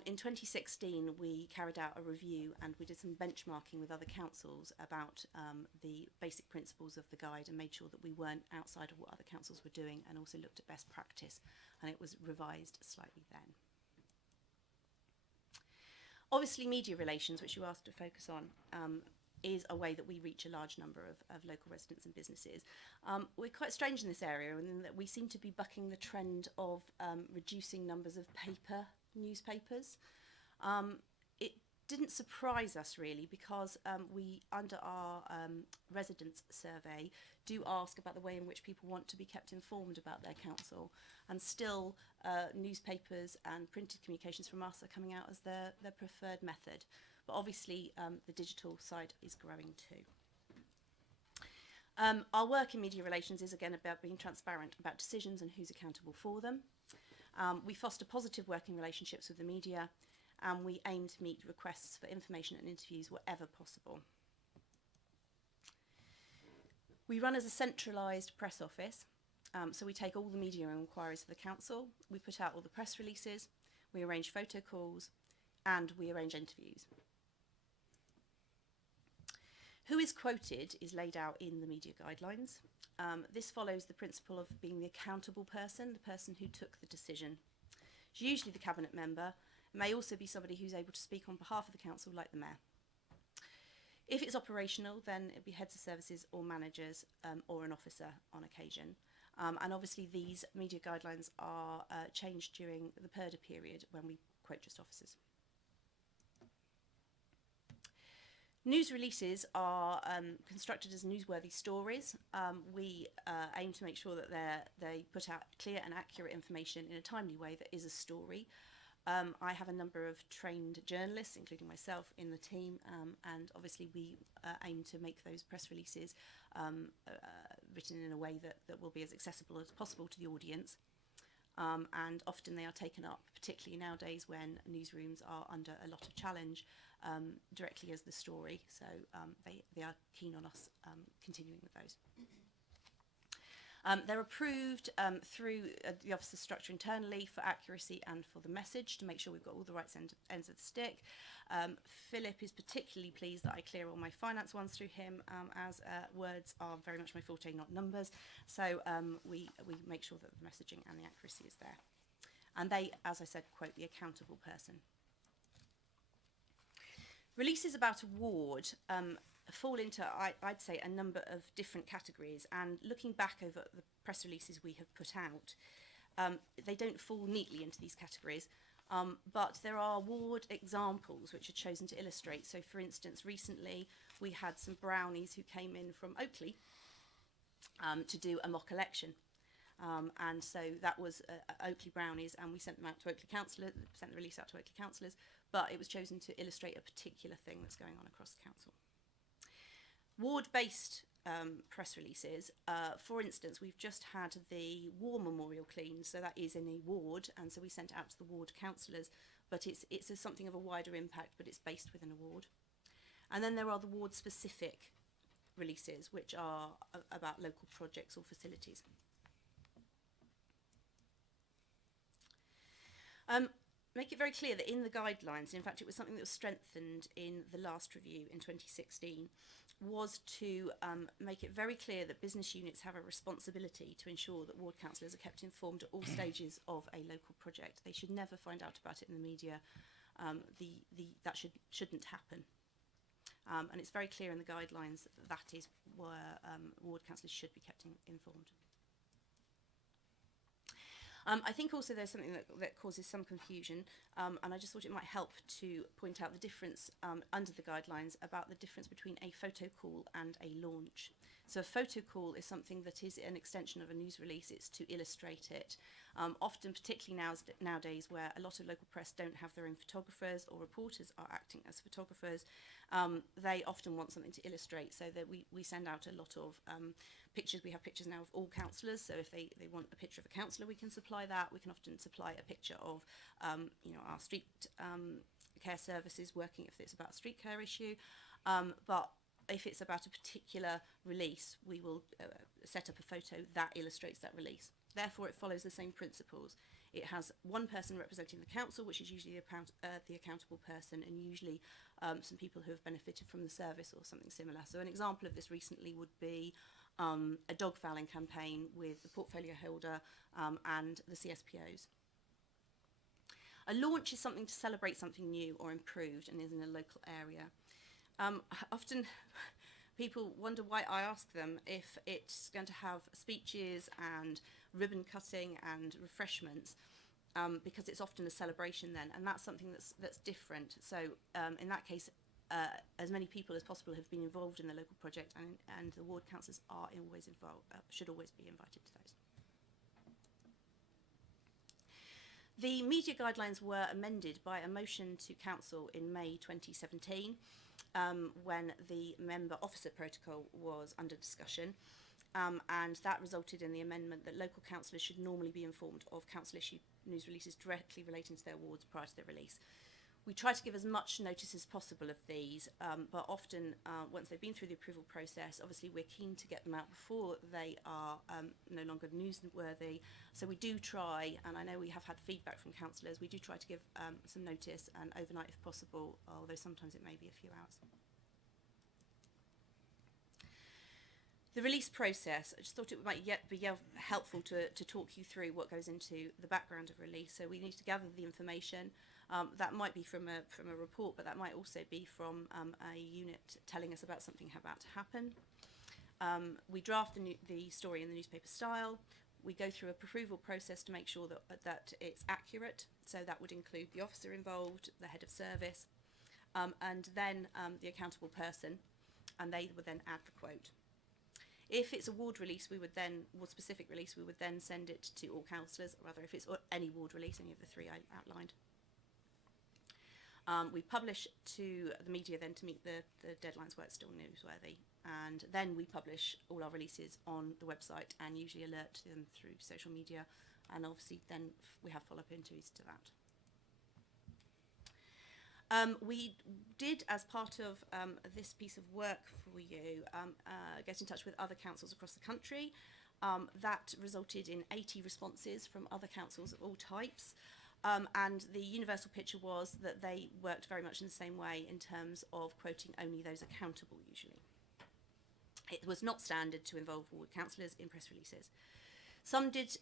In 2016, we carried out a review and we did some benchmarking with other councils about the basic principles of the guide and made sure that we weren't outside of what other councils were doing, and also looked at best practice, and it was revised slightly then. Obviously, media relations, which you asked to focus on, is a way that we reach a large number of local residents and businesses. We're quite strange in this area in that we seem to be bucking the trend of reducing numbers of paper newspapers. It didn't surprise us really, because we, under our residents survey, do ask about the way in which people want to be kept informed about their council, and still newspapers and printed communications from us are coming out as their preferred method. But obviously the digital side is growing too. Our work in media relations is again about being transparent about decisions and who's accountable for them. We foster positive working relationships with the media, and we aim to meet requests for information and interviews wherever possible. We run as a centralised press office, so we take all the media inquiries for the council, we put out all the press releases, we arrange photo calls, and we arrange interviews. Who is quoted is laid out in the media guidelines. This follows the principle of being the accountable person, the person who took the decision. It's usually the cabinet member. It may also be somebody who's able to speak on behalf of the council, like the mayor. If it's operational, then it'd be heads of services or managers, or an officer on occasion. And obviously these media guidelines are changed during the PERDA period when we quote just officers. News releases are constructed as newsworthy stories. We aim to make sure that they put out clear and accurate information in a timely way that is a story. I have a number of trained journalists, including myself, in the team, and obviously we aim to make those press releases written in a way that will be as accessible as possible to the audience. And often they are taken up, particularly nowadays when newsrooms are under a lot of challenge, directly as the story. So they are keen on us continuing with those. They're approved through the officer's structure internally for accuracy and for the message, to make sure we've got all the right ends of the stick. Philip is particularly pleased that I clear all my finance ones through him, as words are very much my forte, not numbers. So we make sure that the messaging and the accuracy is there. And they, as I said, quote the accountable person. Releases about a ward fall into, I'd say, a number of different categories, and looking back over the press releases we have put out, they don't fall neatly into these categories, but there are ward examples which are chosen to illustrate. So for instance, recently we had some brownies who came in from Oakley to do a mock election. And so that was Oakley brownies, and we sent them out to Oakley councillors, sent the release out to Oakley councillors, but it was chosen to illustrate a particular thing that's going on across the council. Ward-based press releases, for instance, we've just had the War Memorial cleaned, so that is in a ward, and so we sent it out to the ward councillors, but it's something of a wider impact, but it's based within a ward. And then there are the ward-specific releases, which are about local projects or facilities. Make it very clear that in the guidelines, in fact it was something that was strengthened in the last review in 2016, was to make it very clear that business units have a responsibility to ensure that ward councillors are kept informed at all stages of a local project. They should never find out about it in the media. That shouldn't happen. And it's very clear in the guidelines that is where ward councillors should be kept informed. I think also there's something that causes some confusion, and I just thought it might help to point out the difference under the guidelines about the difference between a photo call and a launch. So a photo call is something that is an extension of a news release. It's to illustrate it. Often, particularly nowadays, where a lot of local press don't have their own photographers or reporters are acting as photographers, they often want something to illustrate, so that we send out a lot of pictures. We have pictures now of all councillors, so if they want a picture of a councillor, we can supply that. We can often supply a picture of our street care services working if it's about a street care issue. But if it's about a particular release, we will set up a photo that illustrates that release. Therefore, it follows the same principles. It has one person representing the council, which is usually the accountable person, and usually some people who have benefited from the service or something similar. So an example of this recently would be a dog fouling campaign with the portfolio holder and the CSPOs. A launch is something to celebrate something new or improved and is in a local area. Often people wonder why I ask them if it's going to have speeches and ribbon cutting and refreshments, because it's often a celebration then, and that's something that's different. So in that case, as many people as possible have been involved in the local project, and the ward councillors are always involved, should always be invited to those. The media guidelines were amended by a motion to council in May 2017, when the member officer protocol was under discussion, and that resulted in the amendment that local councillors should normally be informed of council issue news releases directly relating to their wards prior to their release. We try to give as much notice as possible of these, but often once they've been through the approval process, obviously we're keen to get them out before they are no longer newsworthy. So we do try, and I know we have had feedback from councillors, we do try to give some notice, and overnight if possible, although sometimes it may be a few hours. The release process, I just thought it might be helpful to talk you through what goes into the background of release. So we need to gather the information. That might be from a report, but that might also be from a unit telling us about something about to happen. We draft the story in the newspaper style. We go through a approval process to make sure that it's accurate. So that would include the officer involved, the head of service, and then the accountable person, and they would then add the quote. If it's a ward release, ward specific release, we would then send it to all councillors, or rather if it's any ward release, any of the three I outlined. We publish to the media then to meet the deadlines where it's still newsworthy, and then we publish all our releases on the website and usually alert them through social media, and obviously then we have follow-up interviews to that. We did, as part of this piece of work for you, get in touch with other councils across the country. That resulted in 80 responses from other councils of all types. And the universal picture was that they worked very much in the same way in terms of quoting only those accountable usually. It was not standard to involve ward councillors in press releases. Some did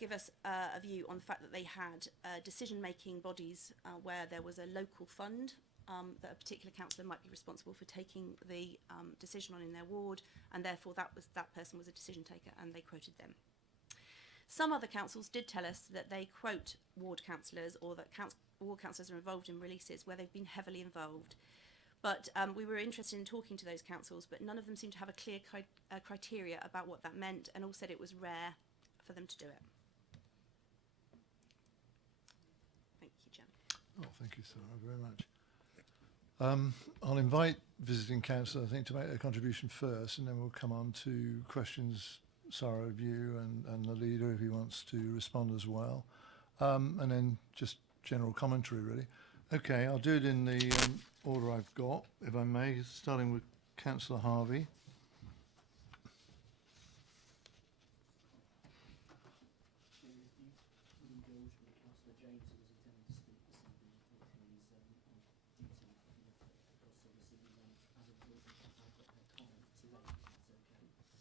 give us a view on the fact that they had decision-making bodies where there was a local fund that a particular councillor might be responsible for taking the decision on in their ward, and therefore that person was a decision taker, and they quoted them. Some other councils did tell us that they quote ward councillors, or that ward councillors are involved in releases where they've been heavily involved. But we were interested in talking to those councils, but none of them seemed to have a clear criteria about what that meant, and all said it was rare for them to do it. Thank you, Jen. Oh, thank you, Sarah, very much. I'll invite visiting councillor, I think, to make their contribution first, and then we'll come on to questions, Sarah, of you and the leader if he wants to respond as well. And then just general commentary, really. Okay, I'll do it in the order I've got, if I may, starting with Councillor Harvey.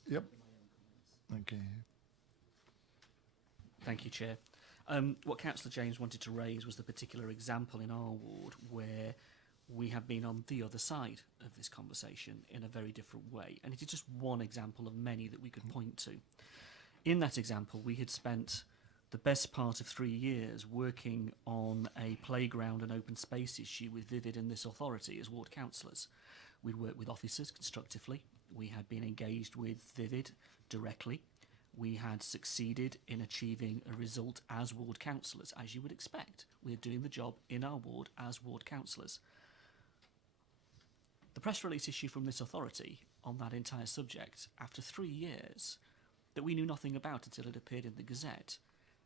Yep. Okay. Thank you, Chair. What Councillor James wanted to raise was the particular example in our ward where we have been on the other side of this conversation in a very different way. And it is just one example of many that we could point to. In that example, we had spent the best part of 3 years working on a playground and open space issue with Vivid and this authority as ward councillors. We'd worked with officers constructively. We had been engaged with Vivid directly. We had succeeded in achieving a result as ward councillors, as you would expect. We're doing the job in our ward as ward councillors. The press release issue from this authority on that entire subject, after 3 years, that we knew nothing about until it appeared in the Gazette,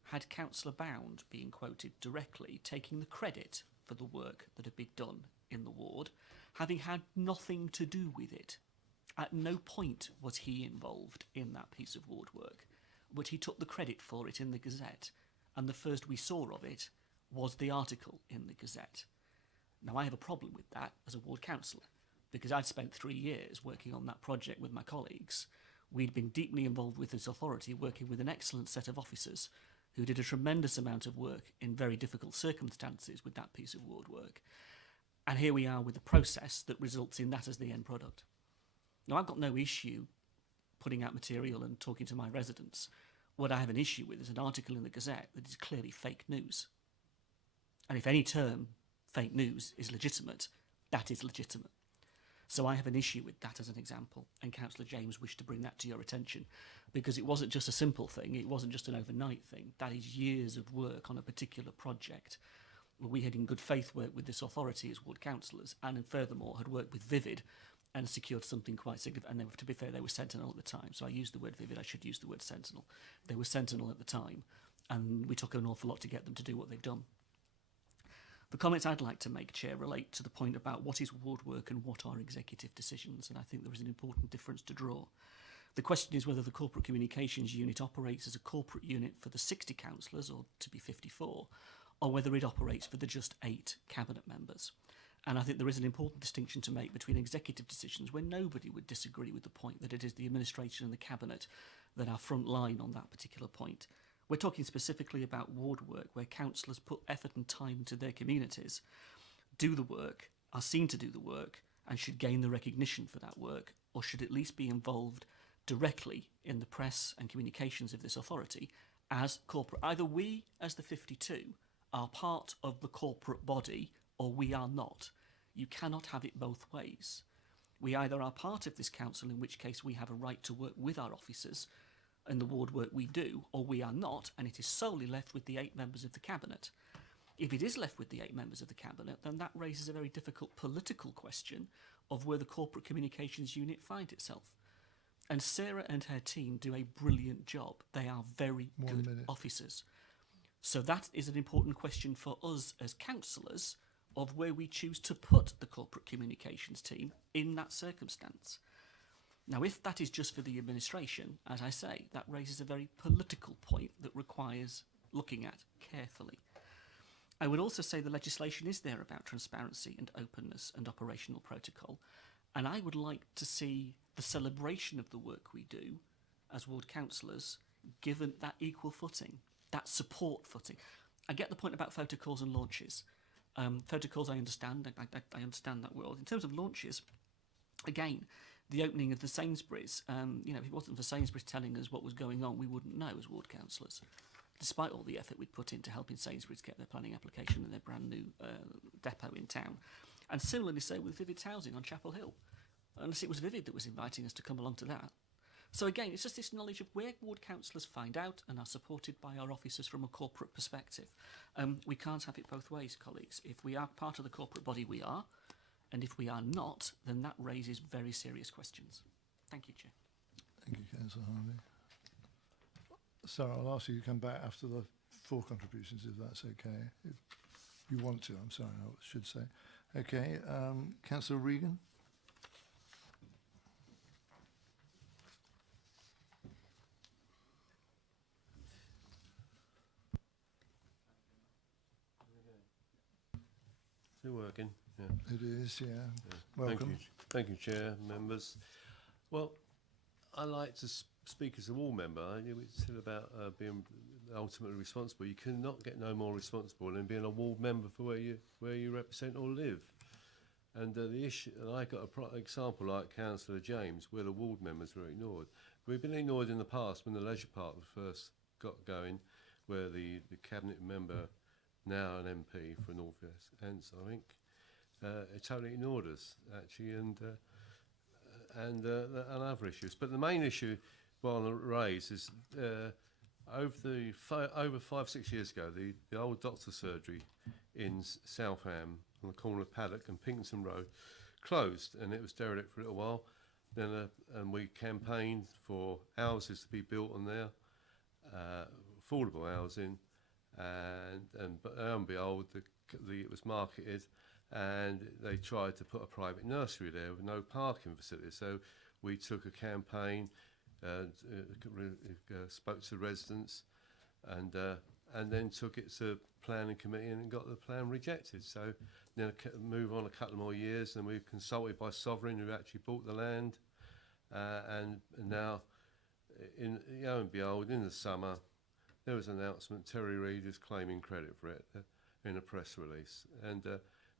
had Councillor Bound being quoted directly taking the credit for the work that had been done in the ward, having had nothing to do with it. At no point was he involved in that piece of ward work, but he took the credit for it in the Gazette, and the first we saw of it was the article in the Gazette. Now, I have a problem with that as a ward councillor, because I'd spent 3 years working on that project with my colleagues. We'd been deeply involved with this authority, working with an excellent set of officers who did a tremendous amount of work in very difficult circumstances with that piece of ward work. And here we are with a process that results in that as the end product. Now, I've got no issue putting out material and talking to my residents. What I have an issue with is an article in the Gazette that is clearly fake news. And if any term, fake news, is legitimate, that is legitimate. So I have an issue with that as an example, and Councillor James wished to bring that to your attention, because it wasn't just a simple thing, it wasn't just an overnight thing. That is years of work on a particular project. We had in good faith worked with this authority as ward councillors, and furthermore had worked with Vivid and secured something quite significant. And they were, to be fair, they were Sentinel at the time, so I used the word Vivid, I should use the word Sentinel. They were Sentinel at the time, and we took an awful lot to get them to do what they've done. The comments I'd like to make, Chair, relate to the point about what is ward work and what are executive decisions, and I think there is an important difference to draw. The question is whether the Corporate Communications Unit operates as a corporate unit for the 60 councillors, or to be 54, or whether it operates for the just 8 cabinet members. And I think there is an important distinction to make between executive decisions, where nobody would disagree with the point that it is the administration and the cabinet that are front line on that particular point. We're talking specifically about ward work, where councillors put effort and time into their communities, do the work, are seen to do the work, and should gain the recognition for that work, or should at least be involved directly in the press and communications of this authority as corporate. Either we, as the 52, are part of the corporate body, or we are not. You cannot have it both ways. We either are part of this council, in which case we have a right to work with our officers and the ward work we do, or we are not, and it is solely left with the 8 members of the cabinet. If it is left with the 8 members of the cabinet, then that raises a very difficult political question of where the corporate communications unit find itself. And Sarah and her team do a brilliant job. They are very good officers. So that is an important question for us as councillors of where we choose to put the corporate communications team in that circumstance. Now, if that is just for the administration, as I say, that raises a very political point that requires looking at carefully. I would also say the legislation is there about transparency and openness and operational protocol, and I would like to see the celebration of the work we do as ward councillors given that equal footing, that support footing. I get the point about photo calls and launches. Photo calls, I understand. I understand that world. In terms of launches, again, the opening of the Sainsbury's, if it wasn't for Sainsbury's telling us what was going on, we wouldn't know as ward councillors, despite all the effort we'd put into helping Sainsbury's get their planning application and their brand new depot in town. And similarly so with Vivid's housing on Chapel Hill, unless it was Vivid that was inviting us to come along to that. So again, it's just this knowledge of where ward councillors find out and are supported by our officers from a corporate perspective. We can't have it both ways, colleagues. If we are part of the corporate body, we are. And if we are not, then that raises very serious questions. Thank you, Chair. Thank you, Councillor Harvey. Sarah, I'll ask you to come back after the 4 contributions, if that's okay. If you want to, I'm sorry, I should say. Okay, Councillor Regan. Is it working? Yeah. It is, yeah. Welcome. Thank you, Chair, members. Well, I like to speak as a ward member. I knew it's still about being ultimately responsible. You cannot get no more responsible than being a ward member for where you represent or live. And the issue, and I got an example like Councillor James, where the ward members were ignored. We've been ignored in the past when the leisure park was first got going. where the cabinet member, now an MP for North West Hants, I think, it totally ignored us actually, and other issues. But the main issue I want to raise is over 5-6 years ago, the old doctor's surgery in Southam on the corner of Paddock and Pinkerton Road closed, and it was derelict for a little while. Then and we campaigned for houses to be built on there, affordable housing, and lo and behold, it was marketed, and they tried to put a private nursery there with no parking facilities. So we took a campaign, spoke to residents, and then took it to planning committee and got the plan rejected. So then move on a couple more years, and we were consulted by Sovereign, who actually bought the land, and now, lo and behold, in the summer, there was an announcement. Terry Reid is claiming credit for it in a press release, and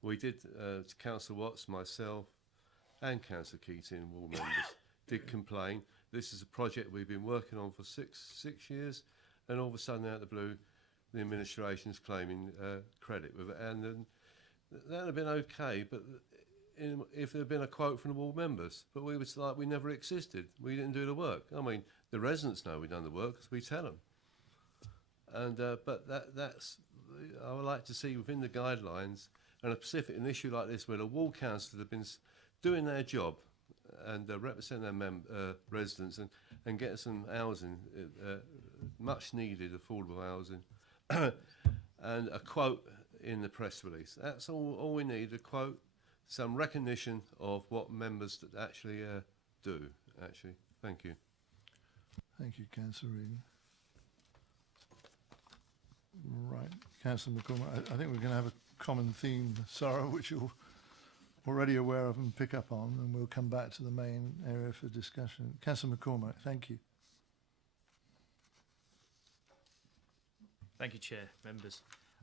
we did. Councillor Watts, myself, and Councillor Keating, all members, did complain. This is a project we've been working on for six years, and all of a sudden, out of the blue, the administration's claiming credit with it, and that would have been okay, but if there had been a quote from the ward members, but we was like we never existed. We didn't do the work. I mean, the residents know we've done the work because we tell them. And but that's I would like to see within the guidelines and an issue like this where the ward councillors have been doing their job and representing their residents and getting some housing, much needed affordable housing, and a quote in the press release. That's all we need, a quote, some recognition of what members actually do, actually. Thank you. Thank you, Councillor Regan. Right, Councillor McCormack, I think we're going to have a common theme, Sarah, which you're already aware of and pick up on, and we'll come back to the main area for discussion. Councillor McCormack, thank you. Thank you, Chair, members.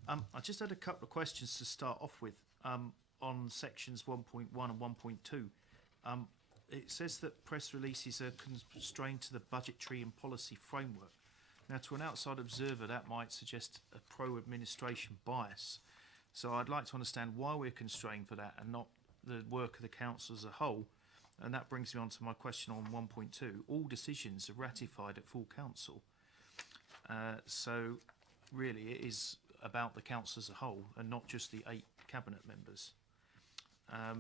I just had a couple of questions to start off with on sections 1.1 and 1.2. It says that press releases are constrained to the budgetary and policy framework. Now, to an outside observer, that might suggest a pro-administration bias. So I'd like to understand why we're constrained for that and not the work of the council as a whole. And that brings me on to my question on 1.2. All decisions are ratified at full council. So really it is about the council as a whole and not just the 8 cabinet members.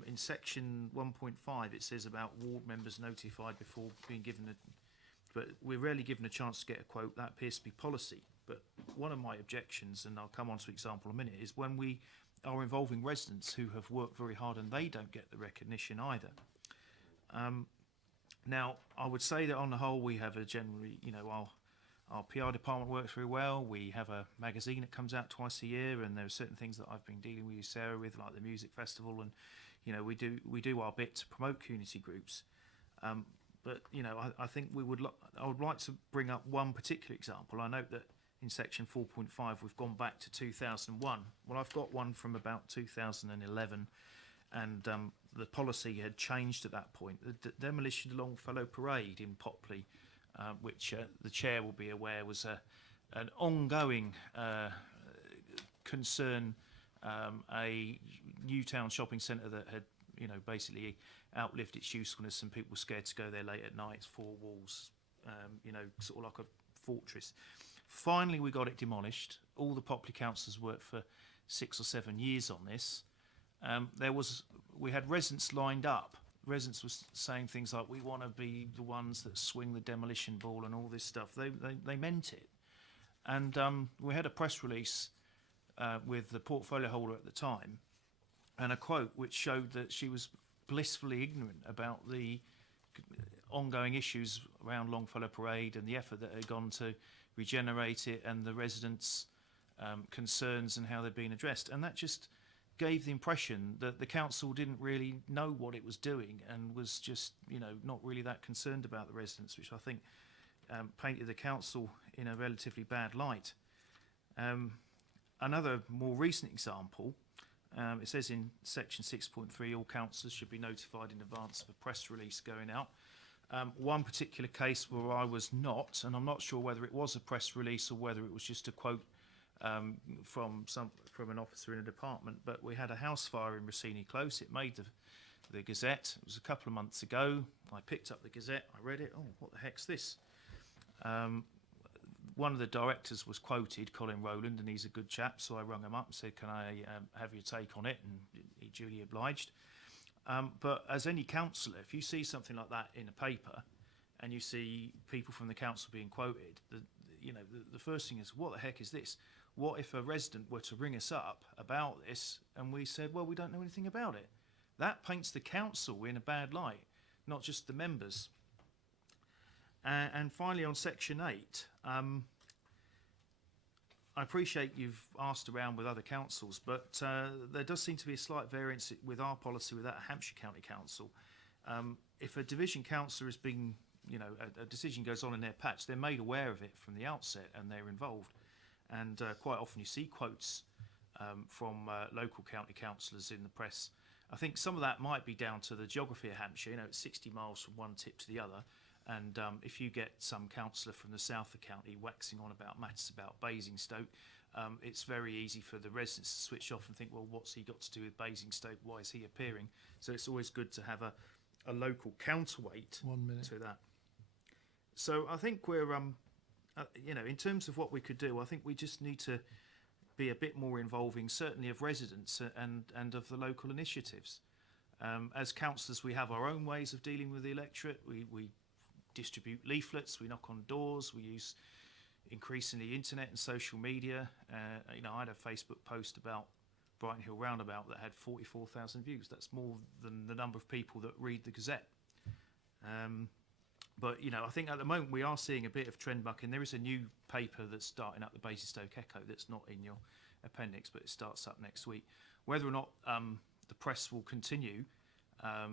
In section 1.5 it says about ward members notified before being given but we're rarely given a chance to get a quote. That appears to be policy. But one of my objections, and I'll come on to example in a minute, is when we are involving residents who have worked very hard and they don't get the recognition either. Now, I would say that on the whole we have a generally, our PR department works very well. We have a magazine that comes out twice a year, and there are certain things that I've been dealing with Sarah with, like the music festival, and we do our bit to promote community groups. But I think I would like to bring up one particular example. I note that in section 4.5 we've gone back to 2001. Well, I've got one from about 2011, and the policy had changed at that point. The demolition of Longfellow Parade in Popley, which the chair will be aware was an ongoing concern, a Newtown shopping centre that had basically outlived its usefulness, and people were scared to go there late at night. It's 4 walls, sort of like a fortress. Finally, we got it demolished. All the Popley councillors worked for 6 or 7 years on this. We had residents lined up. Residents were saying things like, we want to be the ones that swing the demolition ball and all this stuff. They meant it. And we had a press release with the portfolio holder at the time, and a quote which showed that she was blissfully ignorant about the ongoing issues around Longfellow Parade and the effort that had gone to regenerate it and the residents' concerns and how they'd been addressed. And that just gave the impression that the council didn't really know what it was doing and was just, not really that concerned about the residents, which I think painted the council in a relatively bad light. Another more recent example, it says in section 6.3, all councillors should be notified in advance of a press release going out. One particular case where I was not, and I'm not sure whether it was a press release or whether it was just a quote from an officer in a department, but we had a house fire in Rossini Close. It made the Gazette. It was a couple of months ago. I picked up the Gazette, I read it. Oh, what the heck's this? One of the directors was quoted, Colin Rowland, and he's a good chap, so I rung him up and said, can I have your take on it? And he duly obliged. But as any councillor, if you see something like that in a paper and you see people from the council being quoted, the first thing is, what the heck is this? What if a resident were to ring us up about this and we said, well, we don't know anything about it? That paints the council in a bad light, not just the members. And finally, on Section 8, I appreciate you've asked around with other councils, but there does seem to be a slight variance with our policy with that Hampshire County Council. If a division councillor has been, a decision goes on in their patch, they're made aware of it from the outset and they're involved. And quite often you see quotes from local county councillors in the press. I think some of that might be down to the geography of Hampshire. It's 60 miles from one tip to the other. And if you get some councillor from the south of the county waxing on about matters about Basingstoke, it's very easy for the residents to switch off and think, well, what's he got to do with Basingstoke? Why is he appearing? So it's always good to have a local counterweight to that. So I think we're, in terms of what we could do, I think we just need to be a bit more involving, certainly of residents and of the local initiatives. As councillors, we have our own ways of dealing with the electorate. We distribute leaflets, we knock on doors, we use increasingly internet and social media. I had a Facebook post about Brighton Hill Roundabout that had 44,000 views. That's more than the number of people that read the Gazette. But I think at the moment we are seeing a bit of trend bucking. There is a new paper that's starting up, the Basingstoke Echo, that's not in your appendix, but it starts up next week. Whether or not the press will continue, I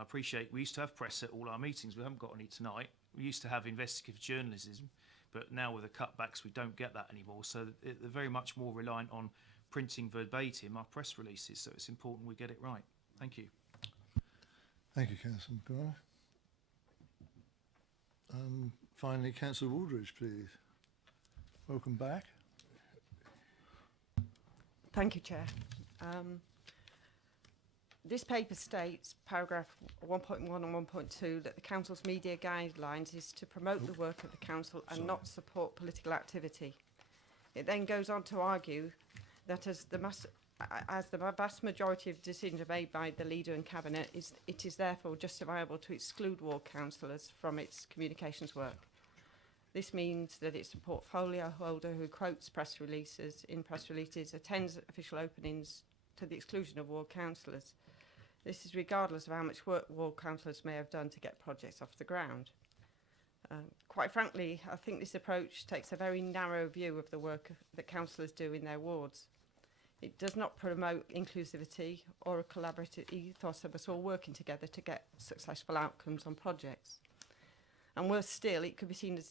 appreciate we used to have press at all our meetings. We haven't got any tonight. We used to have investigative journalism, but now with the cutbacks, we don't get that anymore. So they're very much more reliant on printing verbatim our press releases. So it's important we get it right. Thank you. Thank you, Councillor McGrath. Finally, Councillor Waldridge, please. Welcome back. Thank you, Chair. This paper states, paragraph 1.1 and 1.2, that the Council's media guidelines is to promote the work of the Council and not support political activity. It then goes on to argue that as the vast majority of decisions are made by the Leader and Cabinet, it is therefore justifiable to exclude ward councillors from its communications work. This means that it's a portfolio holder who quotes press releases, attends official openings to the exclusion of ward councillors. This is regardless of how much work ward councillors may have done to get projects off the ground. Quite frankly, I think this approach takes a very narrow view of the work that councillors do in their wards. It does not promote inclusivity or a collaborative ethos of us all working together to get successful outcomes on projects. And worse still, it could be seen as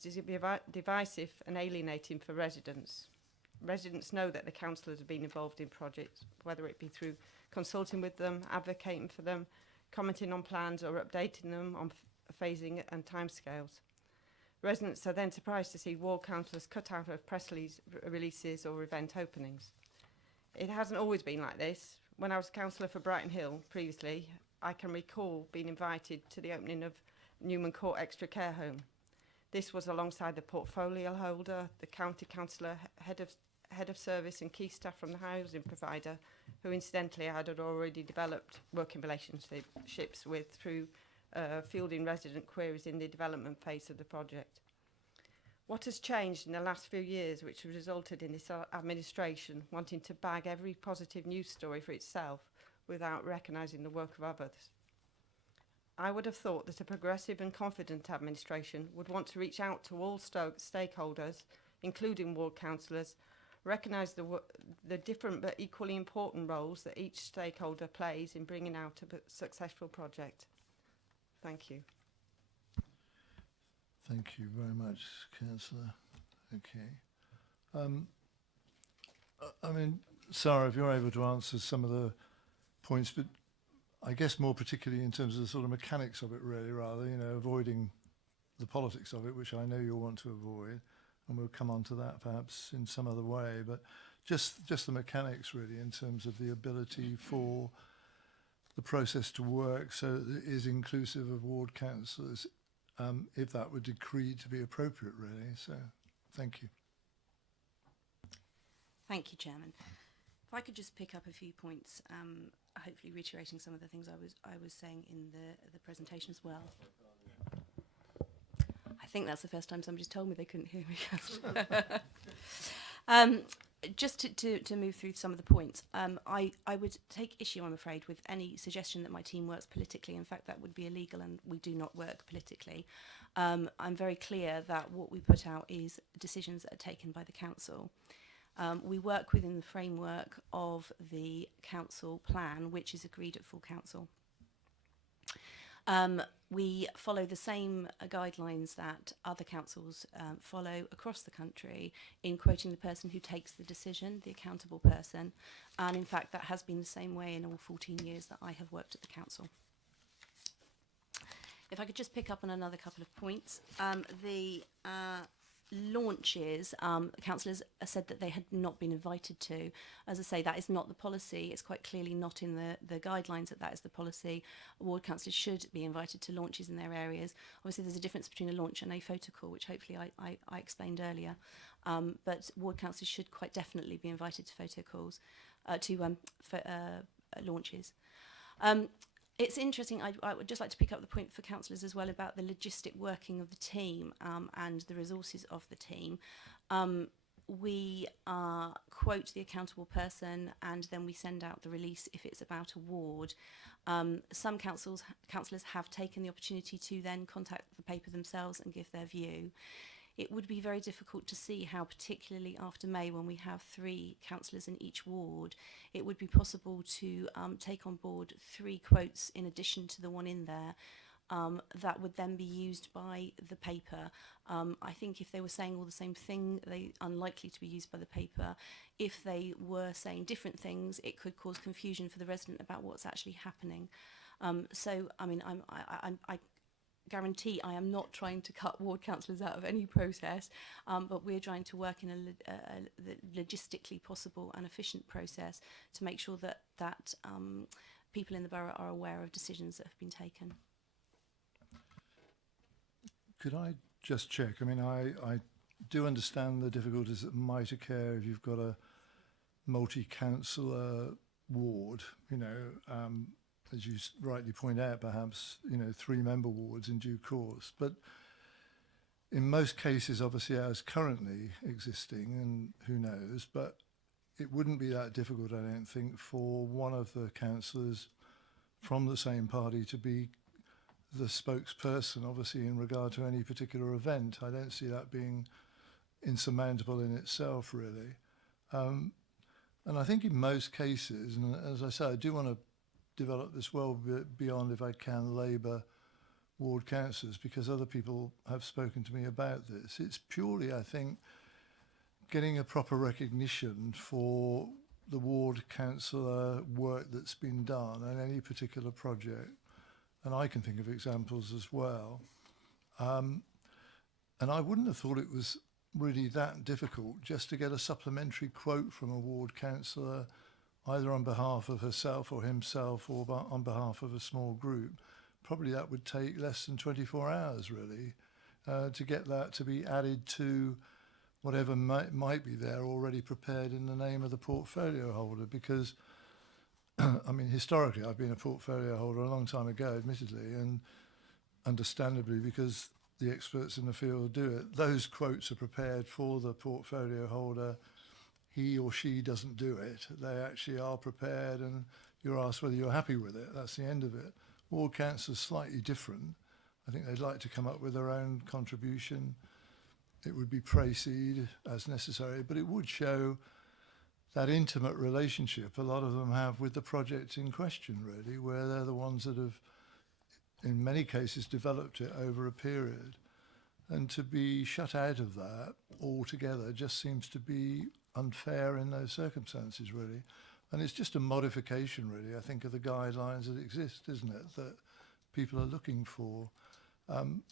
divisive and alienating for residents. Residents know that the councillors have been involved in projects, whether it be through consulting with them, advocating for them, commenting on plans or updating them on phasing and timescales. Residents are then surprised to see ward councillors cut out of press releases or event openings. It hasn't always been like this. When I was councillor for Brighton Hill previously, I can recall being invited to the opening of Newman Court Extra Care Home. This was alongside the portfolio holder, the county councillor, head of service and key staff from the housing provider, who incidentally I had already developed working relationships with through fielding resident queries in the development phase of the project. What has changed in the last few years, which has resulted in this administration wanting to bag every positive news story for itself without recognising the work of others? I would have thought that a progressive and confident administration would want to reach out to all stakeholders, including ward councillors, recognise the different but equally important roles that each stakeholder plays in bringing out a successful project. Thank you. Thank you very much, Councillor. Okay. I mean, Sarah, if you're able to answer some of the points, but I guess more particularly in terms of the sort of mechanics of it, really, rather, you know, avoiding the politics of it, which I know you'll want to avoid, and we'll come on to that perhaps in some other way, but just the mechanics, really, in terms of the ability for the process to work so that it is inclusive of ward councillors, if that were decreed to be appropriate, really. So, thank you. Thank you, Chairman. If I could just pick up a few points, hopefully reiterating some of the things I was saying in the presentation as well. I think that's the first time somebody's told me they couldn't hear me. Just to move through some of the points, I would take issue, I'm afraid, with any suggestion that my team works politically. In fact, that would be illegal, and we do not work politically. I'm very clear that what we put out is decisions that are taken by the council. We work within the framework of the council plan, which is agreed at full council. We follow the same guidelines that other councils follow across the country in quoting the person who takes the decision, the accountable person. And in fact, that has been the same way in all 14 years that I have worked at the council. If I could just pick up on another couple of points. The launches, councillors said that they had not been invited to. As I say, that is not the policy. It's quite clearly not in the guidelines that is the policy. Ward councillors should be invited to launches in their areas. Obviously, there's a difference between a launch and a photo call, which hopefully I explained earlier. But ward councillors should quite definitely be invited to photo calls, launches. It's interesting, I would just like to pick up the point for councillors as well about the logistic working of the team and the resources of the team. We quote the accountable person and then we send out the release if it's about a ward. Some councillors have taken the opportunity to then contact the paper themselves and give their view. It would be very difficult to see how, particularly after May, when we have 3 councillors in each ward, it would be possible to take on board 3 quotes in addition to the one in there that would then be used by the paper. I think if they were saying all the same thing, they're unlikely to be used by the paper. If they were saying different things, it could cause confusion for the resident about what's actually happening. So, I mean, I guarantee I am not trying to cut ward councillors out of any process, but we're trying to work in a logistically possible and efficient process to make sure that people in the borough are aware of decisions that have been taken. Could I just check? I mean, I do understand the difficulties that might occur if you've got a multi-councillor ward, you know, as you rightly point out, perhaps, you know, 3-member wards in due course. But in most cases, obviously, as currently existing, and who knows, but it wouldn't be that difficult, I don't think, for one of the councillors from the same party to be the spokesperson, obviously, in regard to any particular event. I don't see that being insurmountable in itself, really. And I think in most cases, and as I say, I do want to develop this well beyond, if I can, Labour ward councillors, because other people have spoken to me about this. It's purely, I think, getting a proper recognition for the ward councillor work that's been done on any particular project. And I can think of examples as well. And I wouldn't have thought it was really that difficult just to get a supplementary quote from a ward councillor, either on behalf of herself or himself, or on behalf of a small group. Probably that would take less than 24 hours, really, to get that to be added to whatever might be there already prepared in the name of the portfolio holder. Because, I mean, historically, I've been a portfolio holder a long time ago, admittedly, and understandably, because the experts in the field do it. Those quotes are prepared for the portfolio holder. He or she doesn't do it. They actually are prepared, and you're asked whether you're happy with it. That's the end of it. Ward council is slightly different. I think they'd like to come up with their own contribution. It would be priced as necessary, but it would show that intimate relationship a lot of them have with the project in question, really, where they're the ones that have, in many cases, developed it over a period. And to be shut out of that altogether just seems to be unfair in those circumstances, really. And it's just a modification, really, I think, of the guidelines that exist, isn't it, that people are looking for.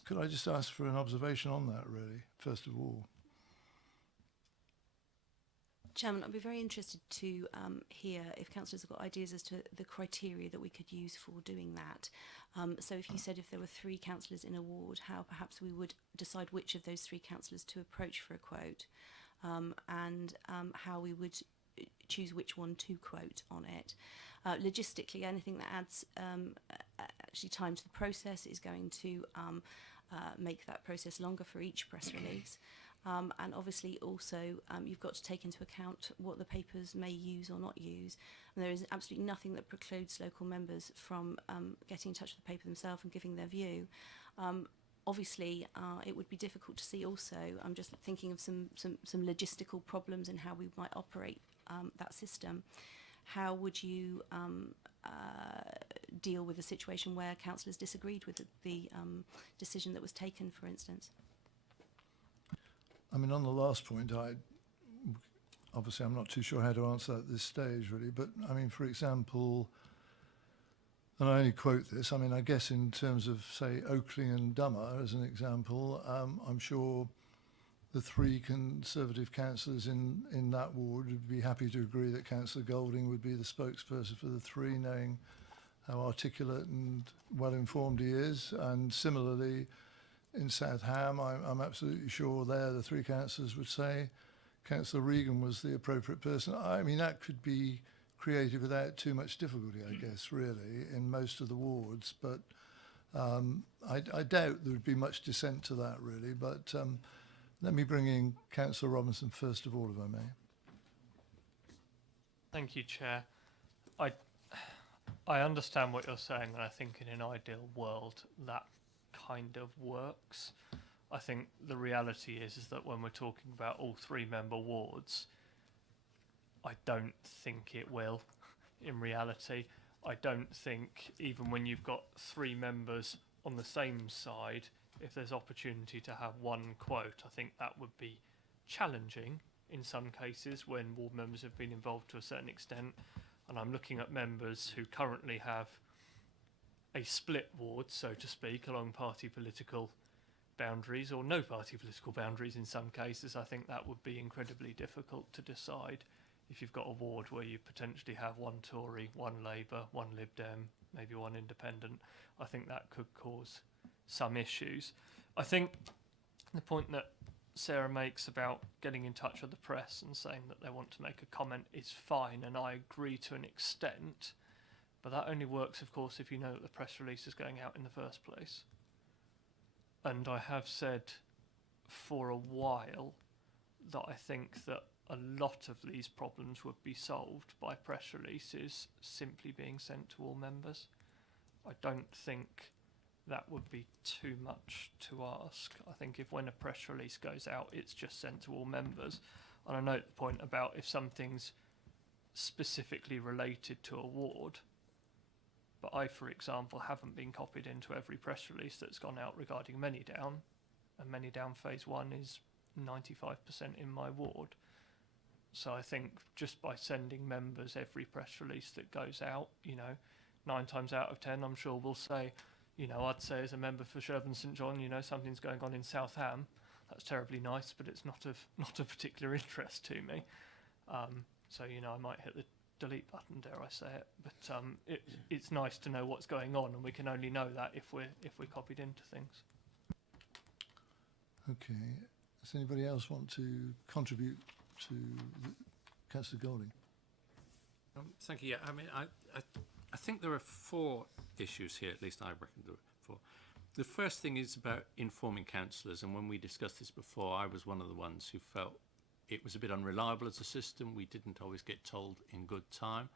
Could I just ask for an observation on that, really, first of all? Chairman, I'd be very interested to hear if councillors have got ideas as to the criteria that we could use for doing that. So if you said if there were 3 councillors in a ward, how perhaps we would decide which of those 3 councillors to approach for a quote, and how we would choose which one to quote on it. Logistically, anything that adds actually time to the process is going to make that process longer for each press release. And obviously also you've got to take into account what the papers may use or not use. And there is absolutely nothing that precludes local members from getting in touch with the paper themselves and giving their view. Obviously, it would be difficult to see also, I'm just thinking of some logistical problems in how we might operate that system. How would you deal with a situation where councillors disagreed with the decision that was taken, for instance? I mean, on the last point, obviously I'm not too sure how to answer that at this stage, really, but I mean, for example, and I only quote this, I mean, I guess in terms of, say, Oakley and Dummer as an example, I'm sure the 3 Conservative councillors in that ward would be happy to agree that Councillor Golding would be the spokesperson for the 3, knowing how articulate and well-informed he is. And similarly, in South Ham, I'm absolutely sure there the 3 councillors would say Councillor Regan was the appropriate person. I mean, that could be created without too much difficulty, I guess, really, in most of the wards. But I doubt there would be much dissent to that, really. But let me bring in Councillor Robinson first of all, if I may. Thank you, Chair. I understand what you're saying, and I think in an ideal world that kind of works. I think the reality is that when we're talking about all 3-member wards, I don't think it will. In reality, I don't think even when you've got 3 members on the same side, if there's opportunity to have one quote, I think that would be challenging in some cases when ward members have been involved to a certain extent. And I'm looking at members who currently have a split ward, so to speak, along party political boundaries or no party political boundaries in some cases. I think that would be incredibly difficult to decide if you've got a ward where you potentially have 1 Tory, 1 Labour, 1 Lib Dem, maybe 1 Independent. I think that could cause some issues. I think the point that Sarah makes about getting in touch with the press and saying that they want to make a comment is fine, and I agree to an extent. But that only works, of course, if you know that the press release is going out in the first place. And I have said for a while that I think that a lot of these problems would be solved by press releases simply being sent to all members. I don't think that would be too much to ask. I think if when a press release goes out, it's just sent to all members. And I note the point about if something's specifically related to a ward, but I, for example, haven't been copied into every press release that's gone out regarding Manydown, and Manydown Phase 1 is 95% in my ward. So I think just by sending members every press release that goes out, 9 times out of 10, I'm sure we'll say, I'd say as a member for Sherburn St John, something's going on in South Ham. That's terribly nice, but it's not of particular interest to me. So, I might hit the delete button, dare I say it, but it's nice to know what's going on, and we can only know that if we're copied into things. Okay. Does anybody else want to contribute to Councillor Golding? Thank you. Yeah, I mean, I think there are 4 issues here, at least I reckon there are 4. The first thing is about informing councillors, and when we discussed this before, I was one of the ones who felt it was a bit unreliable as a system. We didn't always get told in good time,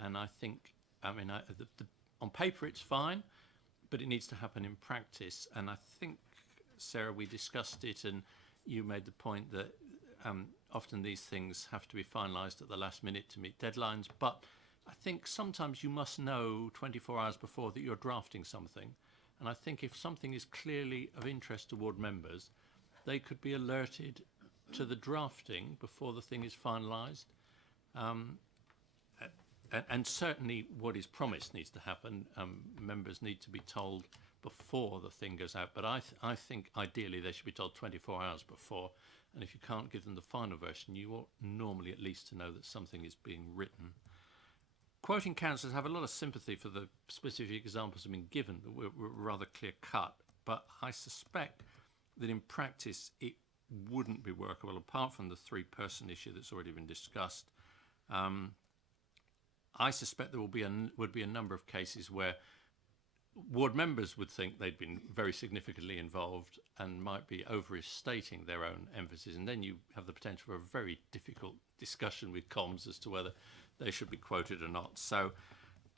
and I think, on paper it's fine, but it needs to happen in practice. And I think, Sarah, we discussed it, and you made the point that often these things have to be finalised at the last minute to meet deadlines, but I think sometimes you must know 24 hours before that you're drafting something. And I think if something is clearly of interest to ward members, they could be alerted to the drafting before the thing is finalised. and certainly what is promised needs to happen. Members need to be told before the thing goes out, but I think ideally they should be told 24 hours before, and if you can't give them the final version, you ought normally at least to know that something is being written. Quoting councillors, have a lot of sympathy for the specific examples that have been given that were rather clear cut, but I suspect that in practice it wouldn't be workable, apart from the 3-person issue that's already been discussed. I suspect there would be a number of cases where ward members would think they'd been very significantly involved and might be overstating their own emphasis, and then you have the potential for a very difficult discussion with comms as to whether they should be quoted or not. So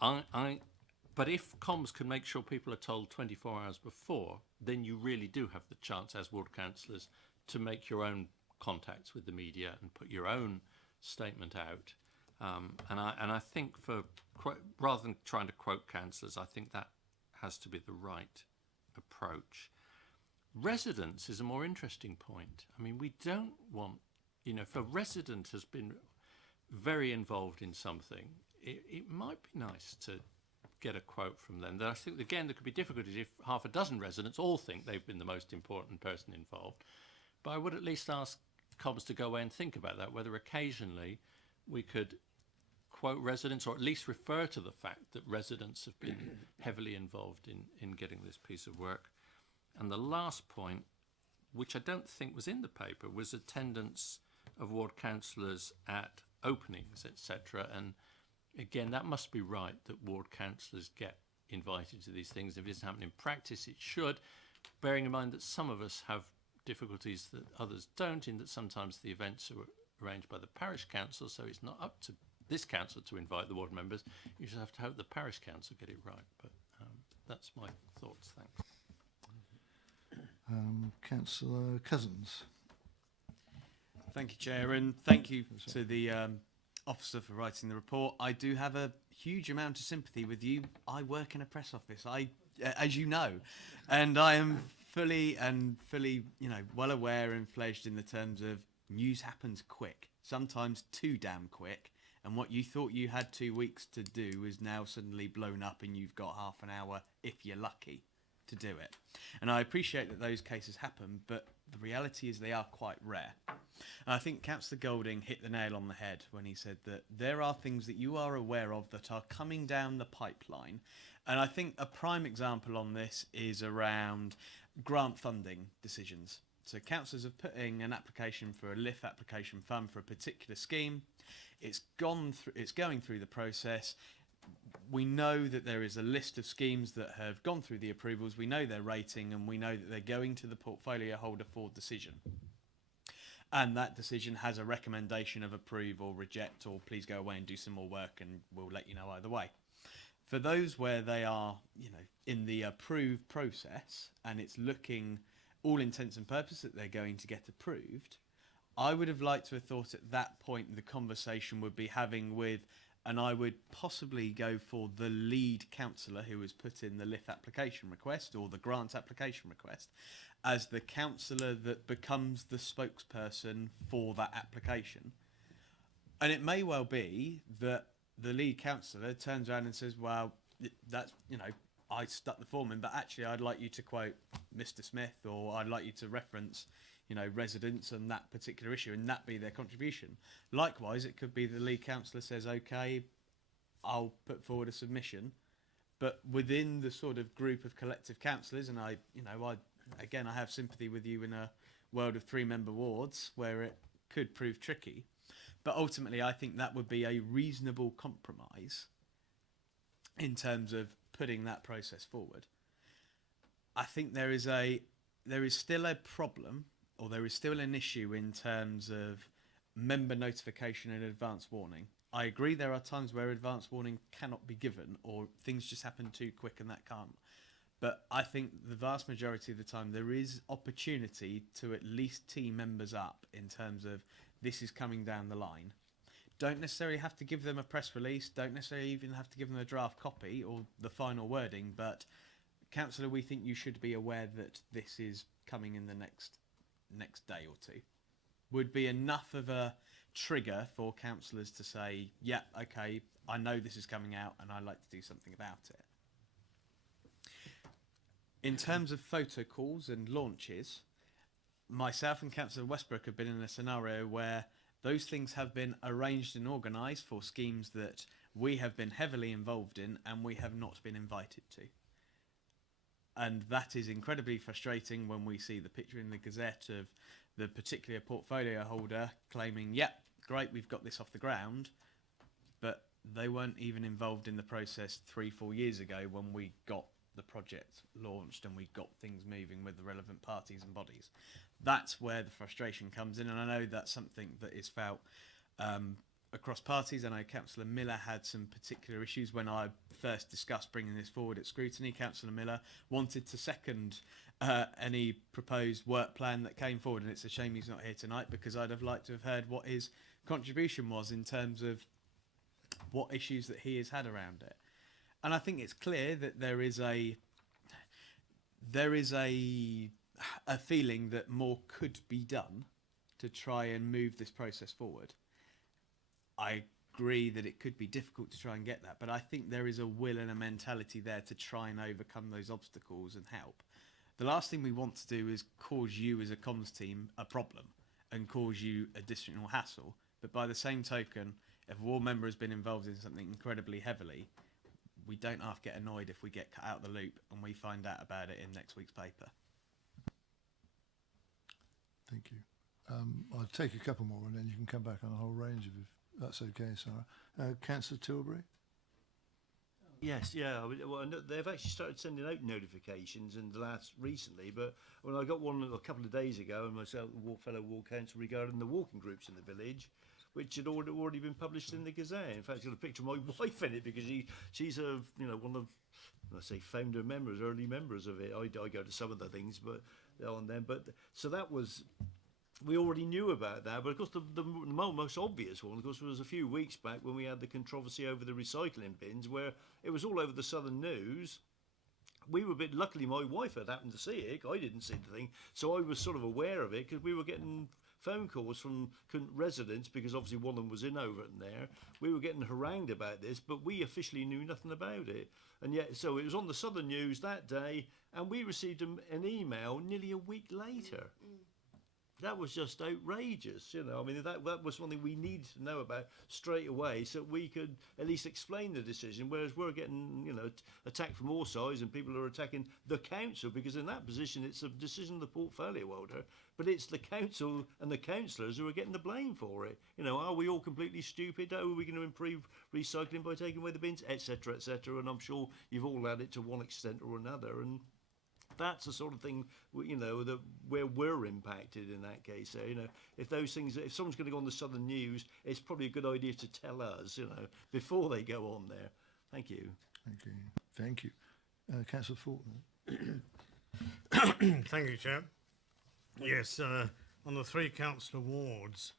but if comms can make sure people are told 24 hours before, then you really do have the chance as ward councillors to make your own contacts with the media and put your own statement out. And I think rather than trying to quote councillors, I think that has to be the right approach. Residents is a more interesting point. I mean, we don't want, if a resident has been very involved in something, it might be nice to get a quote from them. I think, again, there could be difficulties if half a dozen residents all think they've been the most important person involved. But I would at least ask comms to go away and think about that, whether occasionally we could quote residents, or at least refer to the fact that residents have been heavily involved in getting this piece of work. And the last point, which I don't think was in the paper, was attendance of ward councillors at openings, etc. And again, that must be right, that ward councillors get invited to these things. If it doesn't happen in practice, it should, bearing in mind that some of us have difficulties that others don't, in that sometimes the events are arranged by the parish council, so it's not up to this council to invite the ward members. You just have to hope the parish council get it right. But that's my thoughts. Thanks. Councillor Cousins. Thank you, Chair, and thank you to the officer for writing the report. I do have a huge amount of sympathy with you. I work in a press office, as you know, and I am fully, well aware and fledged in the terms of news happens quick, sometimes too damn quick, and what you thought you had 2 weeks to do is now suddenly blown up and you've got half an hour, if you're lucky, to do it. And I appreciate that those cases happen, but the reality is they are quite rare. And I think Councillor Golding hit the nail on the head when he said that there are things that you are aware of that are coming down the pipeline. And I think a prime example on this is around grant funding decisions. So councillors are putting an application for a LIF application fund for a particular scheme. It's going through the process. We know that there is a list of schemes that have gone through the approvals. We know their rating, and we know that they're going to the portfolio holder for decision. And that decision has a recommendation of approve or reject, or please go away and do some more work, and we'll let you know either way. For those where they are, in the approved process, and it's looking all intents and purposes that they're going to get approved, I would have liked to have thought at that point the conversation would be having with, and I would possibly go for the lead councillor who has put in the LIF application request or the grant application request, as the councillor that becomes the spokesperson for that application. And it may well be that the lead councillor turns around and says, well, that's, I stuck the form in, but actually I'd like you to quote Mr. Smith, or I'd like you to reference, residents and that particular issue, and that be their contribution. Likewise, it could be the lead councillor says, okay, I'll put forward a submission, but within the sort of group of collective councillors, and I have sympathy with you in a world of 3-member wards where it could prove tricky, but ultimately I think that would be a reasonable compromise in terms of putting that process forward. I think there is still a problem, or there is still an issue in terms of member notification and advance warning. I agree there are times where advance warning cannot be given, or things just happen too quick and that can't. But I think the vast majority of the time there is opportunity to at least tee members up in terms of this is coming down the line. Don't necessarily have to give them a press release, don't necessarily even have to give them a draft copy or the final wording, but councillor, we think you should be aware that this is coming in the next day or two. Would be enough of a trigger for councillors to say, yeah, okay, I know this is coming out and I'd like to do something about it. In terms of photo calls and launches, myself and Councillor Westbrook have been in a scenario where those things have been arranged and organised for schemes that we have been heavily involved in and we have not been invited to. And that is incredibly frustrating when we see the picture in the Gazette of the particular portfolio holder claiming, yep, great, we've got this off the ground, but they weren't even involved in the process 3-4 years ago when we got the project launched and we got things moving with the relevant parties and bodies. That's where the frustration comes in, and I know that's something that is felt across parties. I know Councillor Miller had some particular issues when I first discussed bringing this forward at scrutiny. Councillor Miller wanted to second any proposed work plan that came forward, and it's a shame he's not here tonight because I'd have liked to have heard what his contribution was in terms of what issues that he has had around it. And I think it's clear that there is a feeling that more could be done to try and move this process forward. I agree that it could be difficult to try and get that, but I think there is a will and a mentality there to try and overcome those obstacles and help. The last thing we want to do is cause you as a comms team a problem and cause you additional hassle. But by the same token, if a ward member has been involved in something incredibly heavily, we don't half get annoyed if we get cut out of the loop and we find out about it in next week's paper. Thank you. I'll take a couple more and then you can come back on a whole range of, if that's okay, Sarah. Councillor Tilbury? Yes, yeah. Well, I know they've actually started sending out notifications in the last recently, but when I got one a couple of days ago, and myself, the fellow ward council, regarding the walking groups in the village, which had already been published in the Gazette. In fact, it's got a picture of my wife in it because she's a one of, I say, founder members, early members of it. I go to some of the things, but on them. But so that was. We already knew about that, but of course the most obvious one, of course, was a few weeks back when we had the controversy over the recycling bins, where it was all over the Southern News. We were a bit, luckily my wife had happened to see it, I didn't see the thing, so I was sort of aware of it, because we were getting phone calls from residents, because obviously one of them was in over in there. We were getting harangued about this, but we officially knew nothing about it. And yet, so it was on the Southern News that day, and we received an email nearly a week later. That was just outrageous, I mean, that was something we needed to know about straight away so we could at least explain the decision, whereas we're getting, attacked from all sides and people are attacking the council, because in that position it's a decision of the portfolio holder, but it's the council and the councillors who are getting the blame for it. Are we all completely stupid? Are we going to improve recycling by taking away the bins, etc., etc.? And I'm sure you've all had it to one extent or another, and that's the sort of thing, that where we're impacted in that case. If those things, if someone's going to go on the Southern News, it's probably a good idea to tell us, before they go on there. Thank you. Thank you. Thank you. Councillor Fortner. Thank you, Chair. Yes, on the 3 councillor wards,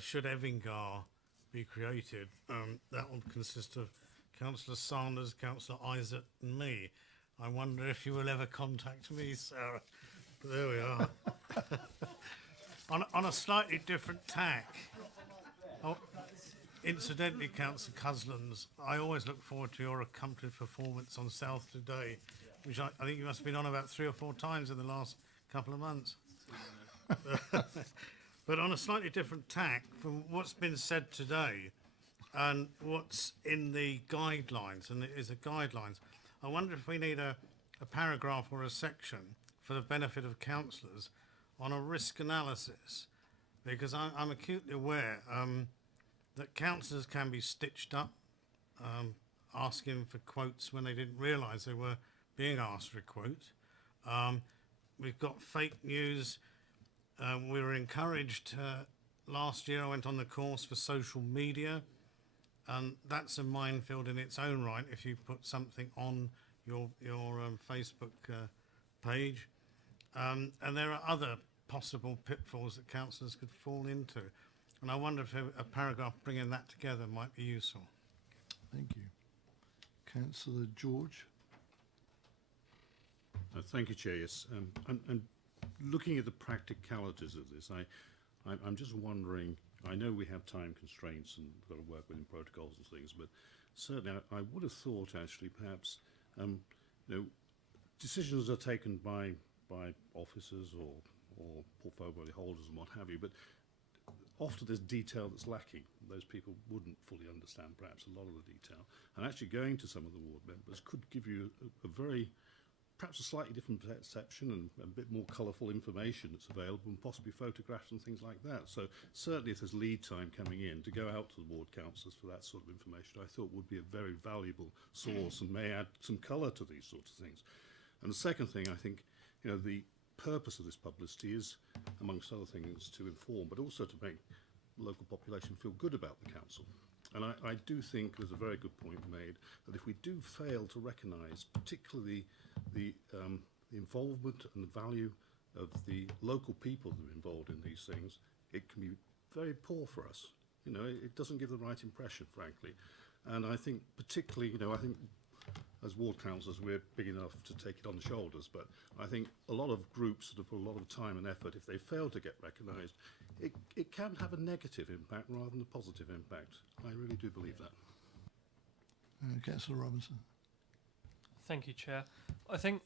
should Evingar be created, that will consist of Councillor Sanders, Councillor Isaac and me. I wonder if you will ever contact me, Sarah. But there we are. on a slightly different tack. Oh, incidentally, Councillor Cuslands, I always look forward to your accomplished performance on South Today, which I think you must have been on about 3 or 4 times in the last couple of months. But on a slightly different tack from what's been said today and what's in the guidelines, and it is the guidelines, I wonder if we need a paragraph or a section for the benefit of councillors on a risk analysis, because I'm acutely aware that councillors can be stitched up, asking for quotes when they didn't realise they were being asked for a quote. We've got fake news. We were encouraged last year. I went on the course for social media. And that's a minefield in its own right if you put something on your Facebook page. And there are other possible pitfalls that councillors could fall into. And I wonder if a paragraph bringing that together might be useful. Thank you. Councillor George. Thank you, Chair. Yes. And looking at the practicalities of this, I'm just wondering, I know we have time constraints and we've got to work within protocols and things, but certainly I would have thought actually perhaps, you know, decisions are taken by officers or portfolio holders and what have you, but often there's detail that's lacking. Those people wouldn't fully understand perhaps a lot of the detail. And actually going to some of the ward members could give you a very, perhaps a slightly different perception and a bit more colourful information that's available, and possibly photographs and things like that. So certainly if there's lead time coming in, to go out to the ward councillors for that sort of information, I thought would be a very valuable source and may add some colour to these sorts of things. And the second thing, I think, you know, the purpose of this publicity is, amongst other things, to inform, but also to make the local population feel good about the council. And I do think there's a very good point made that if we do fail to recognise particularly the involvement and the value of the local people who are involved in these things, it can be very poor for us. You know, it doesn't give the right impression, frankly. And I think particularly, you know, I think as ward councillors we're big enough to take it on the shoulders, but I think a lot of groups that have put a lot of time and effort, if they fail to get recognised, it can have a negative impact rather than a positive impact. I really do believe that. Councillor Robinson. Thank you, Chair. I think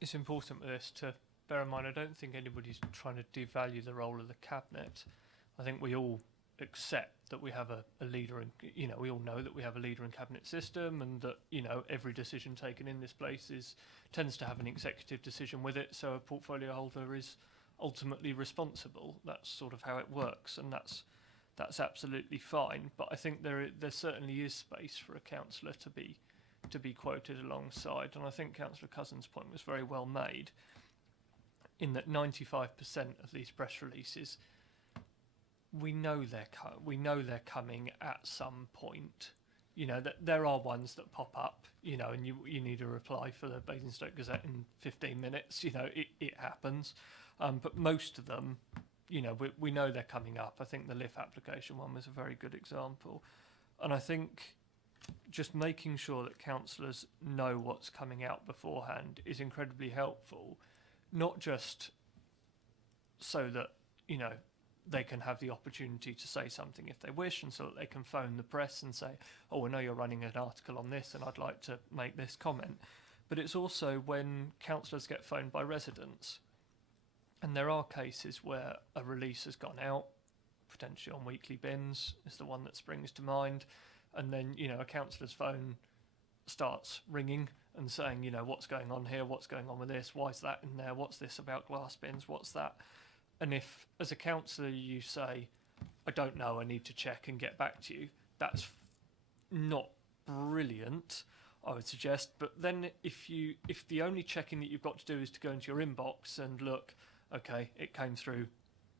it's important with this to bear in mind, I don't think anybody's trying to devalue the role of the Cabinet. I think we all accept that we have a leader in, you know, we all know that we have a leader in Cabinet system, and that, you know, every decision taken in this place tends to have an executive decision with it, so a portfolio holder is ultimately responsible. That's sort of how it works, and that's absolutely fine. But I think there certainly is space for a councillor to be quoted alongside, and I think Councillor Cousins' point was very well made, in that 95% of these press releases, we know they're coming at some point. You know, that there are ones that pop up, you know, and you need a reply for the Basingstoke Gazette in 15 minutes. You know, it happens. But most of them, you know, we know they're coming up. I think the LIF application one was a very good example. And I think just making sure that councillors know what's coming out beforehand is incredibly helpful, not just so that, you know, they can have the opportunity to say something if they wish, and so that they can phone the press and say, oh, I know you're running an article on this and I'd like to make this comment. But it's also when councillors get phoned by residents, and there are cases where a release has gone out, potentially on weekly bins is the one that springs to mind, and then, you know, a councillor's phone starts ringing and saying, you know, what's going on here, what's going on with this, why is that in there, what's this about glass bins, what's that? And if, as a councillor, you say, I don't know, I need to check and get back to you, that's not brilliant, I would suggest. But then if the only checking that you've got to do is to go into your inbox and look, okay, it came through,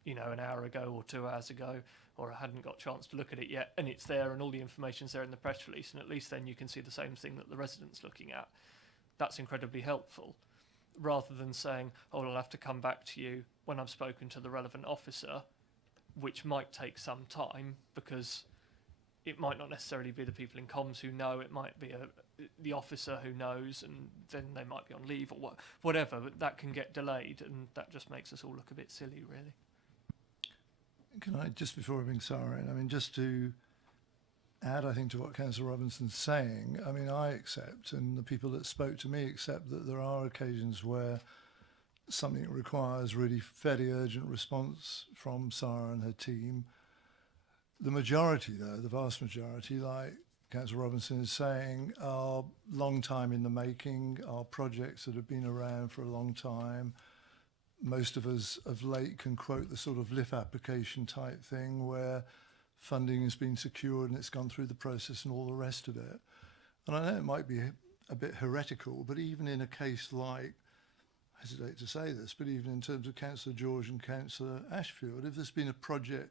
you know, an hour ago or 2 hours ago, or I hadn't got a chance to look at it yet, and it's there and all the information's there in the press release, and at least then you can see the same thing that the resident's looking at. That's incredibly helpful. Rather than saying, oh, I'll have to come back to you when I've spoken to the relevant officer, which might take some time, because it might not necessarily be the people in comms who know, it might be the officer who knows, and then they might be on leave or whatever, but that can get delayed, and that just makes us all look a bit silly, really. Can I, just before I bring Sarah in, I mean, just to add, I think, to what Councillor Robinson's saying, I mean, I accept, and the people that spoke to me accept, that there are occasions where something requires really fairly urgent response from Sarah and her team. The majority, though, the vast majority, like Councillor Robinson is saying, are long time in the making, are projects that have been around for a long time. Most of us of late can quote the sort of LIF application type thing where funding has been secured and it's gone through the process and all the rest of it. And I know it might be a bit heretical, but even in a case like, I hesitate to say this, but even in terms of Councillor George and Councillor Ashfield, if there's been a project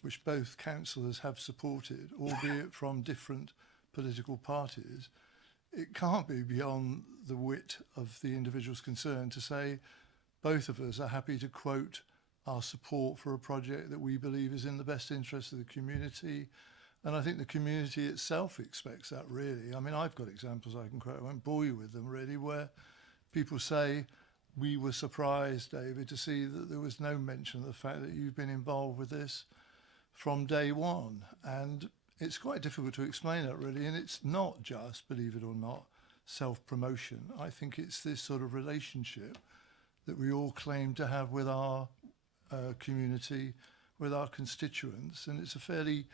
which both councillors have supported, albeit from different political parties, it can't be beyond the wit of the individuals concerned to say both of us are happy to quote our support for a project that we believe is in the best interest of the community. And I think the community itself expects that, really. I mean, I've got examples I can quote, I won't bore you with them, really, where people say, we were surprised, David, to see that there was no mention of the fact that you've been involved with this from day one. And it's quite difficult to explain that, really. And it's not just, believe it or not, self-promotion. I think it's this sort of relationship that we all claim to have with our community, with our constituents. And it's a fairly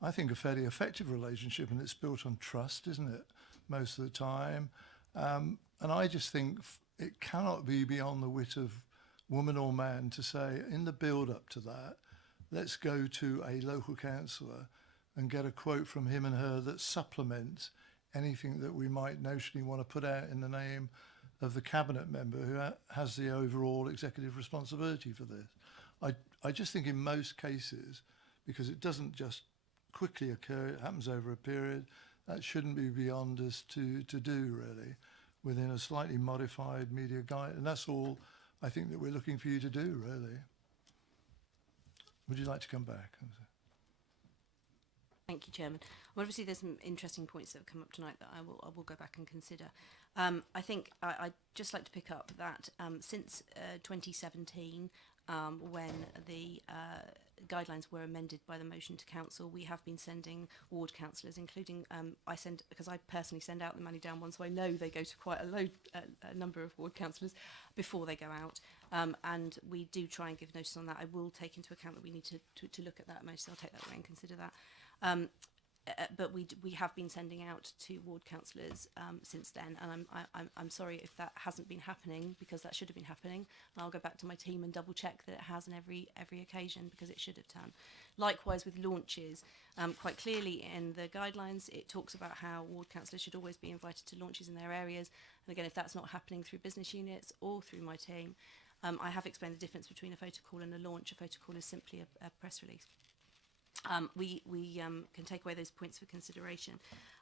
effective relationship, and it's built on trust, isn't it, most of the time. And I just think it cannot be beyond the wit of woman or man to say, in the build-up to that, let's go to a local councillor and get a quote from him and her that supplements anything that we might notionally want to put out in the name of the cabinet member who has the overall executive responsibility for this. I just think in most cases, because it doesn't just quickly occur, it happens over a period, that shouldn't be beyond us to do, really, within a slightly modified media guide. And that's all I think that we're looking for you to do, really. Would you like to come back? Thank you, Chairman. Well, obviously, there's some interesting points that have come up tonight that I will go back and consider. I think I'd just like to pick up that since 2017, when the guidelines were amended by the motion to council, we have been sending ward councillors, including because I personally send out the money down one, so I know they go to quite a number of ward councillors before they go out, and we do try and give notice on that. I will take into account that we need to look at that most. I'll take that away and consider that. But we have been sending out to ward councillors since then, and I'm sorry if that hasn't been happening, because that should have been happening. And I'll go back to my team and double check that it has on every occasion, because it should have done. Likewise with launches, quite clearly in the guidelines it talks about how ward councillors should always be invited to launches in their areas. And again, if that's not happening through business units or through my team, I have explained the difference between a photo call and a launch. A photo call is simply a press release. We can take away those points for consideration.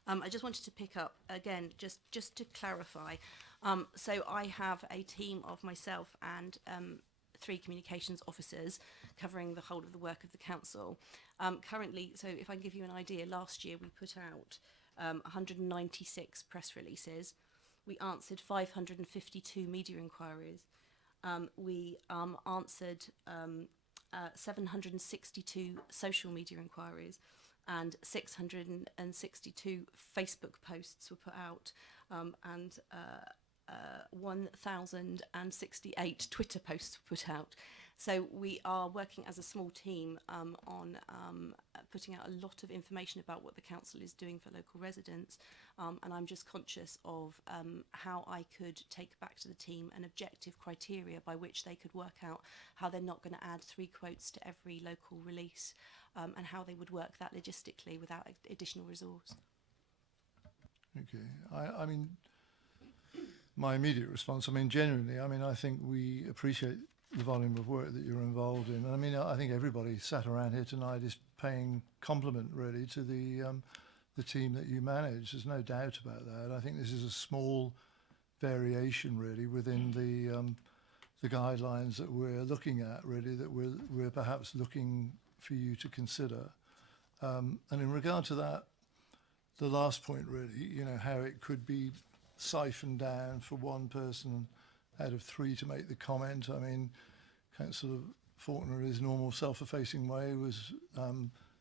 I just wanted to pick up again, just to clarify. So I have a team of myself and 3 communications officers covering the whole of the work of the council. Currently, so if I can give you an idea, last year we put out 196 press releases. We answered 552 media inquiries. We answered 762 social media inquiries, and 662 Facebook posts were put out, and 1,068 Twitter posts were put out. So we are working as a small team on putting out a lot of information about what the council is doing for local residents, and I'm just conscious of how I could take back to the team an objective criteria by which they could work out how they're not going to add 3 quotes to every local release, and how they would work that logistically without additional resource. Okay. I mean, my immediate response, genuinely, I think we appreciate the volume of work that you're involved in. And I think everybody sat around here tonight is paying compliment, really, to the team that you manage. There's no doubt about that. I think this is a small variation, really, within the guidelines that we're looking at, really, that we're perhaps looking for you to consider. And in regard to that, the last point, really, how it could be siphoned down for one person out of 3 to make the comment. Councillor Faulkner, in his normal self-effacing way, was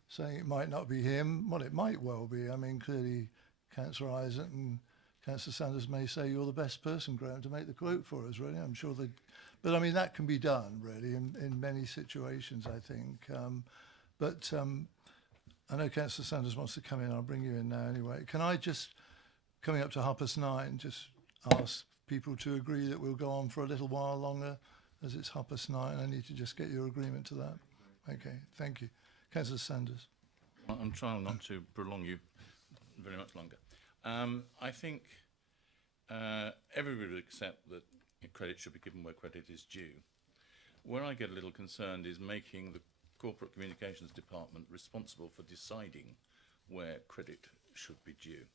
saying it might not be him. Well, it might well be. Clearly, Councillor Isaac and Councillor Sanders may say you're the best person, Graham, to make the quote for us, really. I'm sure they... But, that can be done, really, in many situations, I think. I know Councillor Sanders wants to come in. I'll bring you in now anyway. Can I just, coming up to 9:30, just ask people to agree that we'll go on for a little while longer, as it's 9:30. I need to just get your agreement to that. Okay, thank you. Councillor Sanders. I'm trying not to prolong you very much longer. I think everybody would accept that credit should be given where credit is due. Where I get a little concerned is making the Corporate Communications Department responsible for deciding where credit should be due,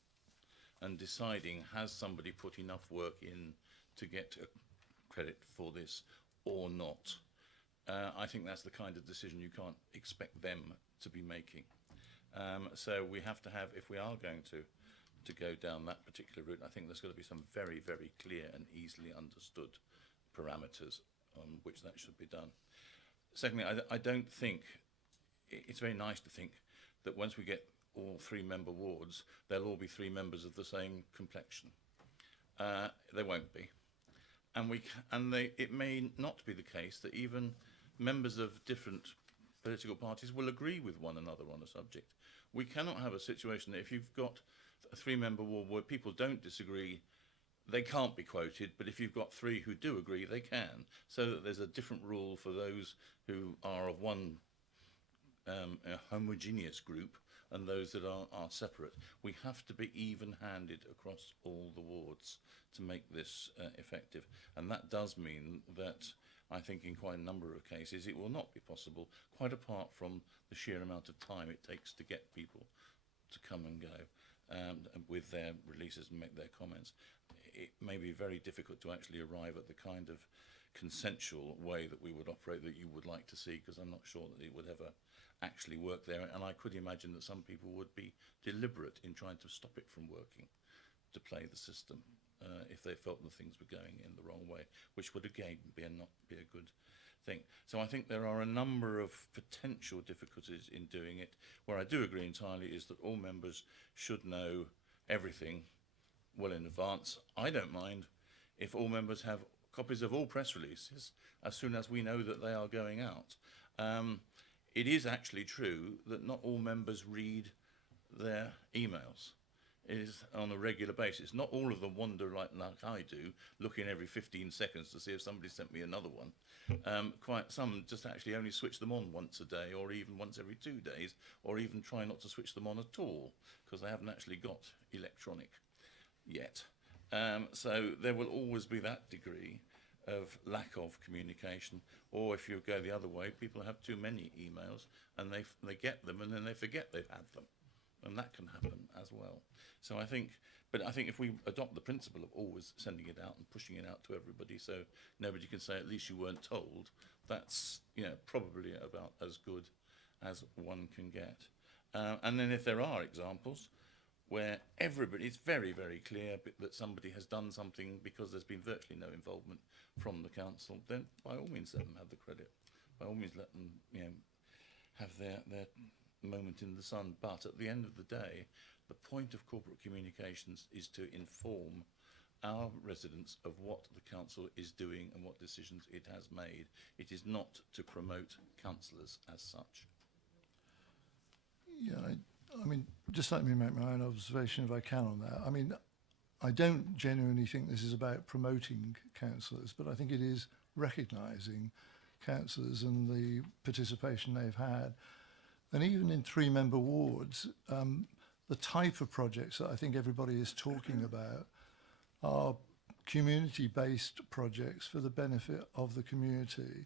and deciding has somebody put enough work in to get credit for this or not. I think that's the kind of decision you can't expect them to be making. So we have to have, if we are going to go down that particular route, I think there's got to be some very, very clear and easily understood parameters on which that should be done. Secondly, I don't think, it's very nice to think that once we get all 3-member wards, they'll all be 3 members of the same complexion. They won't be. It may not be the case that even members of different political parties will agree with one another on a subject. We cannot have a situation that if you've got a 3-member ward where people don't disagree, they can't be quoted, but if you've got 3 who do agree, they can, so that there's a different rule for those who are of one a homogeneous group and those that are separate. We have to be even-handed across all the wards to make this effective, and that does mean that I think in quite a number of cases it will not be possible, quite apart from the sheer amount of time it takes to get people to come and go with their releases and make their comments. It may be very difficult to actually arrive at the kind of consensual way that we would operate that you would like to see, because I'm not sure that it would ever actually work there, and I could imagine that some people would be deliberate in trying to stop it from working, to play the system, if they felt that things were going in the wrong way, which would again not be a good thing. So I think there are a number of potential difficulties in doing it. Where I do agree entirely is that all members should know everything well in advance. I don't mind if all members have copies of all press releases as soon as we know that they are going out. It is actually true that not all members read their emails. It is on a regular basis. Not all of them wander like I do, looking every 15 seconds to see if somebody sent me another one. Quite some just actually only switch them on once a day, or even once every 2 days, or even try not to switch them on at all, because they haven't actually got electronic yet. So there will always be that degree of lack of communication, or if you go the other way, people have too many emails and they get them and then they forget they've had them, and that can happen as well. So I think if we adopt the principle of always sending it out and pushing it out to everybody, so nobody can say at least you weren't told, that's probably about as good as one can get. And then if there are examples where it's very, very clear that somebody has done something because there's been virtually no involvement from the council, then by all means let them have the credit. By all means let them have their moment in the sun. But at the end of the day, the point of corporate communications is to inform our residents of what the council is doing and what decisions it has made. It is not to promote councillors as such. Yeah, I mean, just let me make my own observation if I can on that. I mean, I don't genuinely think this is about promoting councillors, but I think it is recognising councillors and the participation they've had. And even in 3-member wards, the type of projects that I think everybody is talking about are community-based projects for the benefit of the community.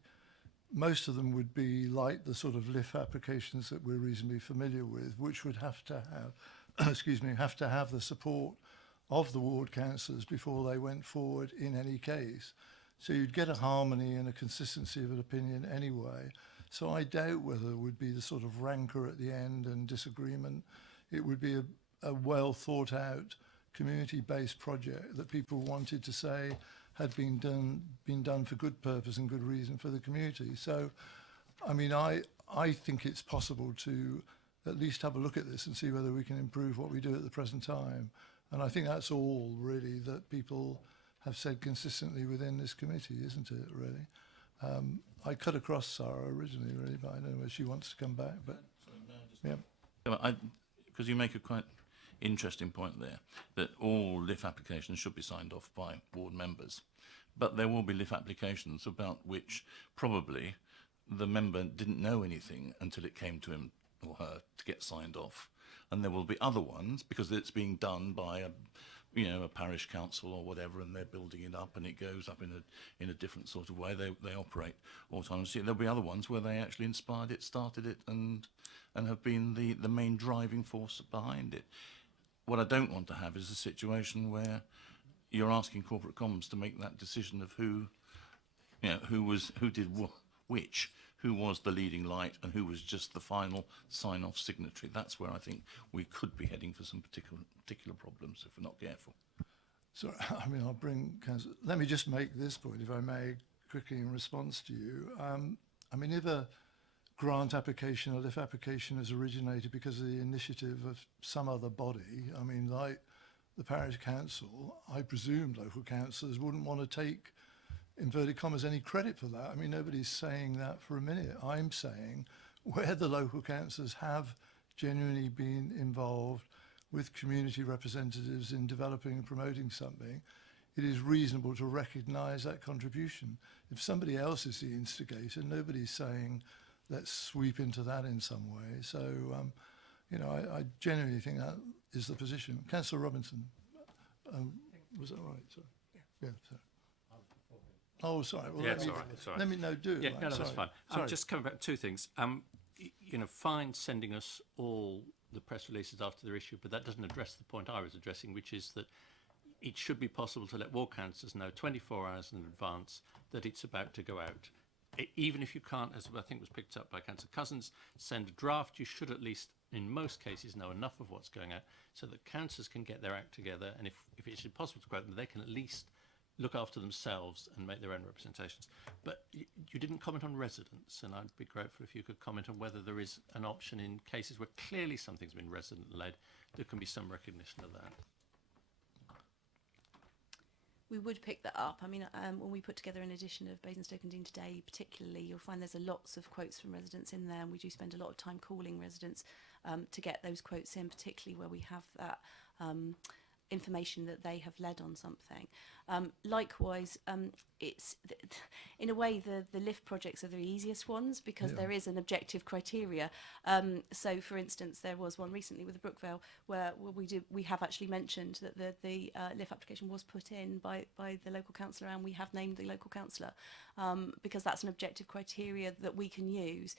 Most of them would be like the sort of LIF applications that we're reasonably familiar with, which would have to have, have to have the support of the ward councillors before they went forward in any case. So you'd get a harmony and a consistency of an opinion anyway. So I doubt whether there would be the sort of rancour at the end and disagreement. It would be a well thought out community-based project that people wanted to say had been done for good purpose and good reason for the community. So, I mean, I think it's possible to at least have a look at this and see whether we can improve what we do at the present time. And I think that's all really that people have said consistently within this committee, isn't it, really? I cut across Sarah originally, really, but I don't know whether she wants to come back. But yeah, because you make a quite interesting point there, that all LIF applications should be signed off by ward members, but there will be LIF applications about which probably the member didn't know anything until it came to him or her to get signed off, and there will be other ones because it's being done by a parish council or whatever, and they're building it up and it goes up in a different sort of way. They operate autonomously. There'll be other ones where they actually inspired it, started it, and have been the main driving force behind it. What I don't want to have is a situation where you're asking corporate comms to make that decision of who did which, who was the leading light and who was just the final sign-off signatory. That's where I think we could be heading for some particular problems if we're not careful. Sorry, I mean, I'll bring council. Let me just make this point, if I may, quickly in response to you. I mean, if a grant application or LIF application has originated because of the initiative of some other body, I mean, like the parish council, I presume local councillors wouldn't want to take, inverted commas, any credit for that. I mean, nobody's saying that for a minute. I'm saying where the local councillors have genuinely been involved with community representatives in developing and promoting something, it is reasonable to recognise that contribution. If somebody else is the instigator, nobody's saying let's sweep into that in some way. So, you know, I genuinely think that is the position. Councillor Robinson, was that right? Sorry. Yeah. Sorry. Oh, sorry. Well, Yeah, it's all right. It's all right. Let me know. Do it. Yeah, right. no, that's Sorry. fine. Sorry. Just coming back to two things. You know, fine sending us all the press releases after their issue, but that doesn't address the point I was addressing, which is that it should be possible to let ward councillors know 24 hours in advance that it's about to go out. Even if you can't, as I think was picked up by Councillor Cousins, send a draft, you should at least, in most cases, know enough of what's going out so that councillors can get their act together, and if it's impossible to go out, then they can at least look after themselves and make their own representations. But you didn't comment on residents, and I'd be grateful if you could comment on whether there is an option in cases where clearly something's been resident-led, there can be some recognition of that. We would pick that up. I mean, when we put together an edition of Basingstoke and Dean Today, particularly, you'll find there's lots of quotes from residents in there, and we do spend a lot of time calling residents to get those quotes in, particularly where we have that information that they have led on something. Likewise, it's in a way the LIFT projects are the easiest ones because there is an objective criteria. So, for instance, there was one recently with the Brookvale where we have actually mentioned that the LIFT application was put in by the local councillor, and we have named the local councillor because that's an objective criteria that we can use.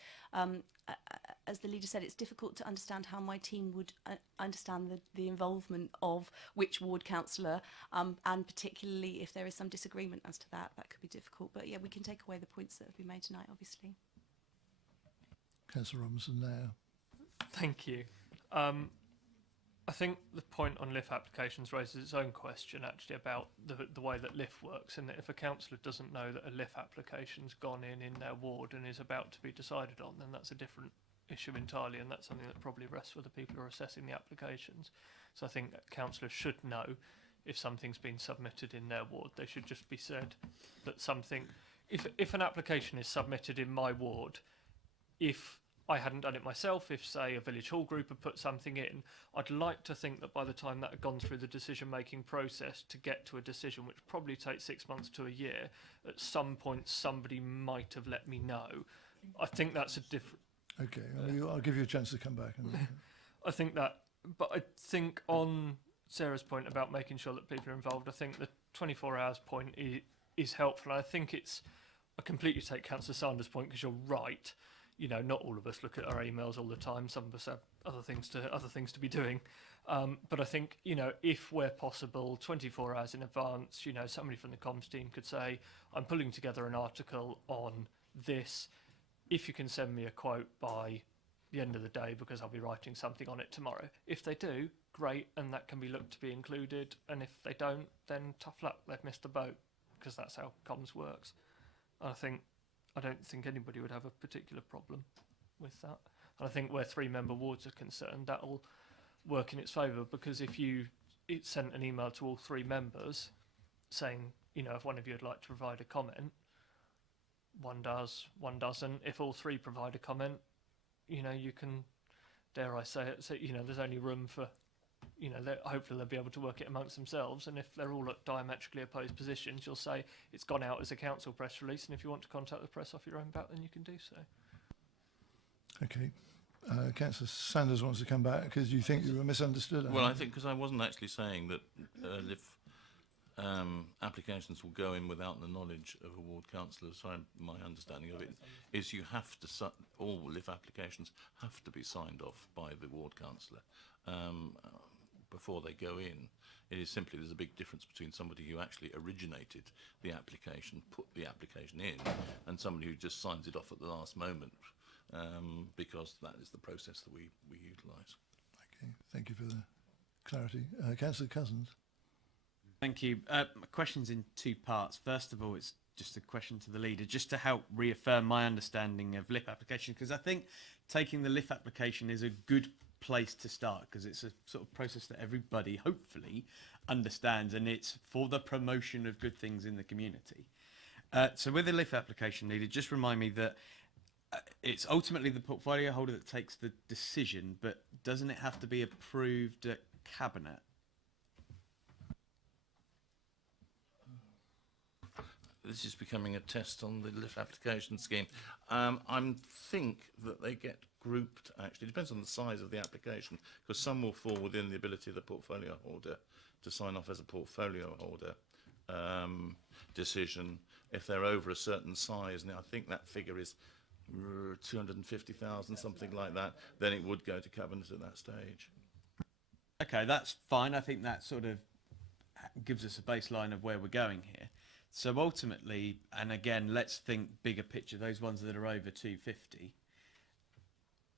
As the leader said, it's difficult to understand how my team would understand the involvement of which ward councillor, and particularly if there is some disagreement as to that could be difficult. But yeah, we can take away the points that have been made tonight, obviously. Councillor Robinson there. Thank you. I think the point on LIF applications raises its own question actually about the way that LIF works, and that if a councillor doesn't know that a LIF application's gone in their ward and is about to be decided on, then that's a different issue entirely, and that's something that probably rests with the people who are assessing the applications. So I think that councillors should know if something's been submitted in their ward. They should just be said that something, if an application is submitted in my ward, if I hadn't done it myself, if say a village hall group had put something in, I'd like to think that by the time that had gone through the decision-making process to get to a decision, which probably takes 6 months to a year, at some point somebody might have let me know. I think that's a different... Okay, I'll give you a chance to come back. I think that, but I think on Sarah's point about making sure that people are involved, I think the 24 hours point is helpful. I think I completely take Councillor Sanders' point, because you're right. You know, not all of us look at our emails all the time. Some of us have other things to be doing. But I think, you know, if where possible, 24 hours in advance, you know, somebody from the comms team could say, I'm pulling together an article on this. If you can send me a quote by the end of the day, because I'll be writing something on it tomorrow. If they do, great, and that can be looked to be included. And if they don't, then tough luck, they've missed the boat, because that's how comms works. I don't think anybody would have a particular problem with that. And I think where 3-member wards are concerned, that'll work in its favour, because if it sent an email to all 3 members saying, you know, if one of you would like to provide a comment, one does, one doesn't. If all 3 provide a comment, you know, you can, dare I say it, so, you know, there's only room for, you know, hopefully they'll be able to work it amongst themselves, and if they're all at diametrically opposed positions, you'll say it's gone out as a council press release, and if you want to contact the press off your own bat, then you can do so. Okay. Councillor Sanders wants to come back because you think you were misunderstood. Well, I think because I wasn't actually saying that if applications will go in without the knowledge of a ward councillor, so my understanding of it is you have to, all LIF applications have to be signed off by the ward councillor before they go in. It is simply, there's a big difference between somebody who actually originated the application, put the application in, and somebody who just signs it off at the last moment, because that is the process that we utilise. Okay, thank you for the clarity. Councillor Cousins. Thank you. My question's in two parts. First of all, it's just a question to the leader, just to help reaffirm my understanding of LIF application, because I think taking the LIF application is a good place to start, because it's a sort of process that everybody hopefully understands, and it's for the promotion of good things in the community. So with the LIF application, leader, just remind me that it's ultimately the portfolio holder that takes the decision, but doesn't it have to be approved at Cabinet? This is becoming a test on the LIF application scheme. I think that they get grouped, actually. It depends on the size of the application, because some will fall within the ability of the portfolio holder to sign off as a portfolio holder decision if they're over a certain size. And I think that figure is 250,000, something like that. Then it would go to Cabinet at that stage. Okay, that's fine. I think that sort of gives us a baseline of where we're going here. So ultimately, and again, let's think bigger picture, those ones that are over 250.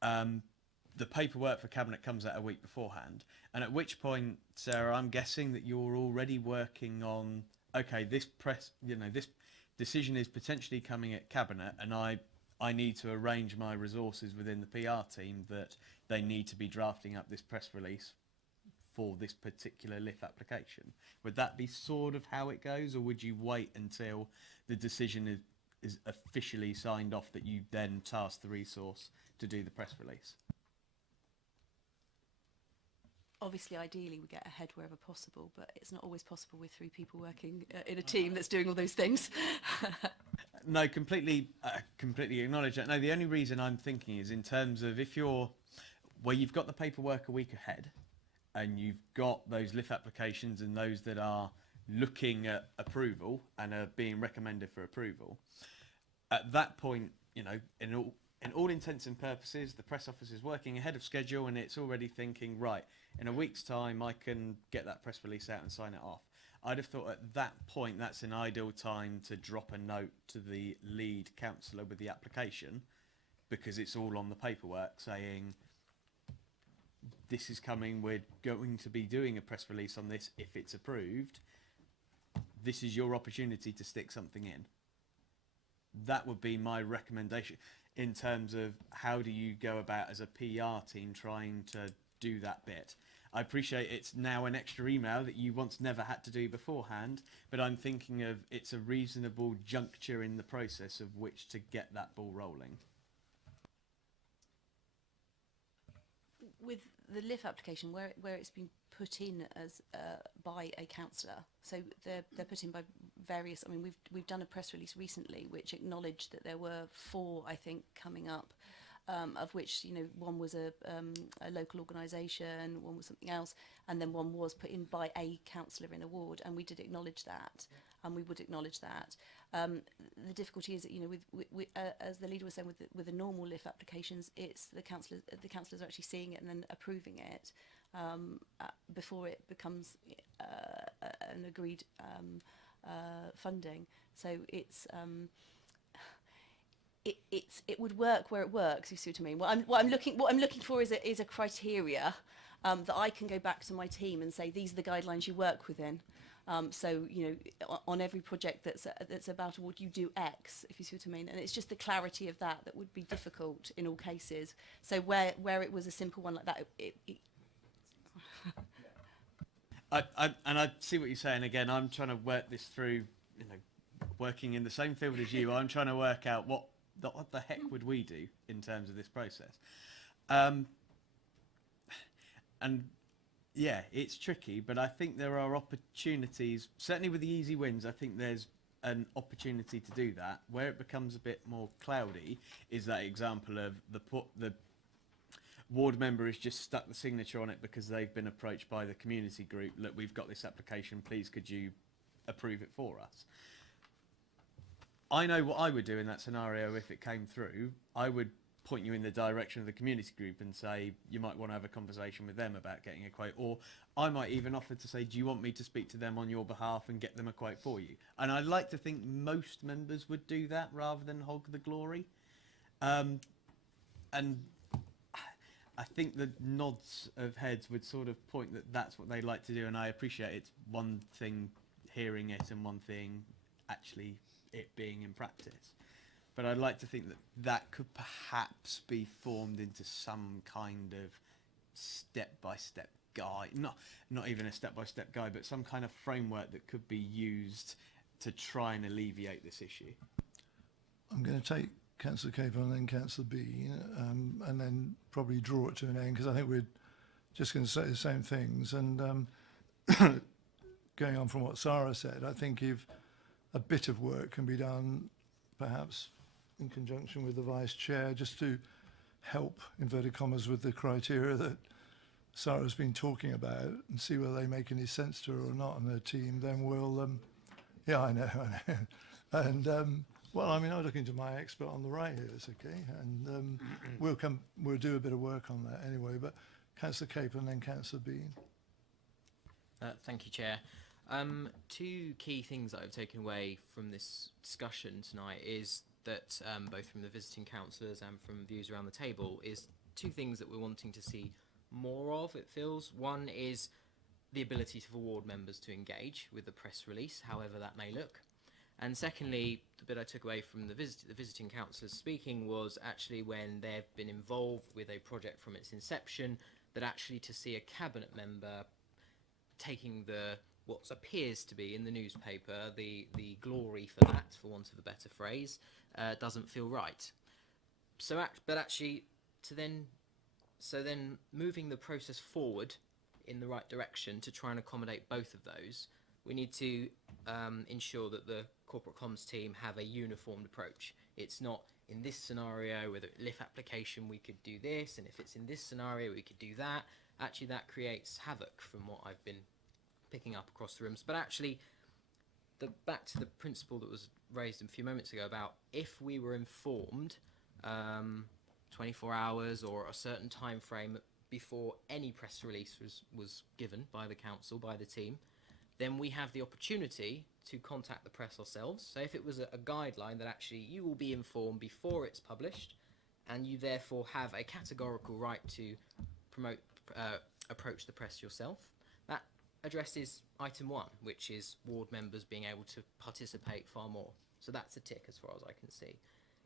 The paperwork for Cabinet comes out a week beforehand, and at which point, Sarah, I'm guessing that you're already working on, okay, this this decision is potentially coming at Cabinet, and I need to arrange my resources within the PR team that they need to be drafting up this press release for this particular LIF application. Would that be sort of how it goes, or would you wait until the decision is officially signed off that you then task the resource to do the press release? Obviously, ideally, we get ahead wherever possible, but it's not always possible with 3 people working in a team that's doing all those things. No, completely acknowledge that. No, the only reason I'm thinking is in terms of if you're, where you've got the paperwork a week ahead, and you've got those LIF applications and those that are looking at approval and are being recommended for approval, at that point, you know, in all intents and purposes, the press office is working ahead of schedule, and it's already thinking, right, in a week's time, I can get that press release out and sign it off. I'd have thought at that point, that's an ideal time to drop a note to the lead councillor with the application, because it's all on the paperwork saying, this is coming, we're going to be doing a press release on this if it's approved. This is your opportunity to stick something in. That would be my recommendation in terms of how do you go about as a PR team trying to do that bit. I appreciate it's now an extra email that you once never had to do beforehand, but I'm thinking of it's a reasonable juncture in the process of which to get that ball rolling. With the LIF application, where it's been put in as by a councillor, so they're put in by various. I mean, we've done a press release recently which acknowledged that there were 4, I think, coming up, of which one was a local organisation, one was something else, and then one was put in by a councillor in a ward, and we did acknowledge that, and we would acknowledge that. The difficulty is that with as the leader was saying, with the normal LIF applications, it's the councillors are actually seeing it and then approving it before it becomes an agreed funding. So it would work where it works. You see what I mean? What I'm looking for is a criteria that I can go back to my team and say, these are the guidelines you work within. So on every project that's about award, you do X, if you see what I mean. And it's just the clarity of that would be difficult in all cases. So where it was a simple one like that, I see what you're saying. Again, I'm trying to work this through, working in the same field as you. I'm trying to work out what the heck would we do in terms of this process. And yeah, it's tricky, but I think there are opportunities, certainly with the easy wins. I think there's an opportunity to do that. Where it becomes a bit more cloudy is that example of the ward member has just stuck the signature on it because they've been approached by the community group. Look, we've got this application, please could you approve it for us? I know what I would do in that scenario if it came through. I would point you in the direction of the community group and say you might want to have a conversation with them about getting a quote, or I might even offer to say, do you want me to speak to them on your behalf and get them a quote for you? And I'd like to think most members would do that rather than hog the glory. And I think the nods of heads would sort of point that that's what they like to do, and I appreciate it's one thing hearing it and one thing actually it being in practice. But I'd like to think that that could perhaps be formed into some kind of step-by-step guide, not even a step-by-step guide, but some kind of framework that could be used to try and alleviate this issue. I'm going to take Councillor Capel and then Councillor Bean, and then probably draw it to an end, because I think we're just going to say the same things. And going on from what Sarah said, I think if a bit of work can be done, perhaps in conjunction with the Vice Chair, just to help, inverted commas, with the criteria that Sarah's been talking about, and see whether they make any sense to her or not in her team, then we'll, yeah, I know. And, well, I mean, I'm looking to my expert on the right here, it's okay, and we'll do a bit of work on that anyway, but Councillor Capel and then Councillor Bean. Thank you, Chair. Two key things that I've taken away from this discussion tonight is that, both from the visiting councillors and from views around the table, is two things that we're wanting to see more of, it feels. One is the ability for ward members to engage with the press release, however that may look. And secondly, the bit I took away from the visiting councillors speaking was actually when they've been involved with a project from its inception, that actually to see a cabinet member taking what appears to be in the newspaper, the glory for that, for want of a better phrase, doesn't feel right. But actually, so then moving the process forward in the right direction to try and accommodate both of those, we need to ensure that the corporate comms team have a uniformed approach. It's not in this scenario, with a LIF application we could do this, and if it's in this scenario we could do that. Actually, that creates havoc from what I've been picking up across the rooms. But actually, back to the principle that was raised a few moments ago about if we were informed 24 hours or a certain time frame before any press release was given by the council, by the team, then we have the opportunity to contact the press ourselves. So if it was a guideline that actually you will be informed before it's published, and you therefore have a categorical right to approach the press yourself, that addresses item 1, which is ward members being able to participate far more. So that's a tick as far as I can see.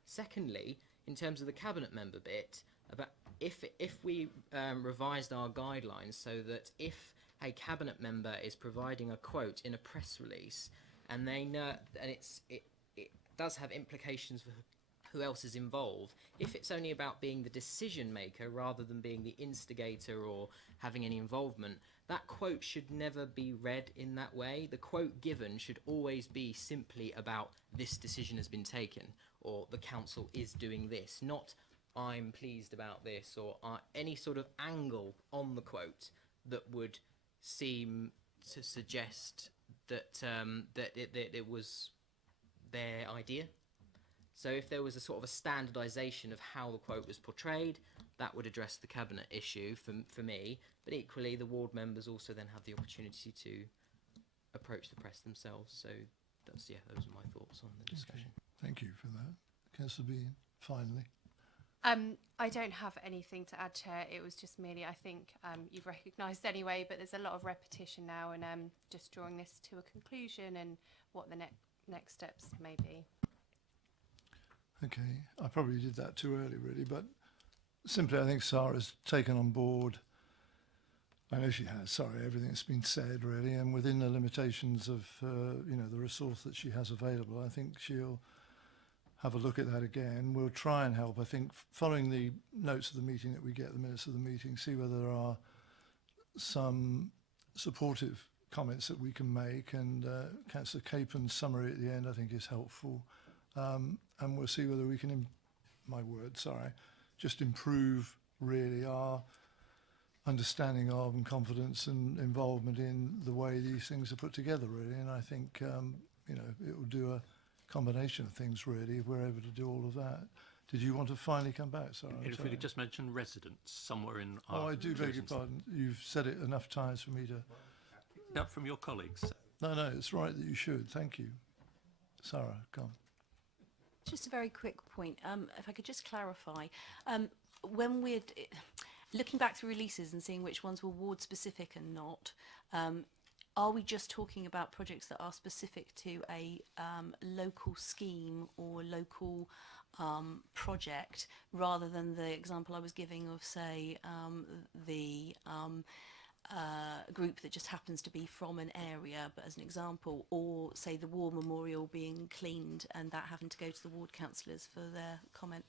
Secondly, in terms of the cabinet member bit, about if we revised our guidelines so that if a cabinet member is providing a quote in a press release, and they know, and it does have implications for who else is involved. If it's only about being the decision maker rather than being the instigator or having any involvement, that quote should never be read in that way. The quote given should always be simply about this decision has been taken, or the council is doing this, not I'm pleased about this, or any sort of angle on the quote that would seem to suggest that it was their idea. So if there was a sort of a standardisation of how the quote was portrayed, that would address the cabinet issue for me. But equally, the ward members also then have the opportunity to approach the press themselves. So those are my thoughts on the discussion. Okay. Thank you for that. Councillor Bean, finally. I don't have anything to add, Chair. It was just merely, I think you've recognised anyway, but there's a lot of repetition now, and just drawing this to a conclusion and what the next steps may be. Okay, I probably did that too early, really, but simply I think Sarah's taken on board, I know she has, sorry, everything that's been said, really, and within the limitations of, the resource that she has available, I think she'll have a look at that again. We'll try and help, I think, following the notes of the meeting that we get, the minutes of the meeting, see whether there are some supportive comments that we can make, and Councillor Capen's summary at the end, I think, is helpful. And we'll see whether we can, just improve really our understanding of and confidence and involvement in the way these things are put together, really. And I think, it will do a combination of things, really, if we're able to do all of that. Did you want to finally come back, Sarah? If we could just mention residents somewhere in our... Oh, I do beg your pardon. You've said it enough times for me to... Picked up from your colleagues. No, it's right that you should. Thank you. Sarah, go on. Just a very quick point. If I could just clarify, when we're looking back through releases and seeing which ones were ward specific and not, are we just talking about projects that are specific to a local scheme or local project, rather than the example I was giving of, say, the group that just happens to be from an area, but as an example, or say the war memorial being cleaned and that having to go to the ward councillors for their comment?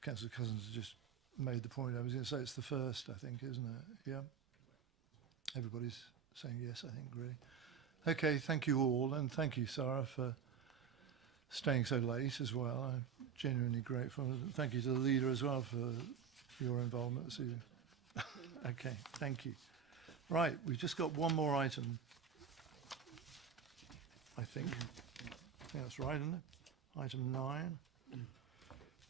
Councillor Cousins has just made the point. I was going to say it's the first, I think, isn't it? Yeah. Everybody's saying yes, I think, really. Okay, thank you all, and thank you, Sarah, for staying so late as well. I'm genuinely grateful. Thank you to the leader as well for your involvement this evening. Okay, thank you. Right, we've just got one more item, I think. I think that's right, isn't it? Item 9,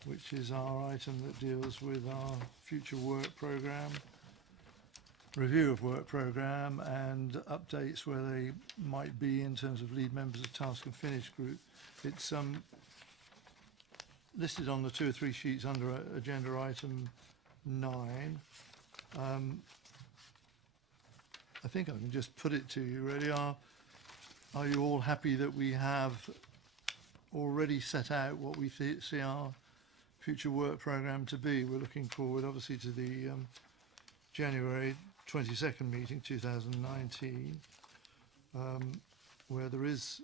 which is our item that deals with our future work programme, review of work programme and updates where they might be in terms of lead members of task and finish group. It's listed on the 2 or 3 sheets under agenda item 9. I think I can just put it to you really. Are you all happy that we have already set out what we see our future work programme to be? We're looking forward obviously to the January 22nd meeting 2019, where there is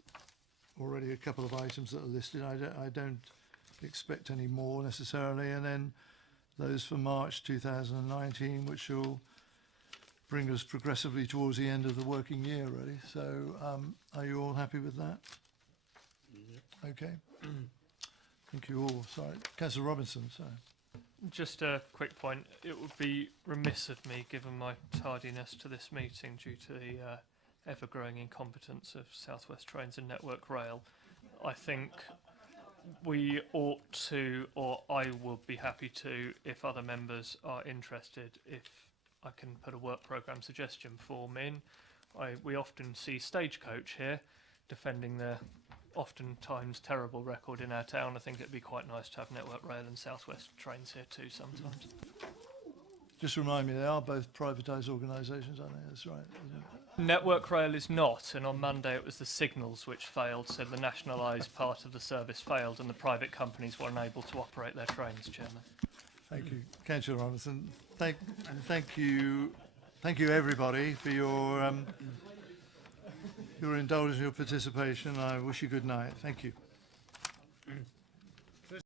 already a couple of items that are listed. I don't expect any more necessarily, and then those for March 2019, which will bring us progressively towards the end of the working year really. So are you all happy with that? Yeah. Okay. Thank you all. Sorry, Councillor Robinson, sorry. Just a quick point. It would be remiss of me, given my tardiness to this meeting due to the ever-growing incompetence of South West Trains and Network Rail. I think we ought to, or I would be happy to, if other members are interested, if I can put a work programme suggestion form in. We often see Stagecoach here defending their oftentimes terrible record in our town. I think it'd be quite nice to have Network Rail and South West Trains here too sometimes. Just remind me, they are both privatised organisations, aren't they? That's right. Network Rail is not, and on Monday it was the signals which failed, so the nationalised part of the service failed and the private companies were unable to operate their trains, Chairman. Thank you, Councillor Robinson. Thank you everybody for your indulgence, your participation. I wish you good night. Thank you.